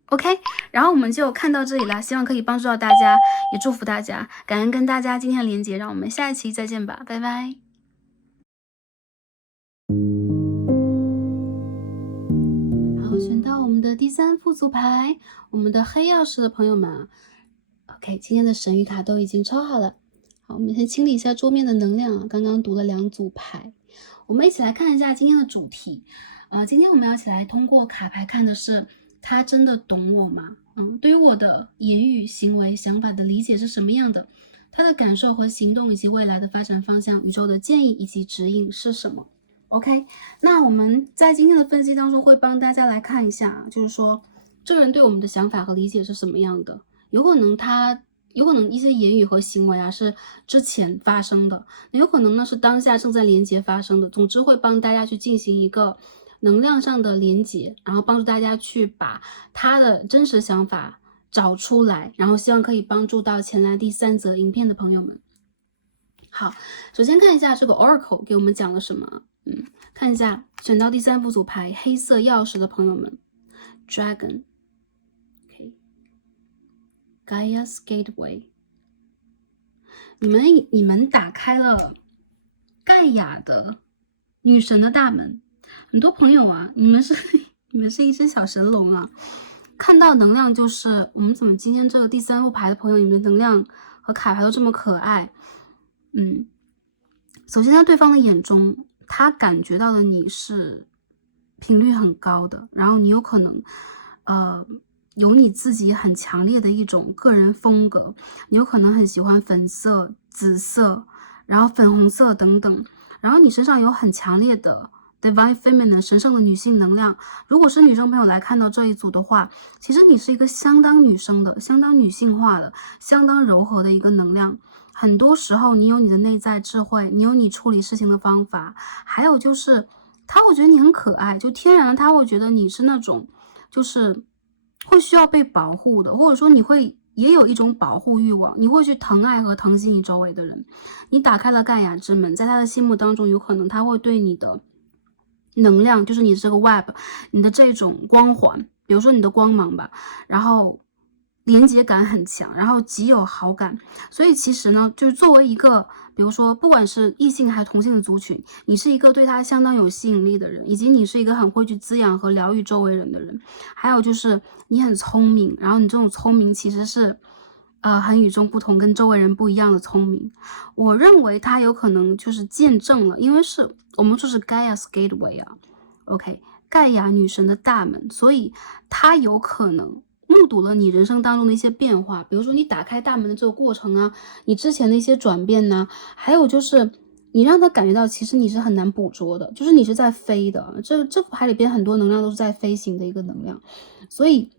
OK， 然后我们就看到这里啦，希望可以帮助到大家，也祝福大家，感恩跟大家今天的连接，让我们下一期再见吧，拜拜。选到我们的第3副组牌，我们的黑曜石的朋友们OK， 今天的神谕卡都已经抽好了。好，我们先清理一下桌面的能量刚刚读了2组牌，我们一起来看一下今天的主题。今天我们要一起来通过卡牌看的是他真的懂我吗？对于我的言语、行为、想法的理解是什么样的？他的感受和行动以及未来的发展方向，宇宙的建议以及指引是什么 ？OK，那我们在今天的分析当中会帮大家来看一下，就是说这个人对我们的想法和理解是什么样的？有可能一些言语和行为啊是之前发生的，有可能呢是当下正在连接发生的。总之会帮大家去进行一个能量上的连接，然后帮助大家去把他的真实想法找出来，然后希望可以帮助到前来第3则影片的朋友们。好，首先看一下这个 Oracle 给我们讲了什么。看一下选到第3副组牌黑色钥匙的朋友们 Dragon。Gaia's Gateway， 你们打开了盖亚的女神的大门。很多朋友啊，你们是一只小神龙啊，看到能量就是我们怎么今天这个第3副牌的朋友，你们的能量和卡牌都这么可爱。首先在对方的眼中，他感觉到的你是频率很高的，然后你有可能有你自己很强烈的一种个人风格，你有可能很喜欢粉色、紫色，然后粉红色等等，然后你身上有很强烈的 Divine Feminine 神圣的女性能量。如果是女生朋友来看到这一组的话，其实你是一个相当女生的、相当女性化的、相当柔和的一个能量。很多时候你有你的内在智慧，你有你处理事情的方法，还有就是他会觉得你很可爱，就天然的他会觉得你是那种就是会需要被保护的，或者说你会也有一种保护欲望，你会去疼爱和疼惜你周围的人。你打开了盖亚之门，在他的心目当中，有可能他会对你的能量，就是你这个 web， 你的这种光环，比如说你的光芒吧，然后连接感很强，然后极有好感。所以其实呢，就是作为一个比如说不管是异性还是同性的族群，你是一个对他相当有吸引力的人，以及你是一个很会去滋养和疗愈周围人的人。还有就是你很聪明，然后你这种聪明其实是很与众不同，跟周围人不一样的聪明。我认为他有可能就是见证了，因为是我们说是 Gaia's Gateway 啊 ，OK， 盖亚女神的大门，所以他有可能目睹了你人生当中的一些变化，比如说你打开大门的这个过程啊，你之前的一些转变呢，还有就是你让他感觉到其实你是很难捕捉的，就是你是在飞的，这副牌里边很多能量都是在飞行的一个能量，所以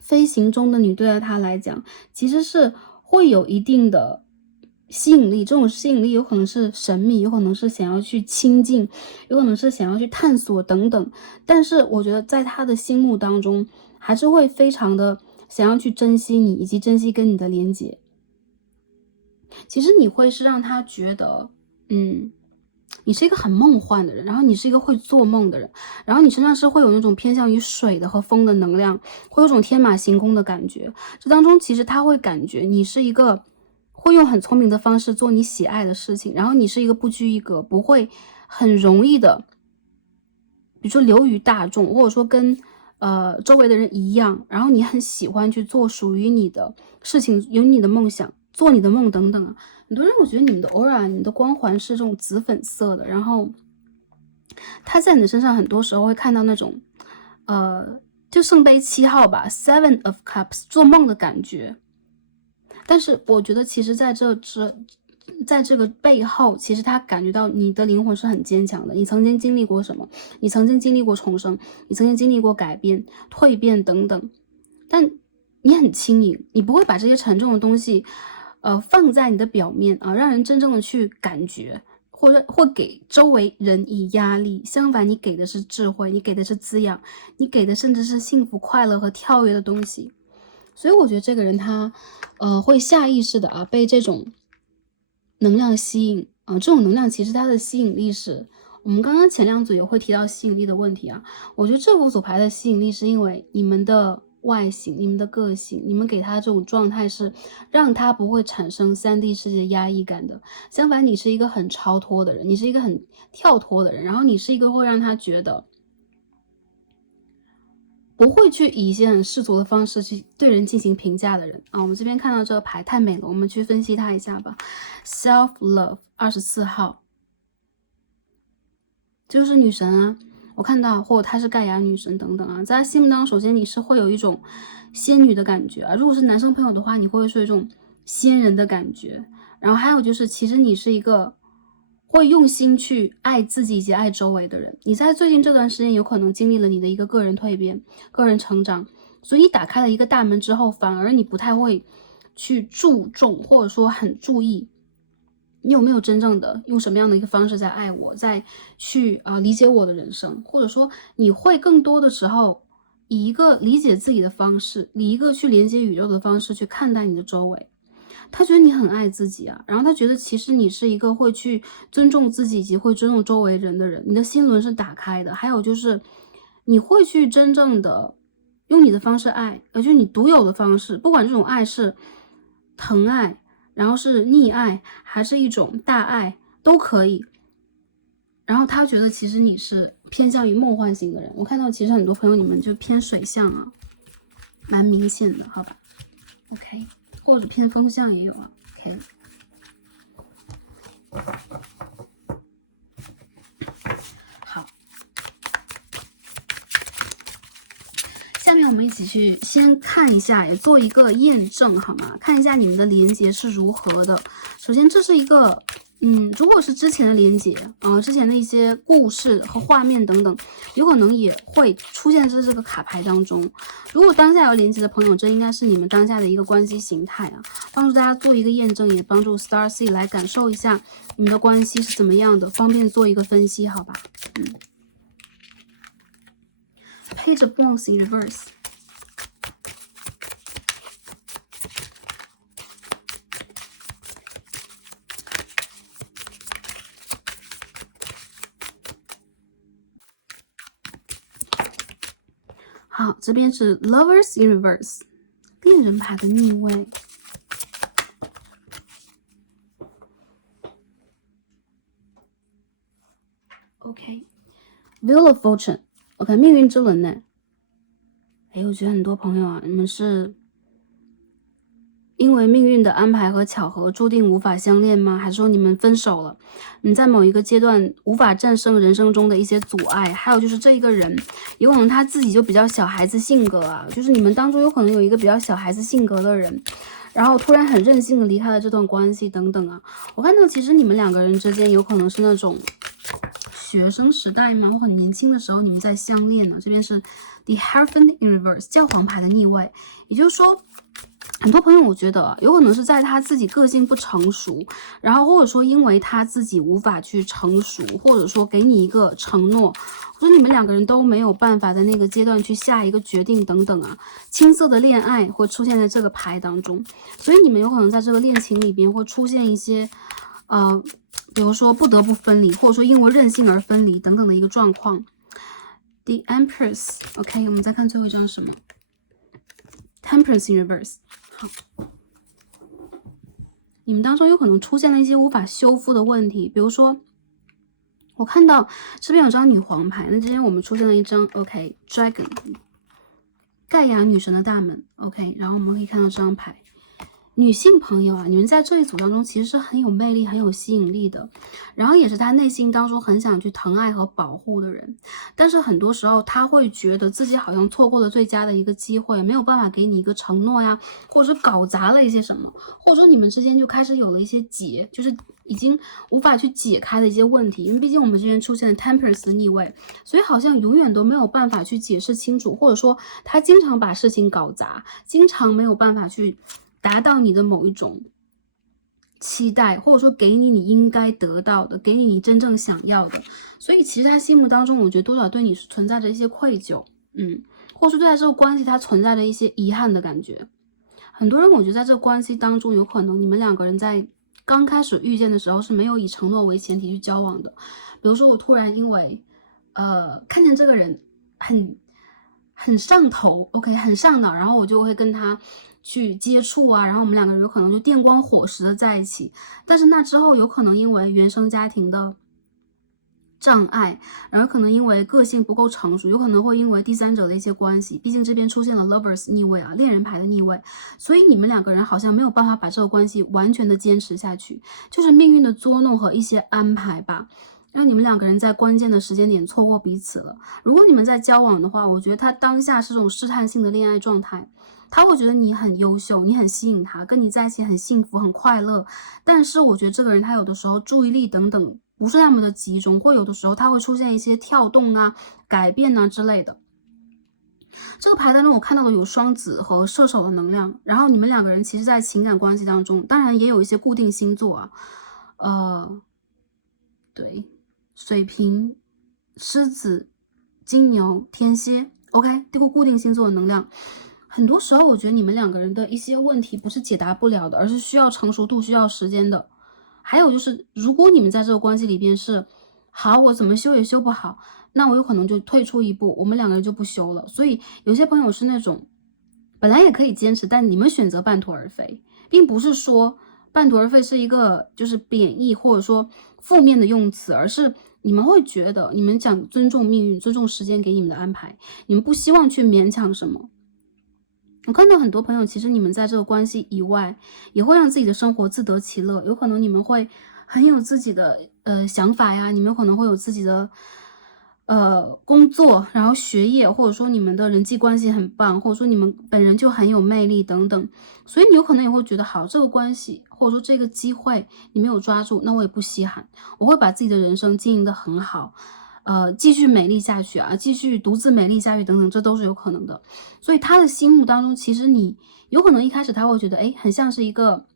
飞行中的你对待他来讲其实是会有一定的吸引力，这种吸引力有可能是神秘，有可能是想要去亲近，有可能是想要去探索等等，但是我觉得在他的心目当中还是会非常的想要去珍惜你，以及珍惜跟你的连接。其实你会是让他觉得你是一个很梦幻的人，然后你是一个会做梦的人，然后你身上是会有那种偏向于水的和风的能量，会有种天马行空的感觉。这当中其实他会感觉你是一个会用很聪明的方式做你喜爱的事情，然后你是一个不拘一格，不会很容易的比如说流于大众，或者说跟周围的人一样，然后你很喜欢去做属于你的事情，有你的梦想，做你的梦等等啊。很多人我觉得你们的 aura， 你的光环是这种紫粉色的，然后他在你的身上很多时候会看到那种就圣杯7号吧 ，Seven of Cups 做梦的感觉。但是我觉得其实在这个背后，其实他感觉到你的灵魂是很坚强的，你曾经经历过什么，你曾经经历过重生，你曾经经历过改变、蜕变等等，但你很轻盈，你不会把这些沉重的东西放在你的表面啊，让人真正的去感觉，或者会给周围人以压力。相反，你给的是智慧，你给的是滋养，你给的甚至是幸福、快乐和跳跃的东西。所以我觉得这个人他会下意识的被这种能量吸引这种能量其实它的吸引力是我们刚刚前2组也会提到吸引力的问题啊。我觉得这副组牌的吸引力是因为你们的外形、你们的个性，你们给他这种状态是让他不会产生3D 世界的压抑感的。相反，你是一个很超脱的人，你是一个很跳脱的人，然后你是一个会让他觉得不会去以一些很世俗的方式去对人进行评价的人啊。我们这边看到这个牌太美了，我们去分析它一下吧。Self Love 24号，就是女神啊。我看到或者她是盖亚女神等等啊，在她心目当中，首先你是会有一种仙女的感觉啊，如果是男生朋友的话，你会说有一种仙人的感觉。然后还有就是，其实你是一个会用心去爱自己以及爱周围的人。你在最近这段时间有可能经历了你的一个个人蜕变、个人成长，所以你打开了一个大门之后，反而你不太会去注重或者说很注意你有没有真正的用什么样的一个方式在爱我，在去理解我的人生，或者说你会更多的时候以一个理解自己的方式，以一个去连接宇宙的方式去看待你的周围。他觉得你很爱自己啊，然后他觉得其实你是一个会去尊重自己以及会尊重周围人的人，你的心轮是打开的。还有就是你会去真正的用你的方式爱，就是你独有的方式，不管这种爱是疼爱，然后是溺爱，还是一种大爱都可以。然后他觉得其实你是偏向于梦幻型的人，我看到其实很多朋友你们就偏水象啊，蛮明显的，好吧 ？OK。或者偏风向也有啊 ，OK。好，下面我们一起去先看一下，也做一个验证，好吗？看一下你们的连接是如何的。首先，这是一个。如果是之前的连结，之前的一些故事和画面等等，有可能也会出现在这个卡牌当中。如果当下有连结的朋友，这应该是你们当下的一个关系形态啊，帮助大家做一个验证，也帮助 Starseed 来感受一下你们的关系是怎么样的，方便做一个分析，好吧？Page of Wands in reverse。好，这边是 Lovers in Reverse， 恋人牌的逆位。OK，Wheel of Fortune，OK，命运之轮呢？哎，我觉得很多朋友啊，你们是因为命运的安排和巧合注定无法相恋吗？还是说你们分手了？你在某一个阶段无法战胜人生中的一些阻碍？还有就是这一个人，有可能他自己就比较小孩子性格啊，就是你们当中有可能有一个比较小孩子性格的人，然后突然很任性的离开了这段关系等等啊。我看到其实你们两个人之间有可能是那种学生时代嘛，或很年轻的时候你们在相恋呢。这边是 The Hierophant in Reverse， 教皇牌的逆位，也就是说。很多朋友我觉得有可能是在他自己个性不成熟，然后或者说因为他自己无法去成熟，或者说给你一个承诺，或者你们两个人都没有办法在那个阶段去下一个决定等等啊，青涩的恋爱会出现在这个牌当中，所以你们有可能在这个恋情里边会出现一些比如说不得不分离，或者说因为任性而分离等等的一个状况。The Empress，OK，我们再看最后一张是什么 ？Temperance in Reverse。好，你们当中有可能出现了一些无法修复的问题，比如说，我看到这边有张女皇牌，那这边我们出现了一张 OK，Dragon， 盖亚女神的大门 OK， 然后我们可以看到这张牌。女性朋友啊，你们在这一组当中其实是很有魅力、很有吸引力的，然后也是他内心当中很想去疼爱和保护的人，但是很多时候他会觉得自己好像错过了最佳的一个机会，没有办法给你一个承诺呀，或者是搞砸了一些什么，或者说你们之间就开始有了一些结，就是已经无法去解开的一些问题，因为毕竟我们这边出现了 Temperance 的逆位，所以好像永远都没有办法去解释清楚，或者说他经常把事情搞砸，经常没有办法去达到你的某一种期待，或者说给你应该得到的，给你真正想要的，所以其实他心目当中，我觉得多少对你是存在着一些愧疚，或者说对他这个关系他存在着一些遗憾的感觉。很多人我觉得在这个关系当中，有可能你们两个人在刚开始遇见的时候是没有以承诺为前提去交往的，比如说我突然因为看见这个人很上头 OK 很上脑，然后我就会跟他去接触啊，然后我们两个人有可能就电光火石的在一起，但是那之后有可能因为原生家庭的障碍，然后可能因为个性不够成熟，有可能会因为第三者的一些关系，毕竟这边出现了 Lovers 逆位啊，恋人牌的逆位，所以你们两个人好像没有办法把这个关系完全的坚持下去，就是命运的捉弄和一些安排吧。让你们两个人在关键的时间点错过彼此了。如果你们在交往的话，我觉得他当下是这种试探性的恋爱状态，他会觉得你很优秀，你很吸引他，跟你在一起很幸福很快乐。但是我觉得这个人他有的时候注意力等等不是那么的集中，或有的时候他会出现一些跳动啊、改变啊之类的。这个牌当中我看到的有双子和射手的能量，然后你们两个人其实在情感关系当中，当然也有一些固定星座啊，对，水瓶、狮子、金牛、天蝎 ，OK， 这个固定星座的能量。很多时候我觉得你们两个人的一些问题不是解答不了的，而是需要成熟度、需要时间的。还有就是，如果你们在这个关系里边是好，我怎么修也修不好，那我有可能就退出一步，我们两个人就不修了。所以有些朋友是那种本来也可以坚持，但你们选择半途而废，并不是说半途而废是一个就是贬义或者说负面的用词，而是你们会觉得你们讲尊重命运，尊重时间给你们的安排，你们不希望去勉强什么。我看到很多朋友，其实你们在这个关系以外，也会让自己的生活自得其乐。有可能你们会很有自己的想法呀，你们可能会有自己的工作，然后学业，或者说你们的人际关系很棒，或者说你们本人就很有魅力等等。所以你有可能也会觉得，好，这个关系或者说这个机会你没有抓住，那我也不稀罕，我会把自己的人生经营得很好。继续美丽下去啊，继续独自美丽下去等等，这都是有可能的。所以他的心目当中，其实你有可能一开始他会觉得，哎，很像是一个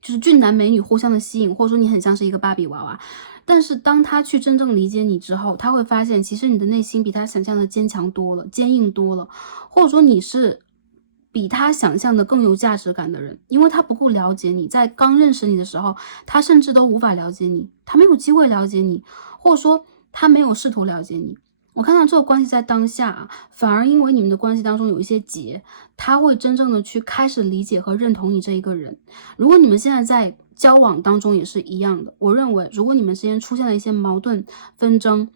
就是俊男美女互相的吸引，或者说你很像是一个芭比娃娃。但是当他去真正理解你之后，他会发现其实你的内心比他想象的坚强多了，坚硬多了，或者说你是比他想象的更有价值感的人，因为他不够了解你，在刚认识你的时候，他甚至都无法了解你，他没有机会了解你，或者说他没有试图了解你。我看到这个关系在当下啊，反而因为你们的关系当中有一些结，他会真正的去开始理解和认同你这一个人。如果你们现在在交往当中也是一样的，我认为如果你们之间出现了一些矛盾、纷争、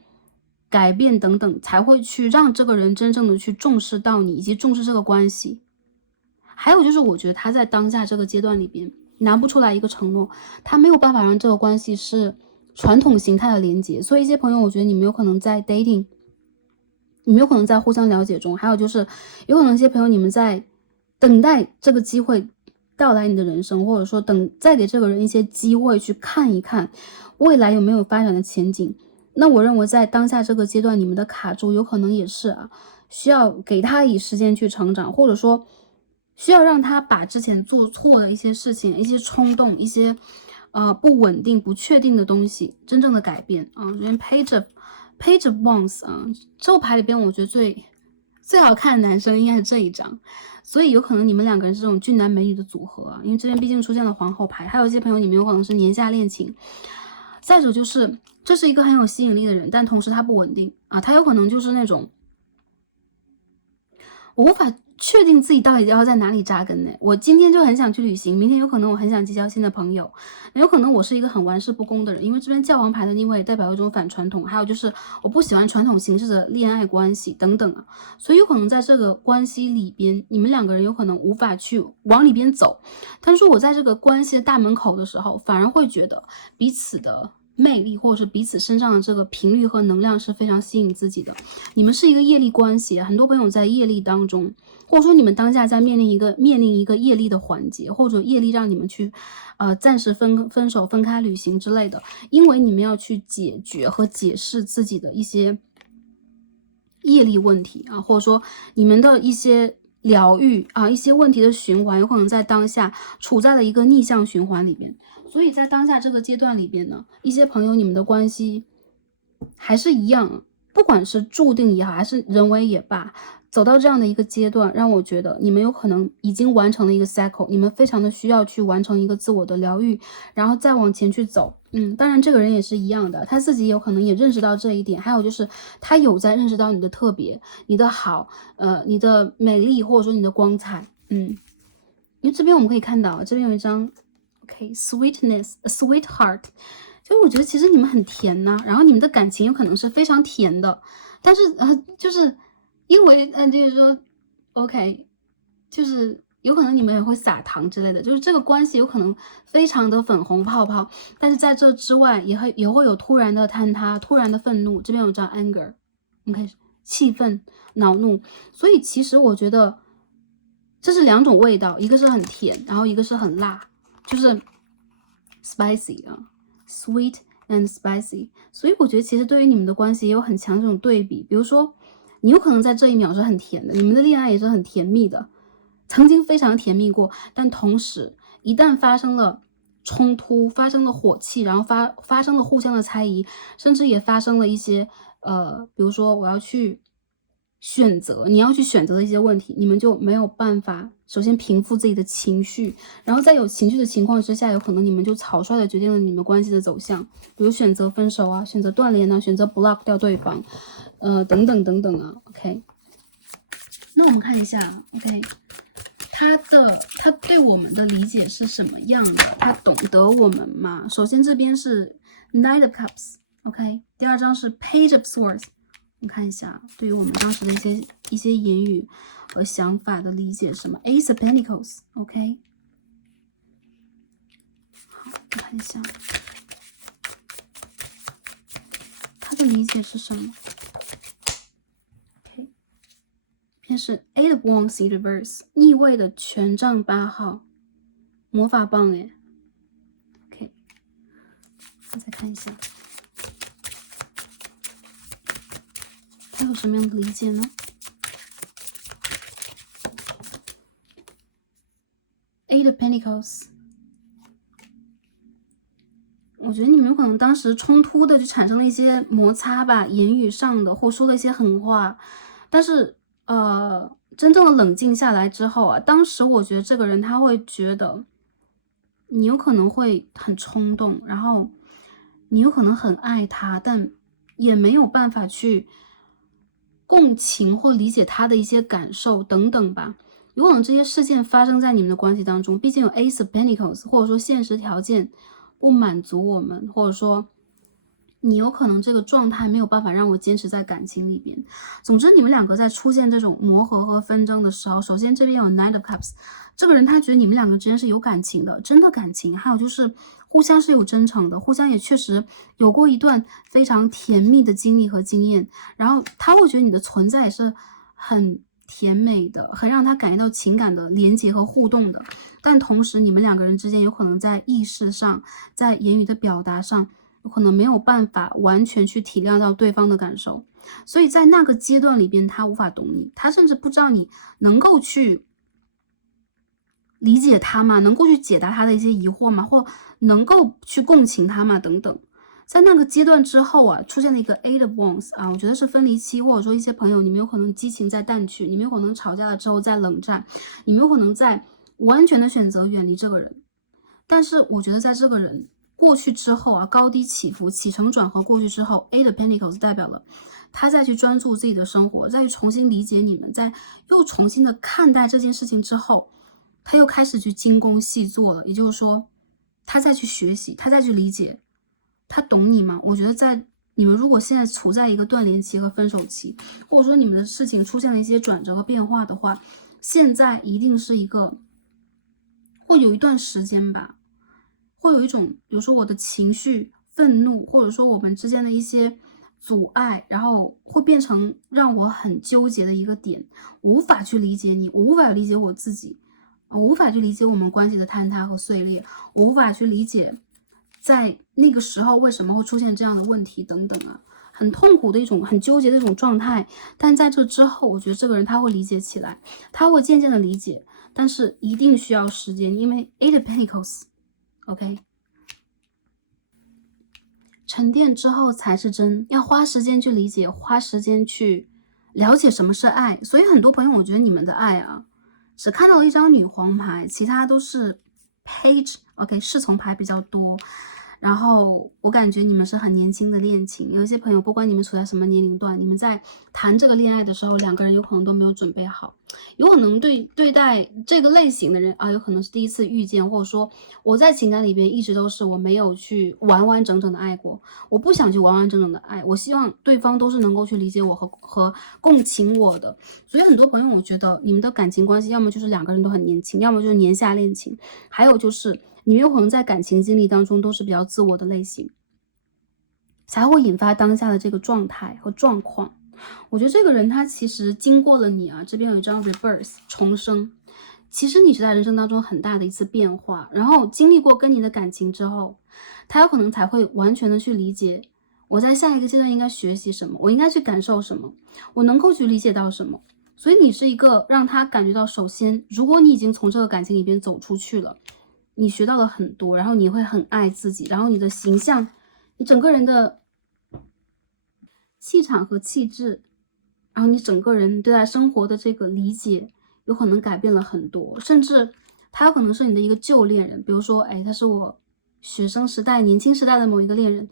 改变等等，才会去让这个人真正的去重视到你，以及重视这个关系。还有就是，我觉得他在当下这个阶段里边拿不出来一个承诺，他没有办法让这个关系是传统形态的连接。所以一些朋友，我觉得你们有可能在 dating， 你们有可能在互相了解中，还有就是有可能一些朋友你们在等待这个机会到来你的人生，或者说再给这个人一些机会去看一看未来有没有发展的前景。那我认为在当下这个阶段，你们的卡住有可能也是需要给他以时间去成长，或者说需要让他把之前做错的一些事情、一些冲动、一些不稳定、不确定的东西真正的改变啊。这边 Page of Wands 这个牌里边我觉得最好看的男生应该是这一张，所以有可能你们两个人是这种俊男美女的组合因为这边毕竟出现了皇后牌，还有一些朋友你们有可能是年下恋情。再者就是这是一个很有吸引力的人，但同时他不稳定他有可能就是那种我无法确定自己到底要在哪里扎根呢？我今天就很想去旅行，明天有可能我很想结交新的朋友，有可能我是一个很玩世不恭的人，因为这边教皇牌的逆位代表一种反传统，还有就是我不喜欢传统形式的恋爱关系等等所以有可能在这个关系里边，你们两个人有可能无法去往里边走，但是我在这个关系的大门口的时候，反而会觉得彼此的魅力或者是彼此身上的这个频率和能量是非常吸引自己的。你们是一个业力关系，很多朋友在业力当中，或者说你们当下在面临一个业力的环节，或者业力让你们去暂时分手、分开旅行之类的，因为你们要去解决和解释自己的一些业力问题或者说你们的一些疗愈一些问题的循环，有可能在当下处在了一个逆向循环里边。所以在当下这个阶段里边呢，一些朋友你们的关系还是一样，不管是注定也好，还是人为也罢，走到这样的一个阶段，让我觉得你们有可能已经完成了一个 cycle， 你们非常的需要去完成一个自我的疗愈，然后再往前去走。当然这个人也是一样的，他自己有可能也认识到这一点，还有就是他有在认识到你的特别、你的好、你的美丽，或者说你的光彩。因为这边我们可以看到，这边有一张 sweetness a sweet heart， 就我觉得其实你们很甜然后你们的感情有可能是非常甜的，但是就是因为就是说 OK， 就是有可能你们也会撒糖之类的，就是这个关系有可能非常的粉红泡泡，但是在这之外也会有突然的坍塌，突然的愤怒，这边有张 anger，OK， 气愤、恼怒，所以其实我觉得这是两种味道，一个是很甜，然后一个是很辣，就是 spicy 啊 ，sweet and spicy， 所以我觉得其实对于你们的关系也有很强这种对比，比如说你有可能在这一秒是很甜的，你们的恋爱也是很甜蜜的，曾经非常甜蜜过，但同时一旦发生了冲突，发生了火气，然后发生了互相的猜疑，甚至也发生了一些比如说我要去选择，你要去选择的一些问题，你们就没有办法首先平复自己的情绪，然后在有情绪的情况之下，有可能你们就草率的决定了你们关系的走向，比如选择分手啊，选择断联啊，选择 block 掉对方，等等等等啊 ，OK。那我们看一下 ，OK， 他对我们的理解是什么样的？他懂得我们吗？首先这边是 Knight of Cups，OK， 第二张是 Page of Swords。我们看一下，对于我们当时的一些言语和想法的理解是什么 ？Ace of Pentacles，OK，、好，我看一下他的理解是什么 ？OK， 偏是 Eight of Wands in Reverse， 逆位的权杖8号，魔法棒哎 ，OK， 我再看一下。他有什么样的理解呢 ？Eight of Pentacles， 我觉得你们有可能当时冲突的就产生了一些摩擦吧，言语上的或说了一些狠话，但是真正的冷静下来之后啊，当时我觉得这个人他会觉得你有可能会很冲动，然后你有可能很爱他，但也没有办法去共情或理解他的一些感受等等吧。有可能这些事件发生在你们的关系当中，毕竟有 Ace of Pentacles， 或者说现实条件不满足我们，或者说你有可能这个状态没有办法让我坚持在感情里边。总之，你们两个在出现这种磨合和纷争的时候，首先这边有 Knight of Cups， 这个人他觉得你们两个之间是有感情的，真的感情，还有就是互相是有真诚的，互相也确实有过一段非常甜蜜的经历和经验，然后他会觉得你的存在也是很甜美的，很让他感觉到情感的连接和互动的，但同时你们两个人之间有可能在意识上，在言语的表达上，有可能没有办法完全去体谅到对方的感受，所以在那个阶段里边，他无法懂你，他甚至不知道你能够去理解他吗？能够去解答他的一些疑惑吗？或能够去共情他吗？等等。在那个阶段之后啊，出现了一个 Eight of Wands 啊，我觉得是分离期，或者说一些朋友，你们有可能激情在淡去，你们有可能吵架了之后在冷战，你们有可能在完全的选择远离这个人。但是我觉得在这个人过去之后啊，高低起伏、起承转合过去之后 ，Eight of Pentacles 代表了他再去专注自己的生活，再去重新理解你们，再又重新的看待这件事情之后，他又开始去精工细作了。也就是说，他再去学习，他再去理解，他懂你吗？我觉得在你们如果现在处在一个断联期和分手期，或者说你们的事情出现了一些转折和变化的话，现在一定是一个会有一段时间吧。会有一种，比如说我的情绪、愤怒，或者说我们之间的一些阻碍，然后会变成让我很纠结的一个点，我无法去理解你，我无法理解我自己，我无法去理解我们关系的坍塌和碎裂，我无法去理解在那个时候为什么会出现这样的问题等等啊，很痛苦的一种、很纠结的一种状态。但在这之后，我觉得这个人他会理解起来，他会渐渐的理解，但是一定需要时间，因为 Eight of Pentacles。OK， 沉淀之后才是真，要花时间去理解，花时间去了解什么是爱。所以很多朋友，我觉得你们的爱啊，只看到了一张女皇牌，其他都是 page，OK， 侍从牌比较多。然后我感觉你们是很年轻的恋情，有一些朋友，不管你们处在什么年龄段，你们在谈这个恋爱的时候，两个人有可能都没有准备好。有可能对待这个类型的人啊，有可能是第一次遇见，或者说我在情感里边一直都是我没有去完完整整的爱过，我不想去完完整整的爱，我希望对方都是能够去理解我和共情我的。所以很多朋友，我觉得你们的感情关系，要么就是两个人都很年轻，要么就是年下恋情，还有就是你们有可能在感情经历当中都是比较自我的类型，才会引发当下的这个状态和状况。我觉得这个人他其实经过了你啊，这边有一张 rebirth 重生，其实你是在人生当中很大的一次变化，然后经历过跟你的感情之后，他有可能才会完全的去理解我在下一个阶段应该学习什么，我应该去感受什么，我能够去理解到什么。所以你是一个让他感觉到，首先如果你已经从这个感情里边走出去了，你学到了很多，然后你会很爱自己，然后你的形象，你整个人的气场和气质，然后你整个人对待生活的这个理解有可能改变了很多，甚至他有可能是你的一个旧恋人，比如说，他是我学生时代、年轻时代的某一个恋人，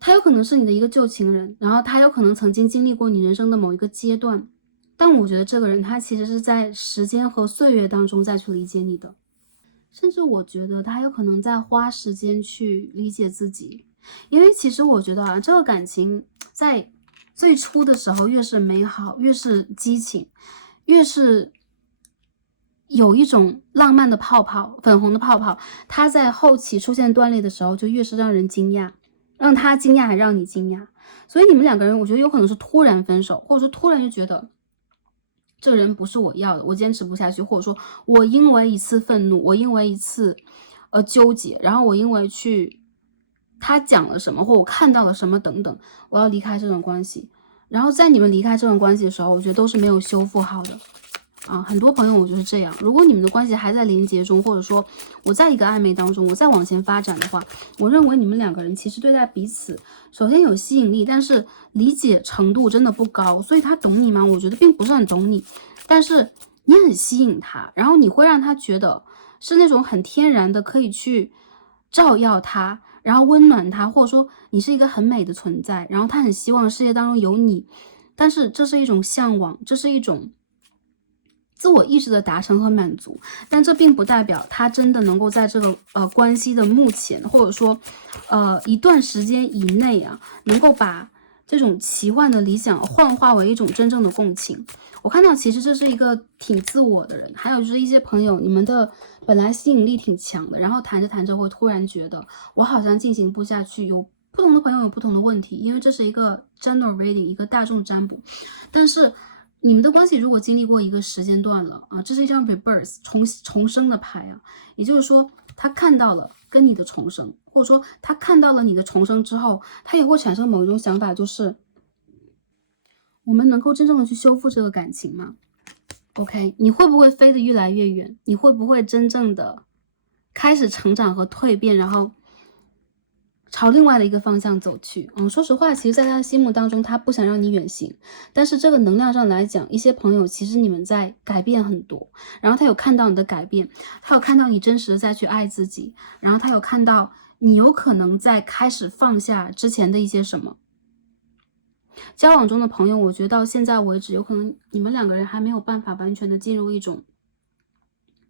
他有可能是你的一个旧情人，然后他有可能曾经经历过你人生的某一个阶段，但我觉得这个人他其实是在时间和岁月当中再去理解你的，甚至我觉得他有可能在花时间去理解自己。因为其实我觉得啊，这个感情在最初的时候越是美好，越是激情，越是有一种浪漫的泡泡，粉红的泡泡，它在后期出现断裂的时候，就越是让人惊讶，让他惊讶还让你惊讶。所以你们两个人，我觉得有可能是突然分手，或者说突然就觉得这个人不是我要的，我坚持不下去，或者说我因为一次愤怒，我因为一次纠结，然后我因为他讲了什么，或我看到了什么等等，我要离开这段关系。然后在你们离开这段关系的时候，我觉得都是没有修复好的啊。很多朋友我就是这样，如果你们的关系还在连接中，或者说我在一个暧昧当中，我再往前发展的话，我认为你们两个人其实对待彼此，首先有吸引力，但是理解程度真的不高。所以他懂你吗？我觉得并不是很懂你，但是你很吸引他，然后你会让他觉得是那种很天然的可以去照耀他，然后温暖他，或者说你是一个很美的存在，然后他很希望世界当中有你，但是这是一种向往，这是一种自我意识的达成和满足，但这并不代表他真的能够在这个关系的目前，或者说一段时间以内啊，能够把这种奇幻的理想幻化为一种真正的共情。我看到其实这是一个挺自我的人，还有就是一些朋友，你们的本来吸引力挺强的，然后谈着谈着会突然觉得我好像进行不下去。有不同的朋友有不同的问题，因为这是一个 general reading， 一个大众占卜，但是你们的关系如果经历过一个时间段了啊，这是一张 rebirth 重生的牌啊，也就是说他看到了跟你的重生，或者说他看到了你的重生之后，他也会产生某一种想法，就是我们能够真正的去修复这个感情吗？ OK， 你会不会飞得越来越远？你会不会真正的开始成长和蜕变，然后朝另外的一个方向走去？说实话，其实在他的心目当中，他不想让你远行，但是这个能量上来讲，一些朋友其实你们在改变很多，然后他有看到你的改变，他有看到你真实的再去爱自己，然后他有看到你有可能在开始放下之前的一些什么。交往中的朋友，我觉得到现在为止，有可能你们两个人还没有办法完全的进入一种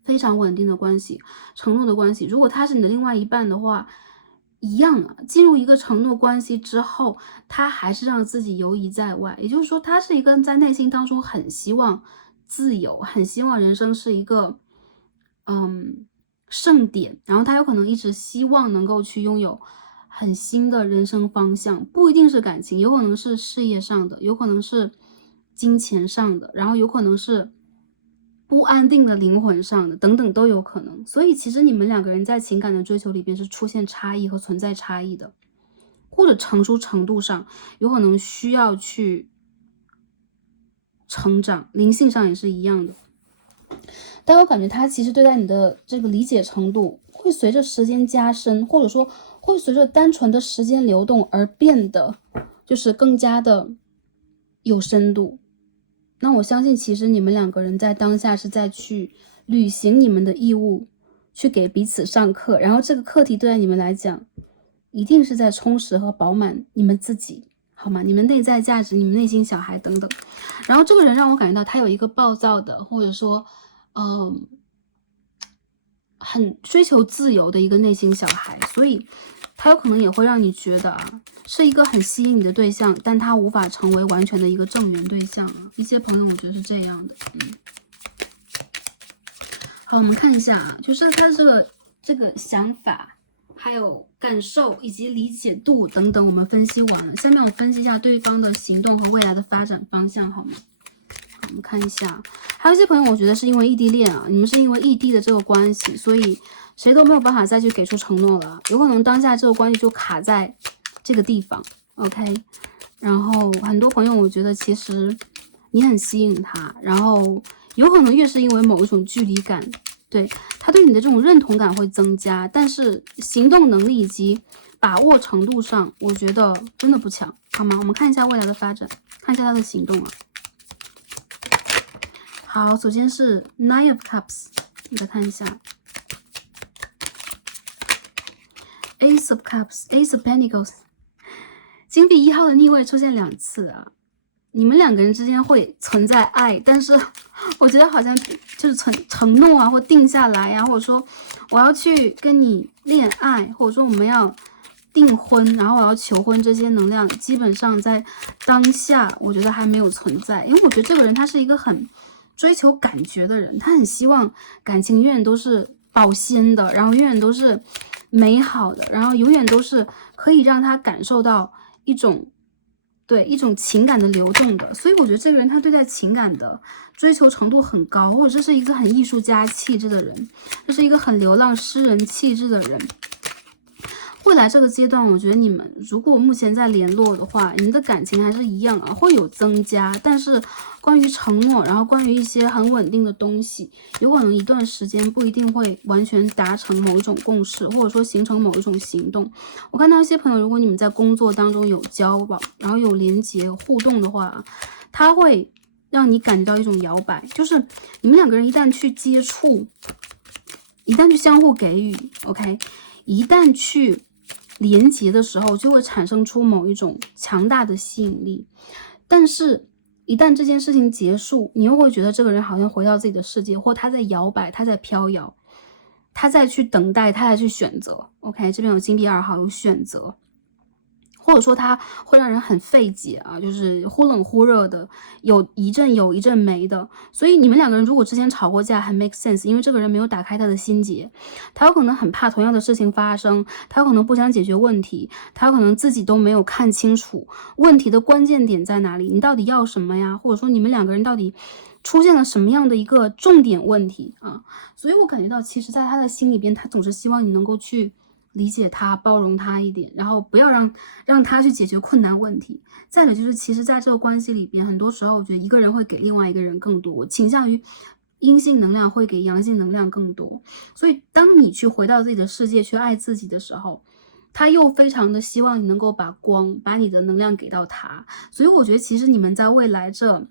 非常稳定的关系，承诺的关系。如果他是你的另外一半的话，一样啊，进入一个承诺关系之后，他还是让自己游移在外，也就是说，他是一个在内心当中很希望自由，很希望人生是一个盛典，然后他有可能一直希望能够去拥有很新的人生方向，不一定是感情，有可能是事业上的，有可能是金钱上的，然后有可能是不安定的灵魂上的，等等都有可能。所以其实你们两个人在情感的追求里边是出现差异和存在差异的，或者成熟程度上有可能需要去成长，灵性上也是一样的。但我感觉他其实对待你的这个理解程度会随着时间加深，或者说会随着单纯的时间流动而变得就是更加的有深度。那我相信其实你们两个人在当下是在去履行你们的义务，去给彼此上课，然后这个课题对待你们来讲一定是在充实和饱满你们自己。好吗？你们内在价值，你们内心小孩等等。然后这个人让我感觉到他有一个暴躁的，或者说很追求自由的一个内心小孩，所以他有可能也会让你觉得是一个很吸引你的对象，但他无法成为完全的一个正缘对象一些朋友我觉得是这样的。好，我们看一下就是他这个想法还有感受以及理解度等等我们分析完了，下面我分析一下对方的行动和未来的发展方向好吗？好，我们看一下，还有一些朋友我觉得是因为异地恋你们是因为异地的这个关系，所以谁都没有办法再去给出承诺了，有可能当下这个关系就卡在这个地方 OK。 然后很多朋友我觉得其实你很吸引他，然后有可能越是因为某一种距离感，对他对你的这种认同感会增加，但是行动能力以及把握程度上我觉得真的不强，好吗？我们看一下未来的发展，看一下他的行动好，首先是 Nine of Cups， 你再看一下 Ace of Cups， Ace of Pentacles， 金币1号的逆位出现2次你们两个人之间会存在爱，但是我觉得好像就是承诺或定下来或者说我要去跟你恋爱，或者说我们要订婚，然后我要求婚，这些能量基本上在当下我觉得还没有存在，因为我觉得这个人他是一个很追求感觉的人，他很希望感情永远都是保鲜的，然后永远都是美好的，然后永远都是可以让他感受到一种情感的流动的，所以我觉得这个人他对待情感的追求程度很高，或者这是一个很艺术家气质的人，这是一个很流浪诗人气质的人。未来这个阶段我觉得你们如果目前在联络的话，你们的感情还是一样会有增加，但是关于承诺，然后关于一些很稳定的东西，有可能一段时间不一定会完全达成某一种共识，或者说形成某一种行动。我看到一些朋友，如果你们在工作当中有交往，然后有连结互动的话，他会让你感觉到一种摇摆，就是你们两个人一旦去接触，一旦去相互给予 OK， 一旦去连结的时候，就会产生出某一种强大的吸引力，但是一旦这件事情结束，你又会觉得这个人好像回到自己的世界，或他在摇摆，他在飘摇，他在去等待，他在去选择 OK， 这边有金币2号有选择，或者说他会让人很费解就是忽冷忽热的，有一阵有一阵没的。所以你们两个人如果之前吵过架很 make sense， 因为这个人没有打开他的心结，他有可能很怕同样的事情发生，他有可能不想解决问题，他有可能自己都没有看清楚问题的关键点在哪里，你到底要什么呀？或者说你们两个人到底出现了什么样的一个重点问题所以我感觉到其实在他的心里边，他总是希望你能够去理解他，包容他一点，然后不要让他去解决困难问题。再者就是其实在这个关系里边，很多时候我觉得一个人会给另外一个人更多，我倾向于阴性能量会给阳性能量更多，所以当你去回到自己的世界去爱自己的时候，他又非常的希望你能够把光把你的能量给到他。所以我觉得其实你们在未来这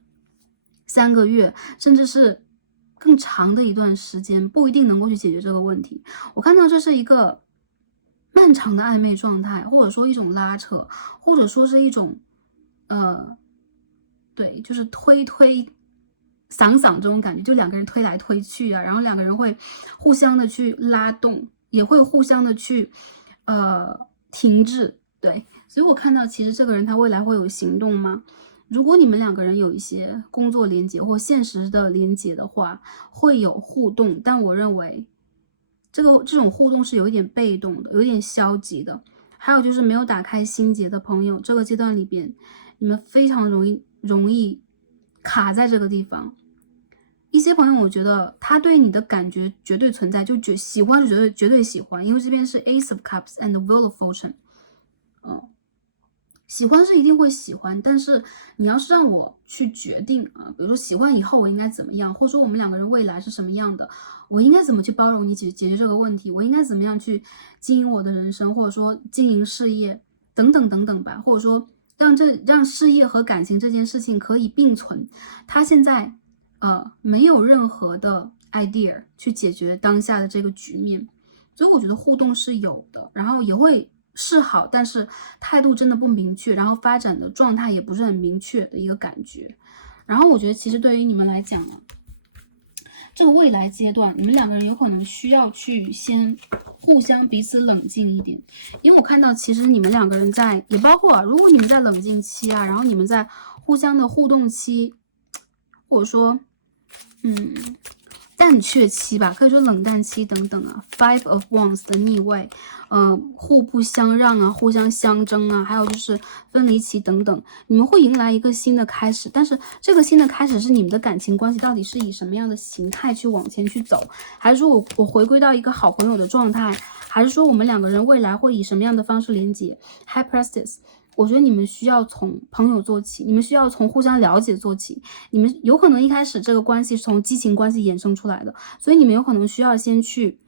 3个月甚至是更长的一段时间不一定能够去解决这个问题。我看到这是一个漫长的暧昧状态，或者说一种拉扯，或者说是一种对，就是推搡这种感觉，就两个人推来推去然后两个人会互相的去拉动，也会互相的去停滞。对，所以我看到其实这个人他未来会有行动吗？如果你们两个人有一些工作连结或现实的连结的话，会有互动，但我认为这种互动是有一点被动的，有一点消极的。还有就是没有打开心结的朋友，这个阶段里边你们非常容易卡在这个地方。一些朋友我觉得他对你的感觉绝对存在，就喜欢是绝对喜欢，因为这边是 Ace of Cups and the Wheel of Fortune。喜欢是一定会喜欢，但是你要是让我去决定比如说喜欢以后我应该怎么样，或者说我们两个人未来是什么样的，我应该怎么去包容你解决这个问题，我应该怎么样去经营我的人生，或者说经营事业等等等等吧，或者说让事业和感情这件事情可以并存。他现在没有任何的 idea 去解决当下的这个局面，所以我觉得互动是有的，然后也会示好，但是态度真的不明确，然后发展的状态也不是很明确的一个感觉。然后我觉得其实对于你们来讲呢，这个未来阶段，你们两个人有可能需要去先互相彼此冷静一点，因为我看到其实你们两个人在，也包括如果你们在冷静期啊，然后你们在互相的互动期，或者说淡却期吧，可以说冷淡期等等啊 ，Five of Wands 的逆位，互不相让啊，互相相争啊，还有就是分离期等等，你们会迎来一个新的开始，但是这个新的开始是你们的感情关系到底是以什么样的形态去往前去走，还是说我回归到一个好朋友的状态，还是说我们两个人未来会以什么样的方式连接 ？High Priestess。我觉得你们需要从朋友做起，你们需要从互相了解做起。你们有可能一开始这个关系是从激情关系衍生出来的，所以你们有可能需要先去，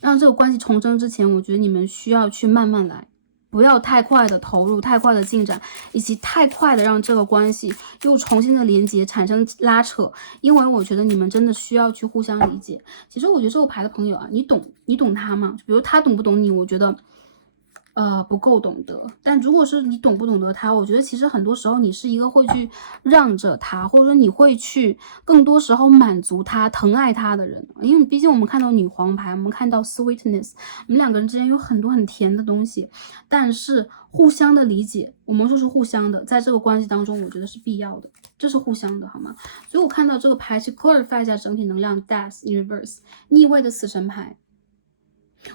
让这个关系重生之前，我觉得你们需要去慢慢来，不要太快的投入、太快的进展，以及太快的让这个关系又重新的连接产生拉扯。因为我觉得你们真的需要去互相理解。其实我觉得这个牌的朋友啊，你懂他吗？比如他懂不懂你，我觉得。不够懂得，但如果是你懂不懂得他，我觉得其实很多时候你是一个会去让着他，或者说你会去更多时候满足他、疼爱他的人。因为毕竟我们看到女皇牌，我们看到 sweetness， 我们两个人之间有很多很甜的东西，但是互相的理解，我们说是互相的，在这个关系当中，我觉得是必要的，这是互相的，好吗？所以我看到这个牌去 clarify 一下整体能量 ，Death in reverse， 逆位的死神牌。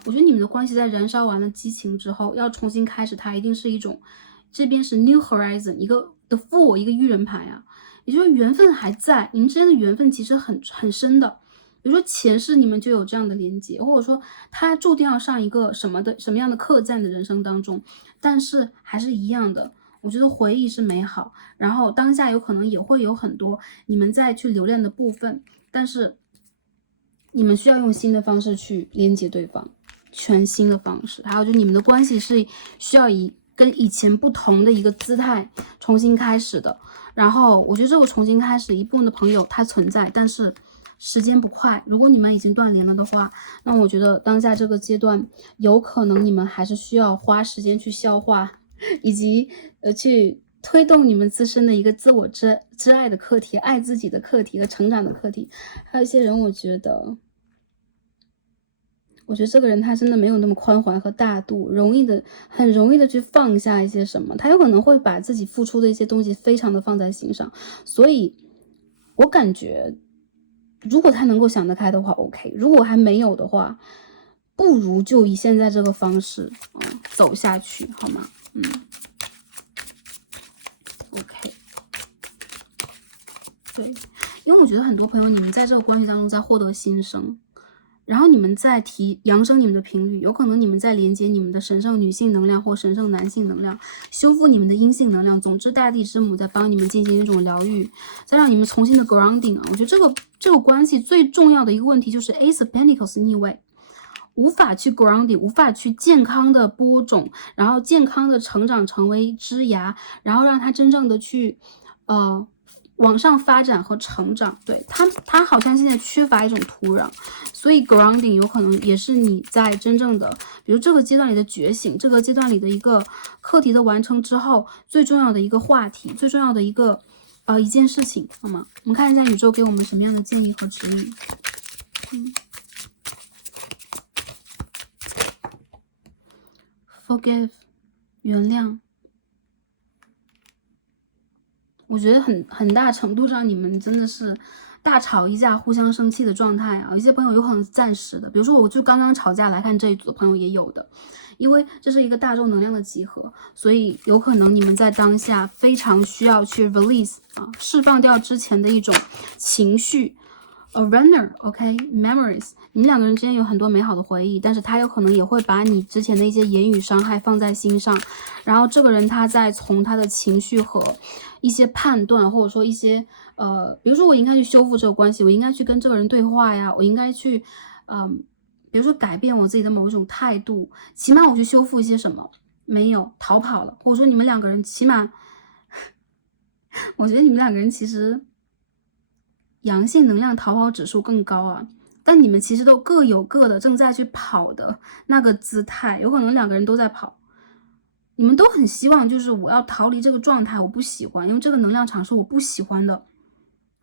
我觉得你们的关系在燃烧完了激情之后，要重新开始，它一定是一种，这边是 New Horizon， 一个的Fool，一个愚人牌啊，也就是缘分还在，你们之间的缘分其实很深的。比如说前世你们就有这样的连接，或者说他注定要上一个什么样的客栈的人生当中，但是还是一样的。我觉得回忆是美好，然后当下有可能也会有很多你们再去留恋的部分，但是你们需要用新的方式去连接对方，全新的方式。还有就你们的关系是需要以跟以前不同的一个姿态重新开始的。然后我觉得这个重新开始，一部分的朋友它存在，但是时间不快。如果你们已经断联了的话，那我觉得当下这个阶段，有可能你们还是需要花时间去消化，以及去推动你们自身的一个自我之爱的课题，爱自己的课题和成长的课题。还有一些人，我觉得这个人他真的没有那么宽怀和大度，很容易的去放下一些什么，他有可能会把自己付出的一些东西非常的放在心上，所以我感觉如果他能够想得开的话 OK， 如果还没有的话，不如就以现在这个方式走下去好吗？OK， 对，因为我觉得很多朋友你们在这个关系当中在获得新生，然后你们在扬升你们的频率，有可能你们在连接你们的神圣女性能量或神圣男性能量，修复你们的阴性能量。总之，大地之母在帮你们进行一种疗愈，再让你们重新的 grounding 啊。我觉得这个关系最重要的一个问题就是 Ace of Pentacles 逆位，无法去 grounding， 无法去健康的播种，然后健康的成长成为枝芽，然后让它真正的去往上发展和成长。对，它好像现在缺乏一种土壤，所以 grounding 有可能也是你在真正的比如这个阶段里的觉醒，这个阶段里的一个课题的完成之后最重要的一个话题，最重要的一个一件事情，好吗？我们看一下宇宙给我们什么样的建议和指引。Forgive， 原谅。我觉得很大程度上，你们真的是大吵一架、互相生气的状态啊。有些朋友有可能是暂时的，比如说我就刚刚吵架来看这一组的朋友也有的，因为这是一个大众能量的集合，所以有可能你们在当下非常需要去 release 释放掉之前的一种情绪。A runner， OK， memories， 你们两个人之间有很多美好的回忆，但是他有可能也会把你之前的一些言语伤害放在心上，然后这个人他在从他的情绪和一些判断，或者说一些比如说我应该去修复这个关系，我应该去跟这个人对话呀，我应该去比如说改变我自己的某一种态度，起码我去修复一些什么，没有，逃跑了，或者说你们两个人起码我觉得你们两个人其实阳性能量逃跑指数更高啊，但你们其实都各有各的正在去跑的那个姿态，有可能2个人都在跑，你们都很希望就是我要逃离这个状态，我不喜欢，因为这个能量场是我不喜欢的，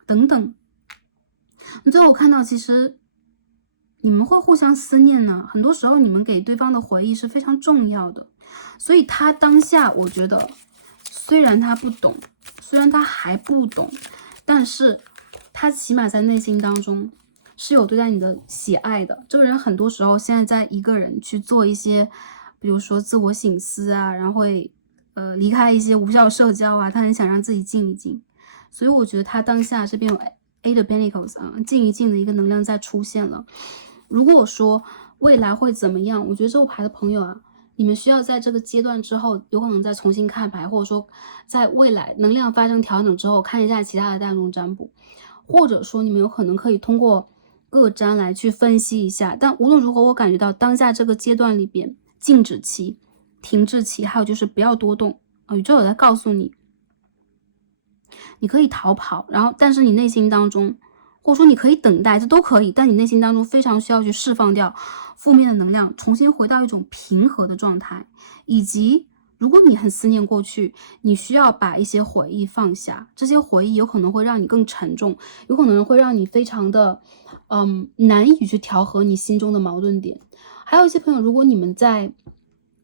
等等。最后我看到其实你们会互相思念呢，很多时候你们给对方的回忆是非常重要的，所以他当下我觉得虽然他不懂，虽然他还不懂，但是他起码在内心当中是有对待你的喜爱的。这个人很多时候现在在一个人去做一些比如说自我省思啊，然后会离开一些无效社交啊，他很想让自己静一静。所以我觉得他当下这边有 Eight of Pentacles 啊，静一静的一个能量在出现了。如果说未来会怎么样，我觉得这副牌的朋友啊，你们需要在这个阶段之后有可能再重新看牌，或者说在未来能量发生调整之后看一下其他的大众占卜，或者说你们有可能可以通过各占来去分析一下。但无论如何，我感觉到当下这个阶段里边静止期、停滞期，还有就是不要多动宇宙有在告诉你，你可以逃跑，然后但是你内心当中，或者说你可以等待，这都可以，但你内心当中非常需要去释放掉负面的能量，重新回到一种平和的状态。以及如果你很思念过去，你需要把一些回忆放下，这些回忆有可能会让你更沉重，有可能会让你非常的难以去调和你心中的矛盾点。还有一些朋友，如果你们在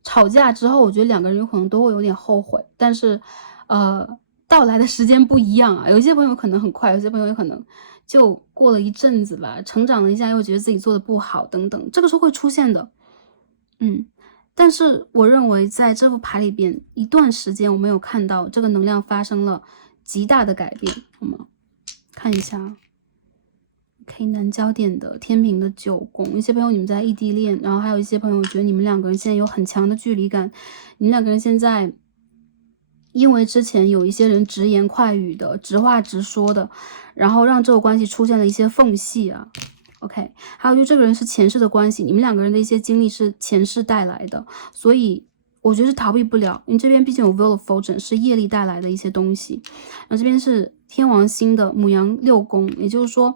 吵架之后，我觉得2个人有可能都会有点后悔，但是到来的时间不一样啊，有些朋友可能很快，有些朋友可能就过了一阵子吧，成长了一下又觉得自己做的不好等等，这个是会出现的。但是我认为在这副牌里边一段时间我没有看到这个能量发生了极大的改变，好吗？看一下，OK， 南焦点的天平的9宫，一些朋友你们在异地恋，然后还有一些朋友觉得你们2个人现在有很强的距离感，你们2个人现在因为之前有一些人直言快语的、直话直说的，然后让这个关系出现了一些缝隙啊。OK， 还有就这个人是前世的关系，你们2个人的一些经历是前世带来的，所以我觉得是逃避不了，因为这边毕竟有 Wheel of Fortune 是业力带来的一些东西，然后这边是天王星的牡羊6宫，也就是说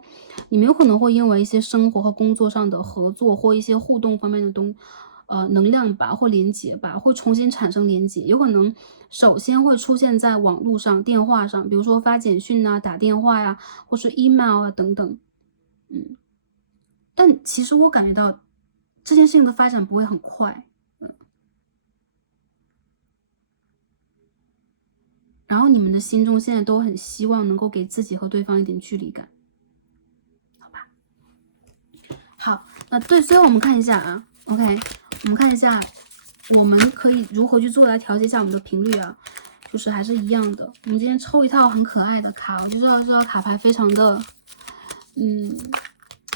你们有可能会因为一些生活和工作上的合作或一些互动方面的能量吧，或连接吧，会重新产生连接，有可能首先会出现在网络上、电话上，比如说发简讯啊、打电话呀，或是 email 啊等等。但其实我感觉到这件事情的发展不会很快，然后你们的心中现在都很希望能够给自己和对方一点距离感，好吧？好，那最后我们看一下啊 ，OK， 我们看一下我们可以如何去做来调节一下我们的频率啊，就是还是一样的。我们今天抽一套很可爱的卡，我就知道这套卡牌非常的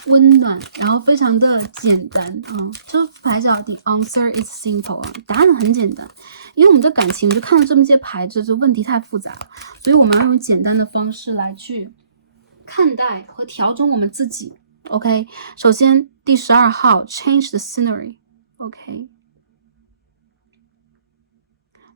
温暖，然后非常的简单啊。这副牌叫 The answer is simple 啊，答案很简单。因为我们的感情就看到这么些牌，这问题太复杂，所以我们要用简单的方式来去看待和调整我们自己。OK， 首先第12号 Change the scenery。OK。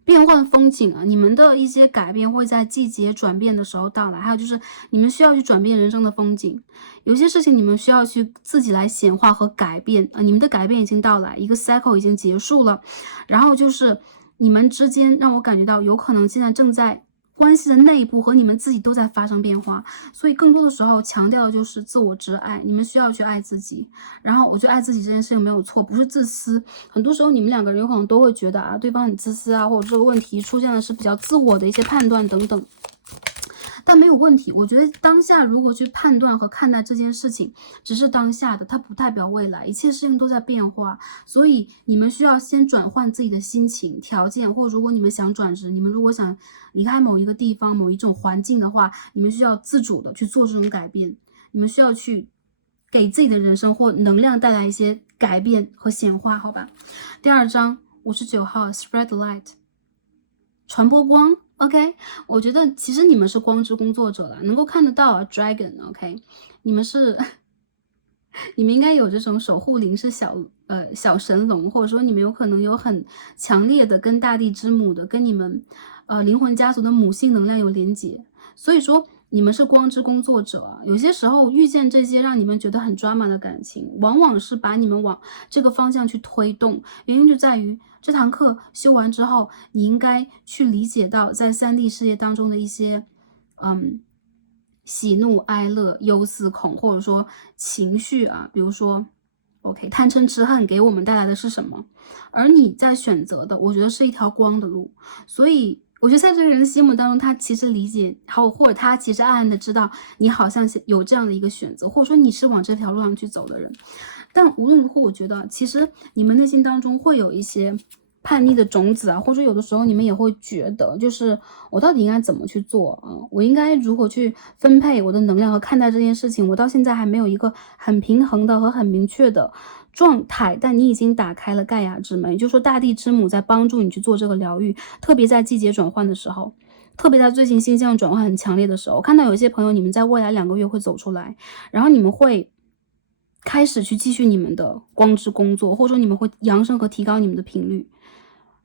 变换风景啊，你们的一些改变会在季节转变的时候到来，还有就是你们需要去转变人生的风景，有些事情你们需要去自己来显化和改变啊，你们的改变已经到来，一个 cycle 已经结束了，然后就是你们之间让我感觉到有可能现在正在关系的内部和你们自己都在发生变化，所以更多的时候强调的就是自我之爱，你们需要去爱自己。然后我觉得爱自己这件事情没有错，不是自私。很多时候你们2个人有可能都会觉得啊，对方很自私啊，或者这个问题出现的是比较自我的一些判断等等。但没有问题，我觉得当下如何去判断和看待这件事情，只是当下的，它不代表未来，一切事情都在变化，所以你们需要先转换自己的心情、条件，或者如果你们想转职，你们如果想离开某一个地方、某一种环境的话，你们需要自主的去做这种改变，你们需要去给自己的人生或能量带来一些改变和显化，好吧？第2章59号 Spread the light， 传播光。OK， 我觉得其实你们是光之工作者了，能够看得到啊 ，Dragon。OK， 你们应该有这种守护灵是小神龙，或者说你们有可能有很强烈的跟大地之母的、跟你们灵魂家族的母性能量有连结，所以说你们是光之工作者啊，有些时候遇见这些让你们觉得很 drama 的感情，往往是把你们往这个方向去推动。原因就在于这堂课修完之后，你应该去理解到在3D 世界当中的一些喜怒哀乐、忧思恐，或者说情绪啊，比如说 OK 贪嗔痴恨给我们带来的是什么，而你在选择的，我觉得是一条光的路。所以我觉得在这个人的心目当中，他其实理解，或者他其实暗暗的知道你好像有这样的一个选择，或者说你是往这条路上去走的人。但无论如何，我觉得其实你们内心当中会有一些叛逆的种子啊，或者有的时候你们也会觉得，就是我到底应该怎么去做啊？我应该如何去分配我的能量和看待这件事情？我到现在还没有一个很平衡的和很明确的状态，但你已经打开了盖亚之门，也就是说大地之母在帮助你去做这个疗愈，特别在季节转换的时候。特别在最近星象转换很强烈的时候，看到有些朋友你们在未来2个月会走出来，然后你们会开始去继续你们的光之工作，或者说你们会扬升和提高你们的频率。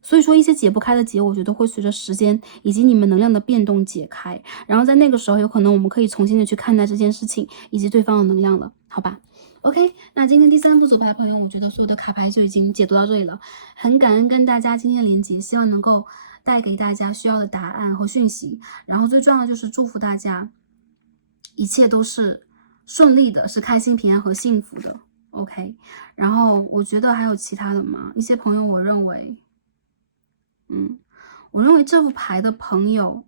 所以说一些解不开的结，我觉得会随着时间以及你们能量的变动解开，然后在那个时候有可能我们可以重新的去看待这件事情以及对方的能量了，好吧？OK， 那今天第3副组牌的朋友，我觉得所有的卡牌就已经解读到这里了，很感恩跟大家今天的连接，希望能够带给大家需要的答案和讯息，然后最重要的就是祝福大家一切都是顺利的，是开心平安和幸福的 OK， 然后我觉得还有其他的吗？一些朋友我认为这副牌的朋友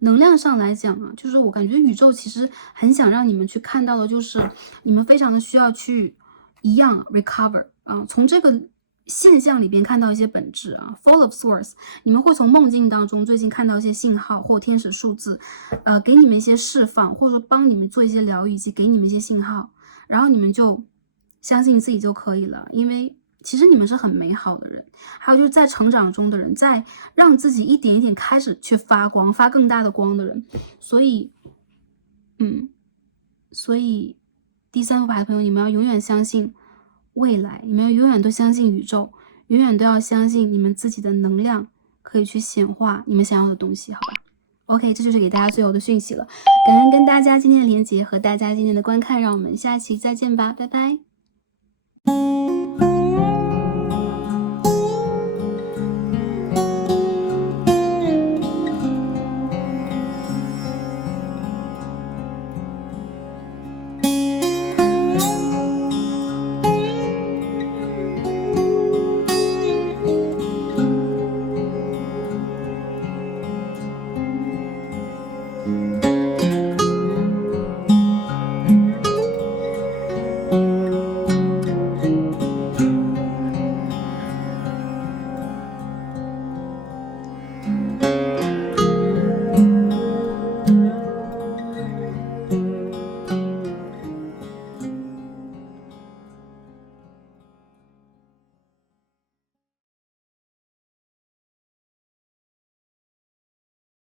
能量上来讲啊，就是我感觉宇宙其实很想让你们去看到的，就是你们非常的需要去一样 recover 啊，从这个现象里边看到一些本质啊 ，Full of Source， 你们会从梦境当中最近看到一些信号或天使数字，给你们一些释放，或者说帮你们做一些疗愈，以及给你们一些信号，然后你们就相信自己就可以了，因为其实你们是很美好的人，还有就是在成长中的人，在让自己一点一点开始去发光，发更大的光的人。所以第3副牌的朋友，你们要永远相信未来，你们要永远都相信宇宙，永远都要相信你们自己的能量可以去显化你们想要的东西，好吧？OK， 这就是给大家最后的讯息了。感恩跟大家今天的连结和大家今天的观看，让我们下期再见吧，拜拜。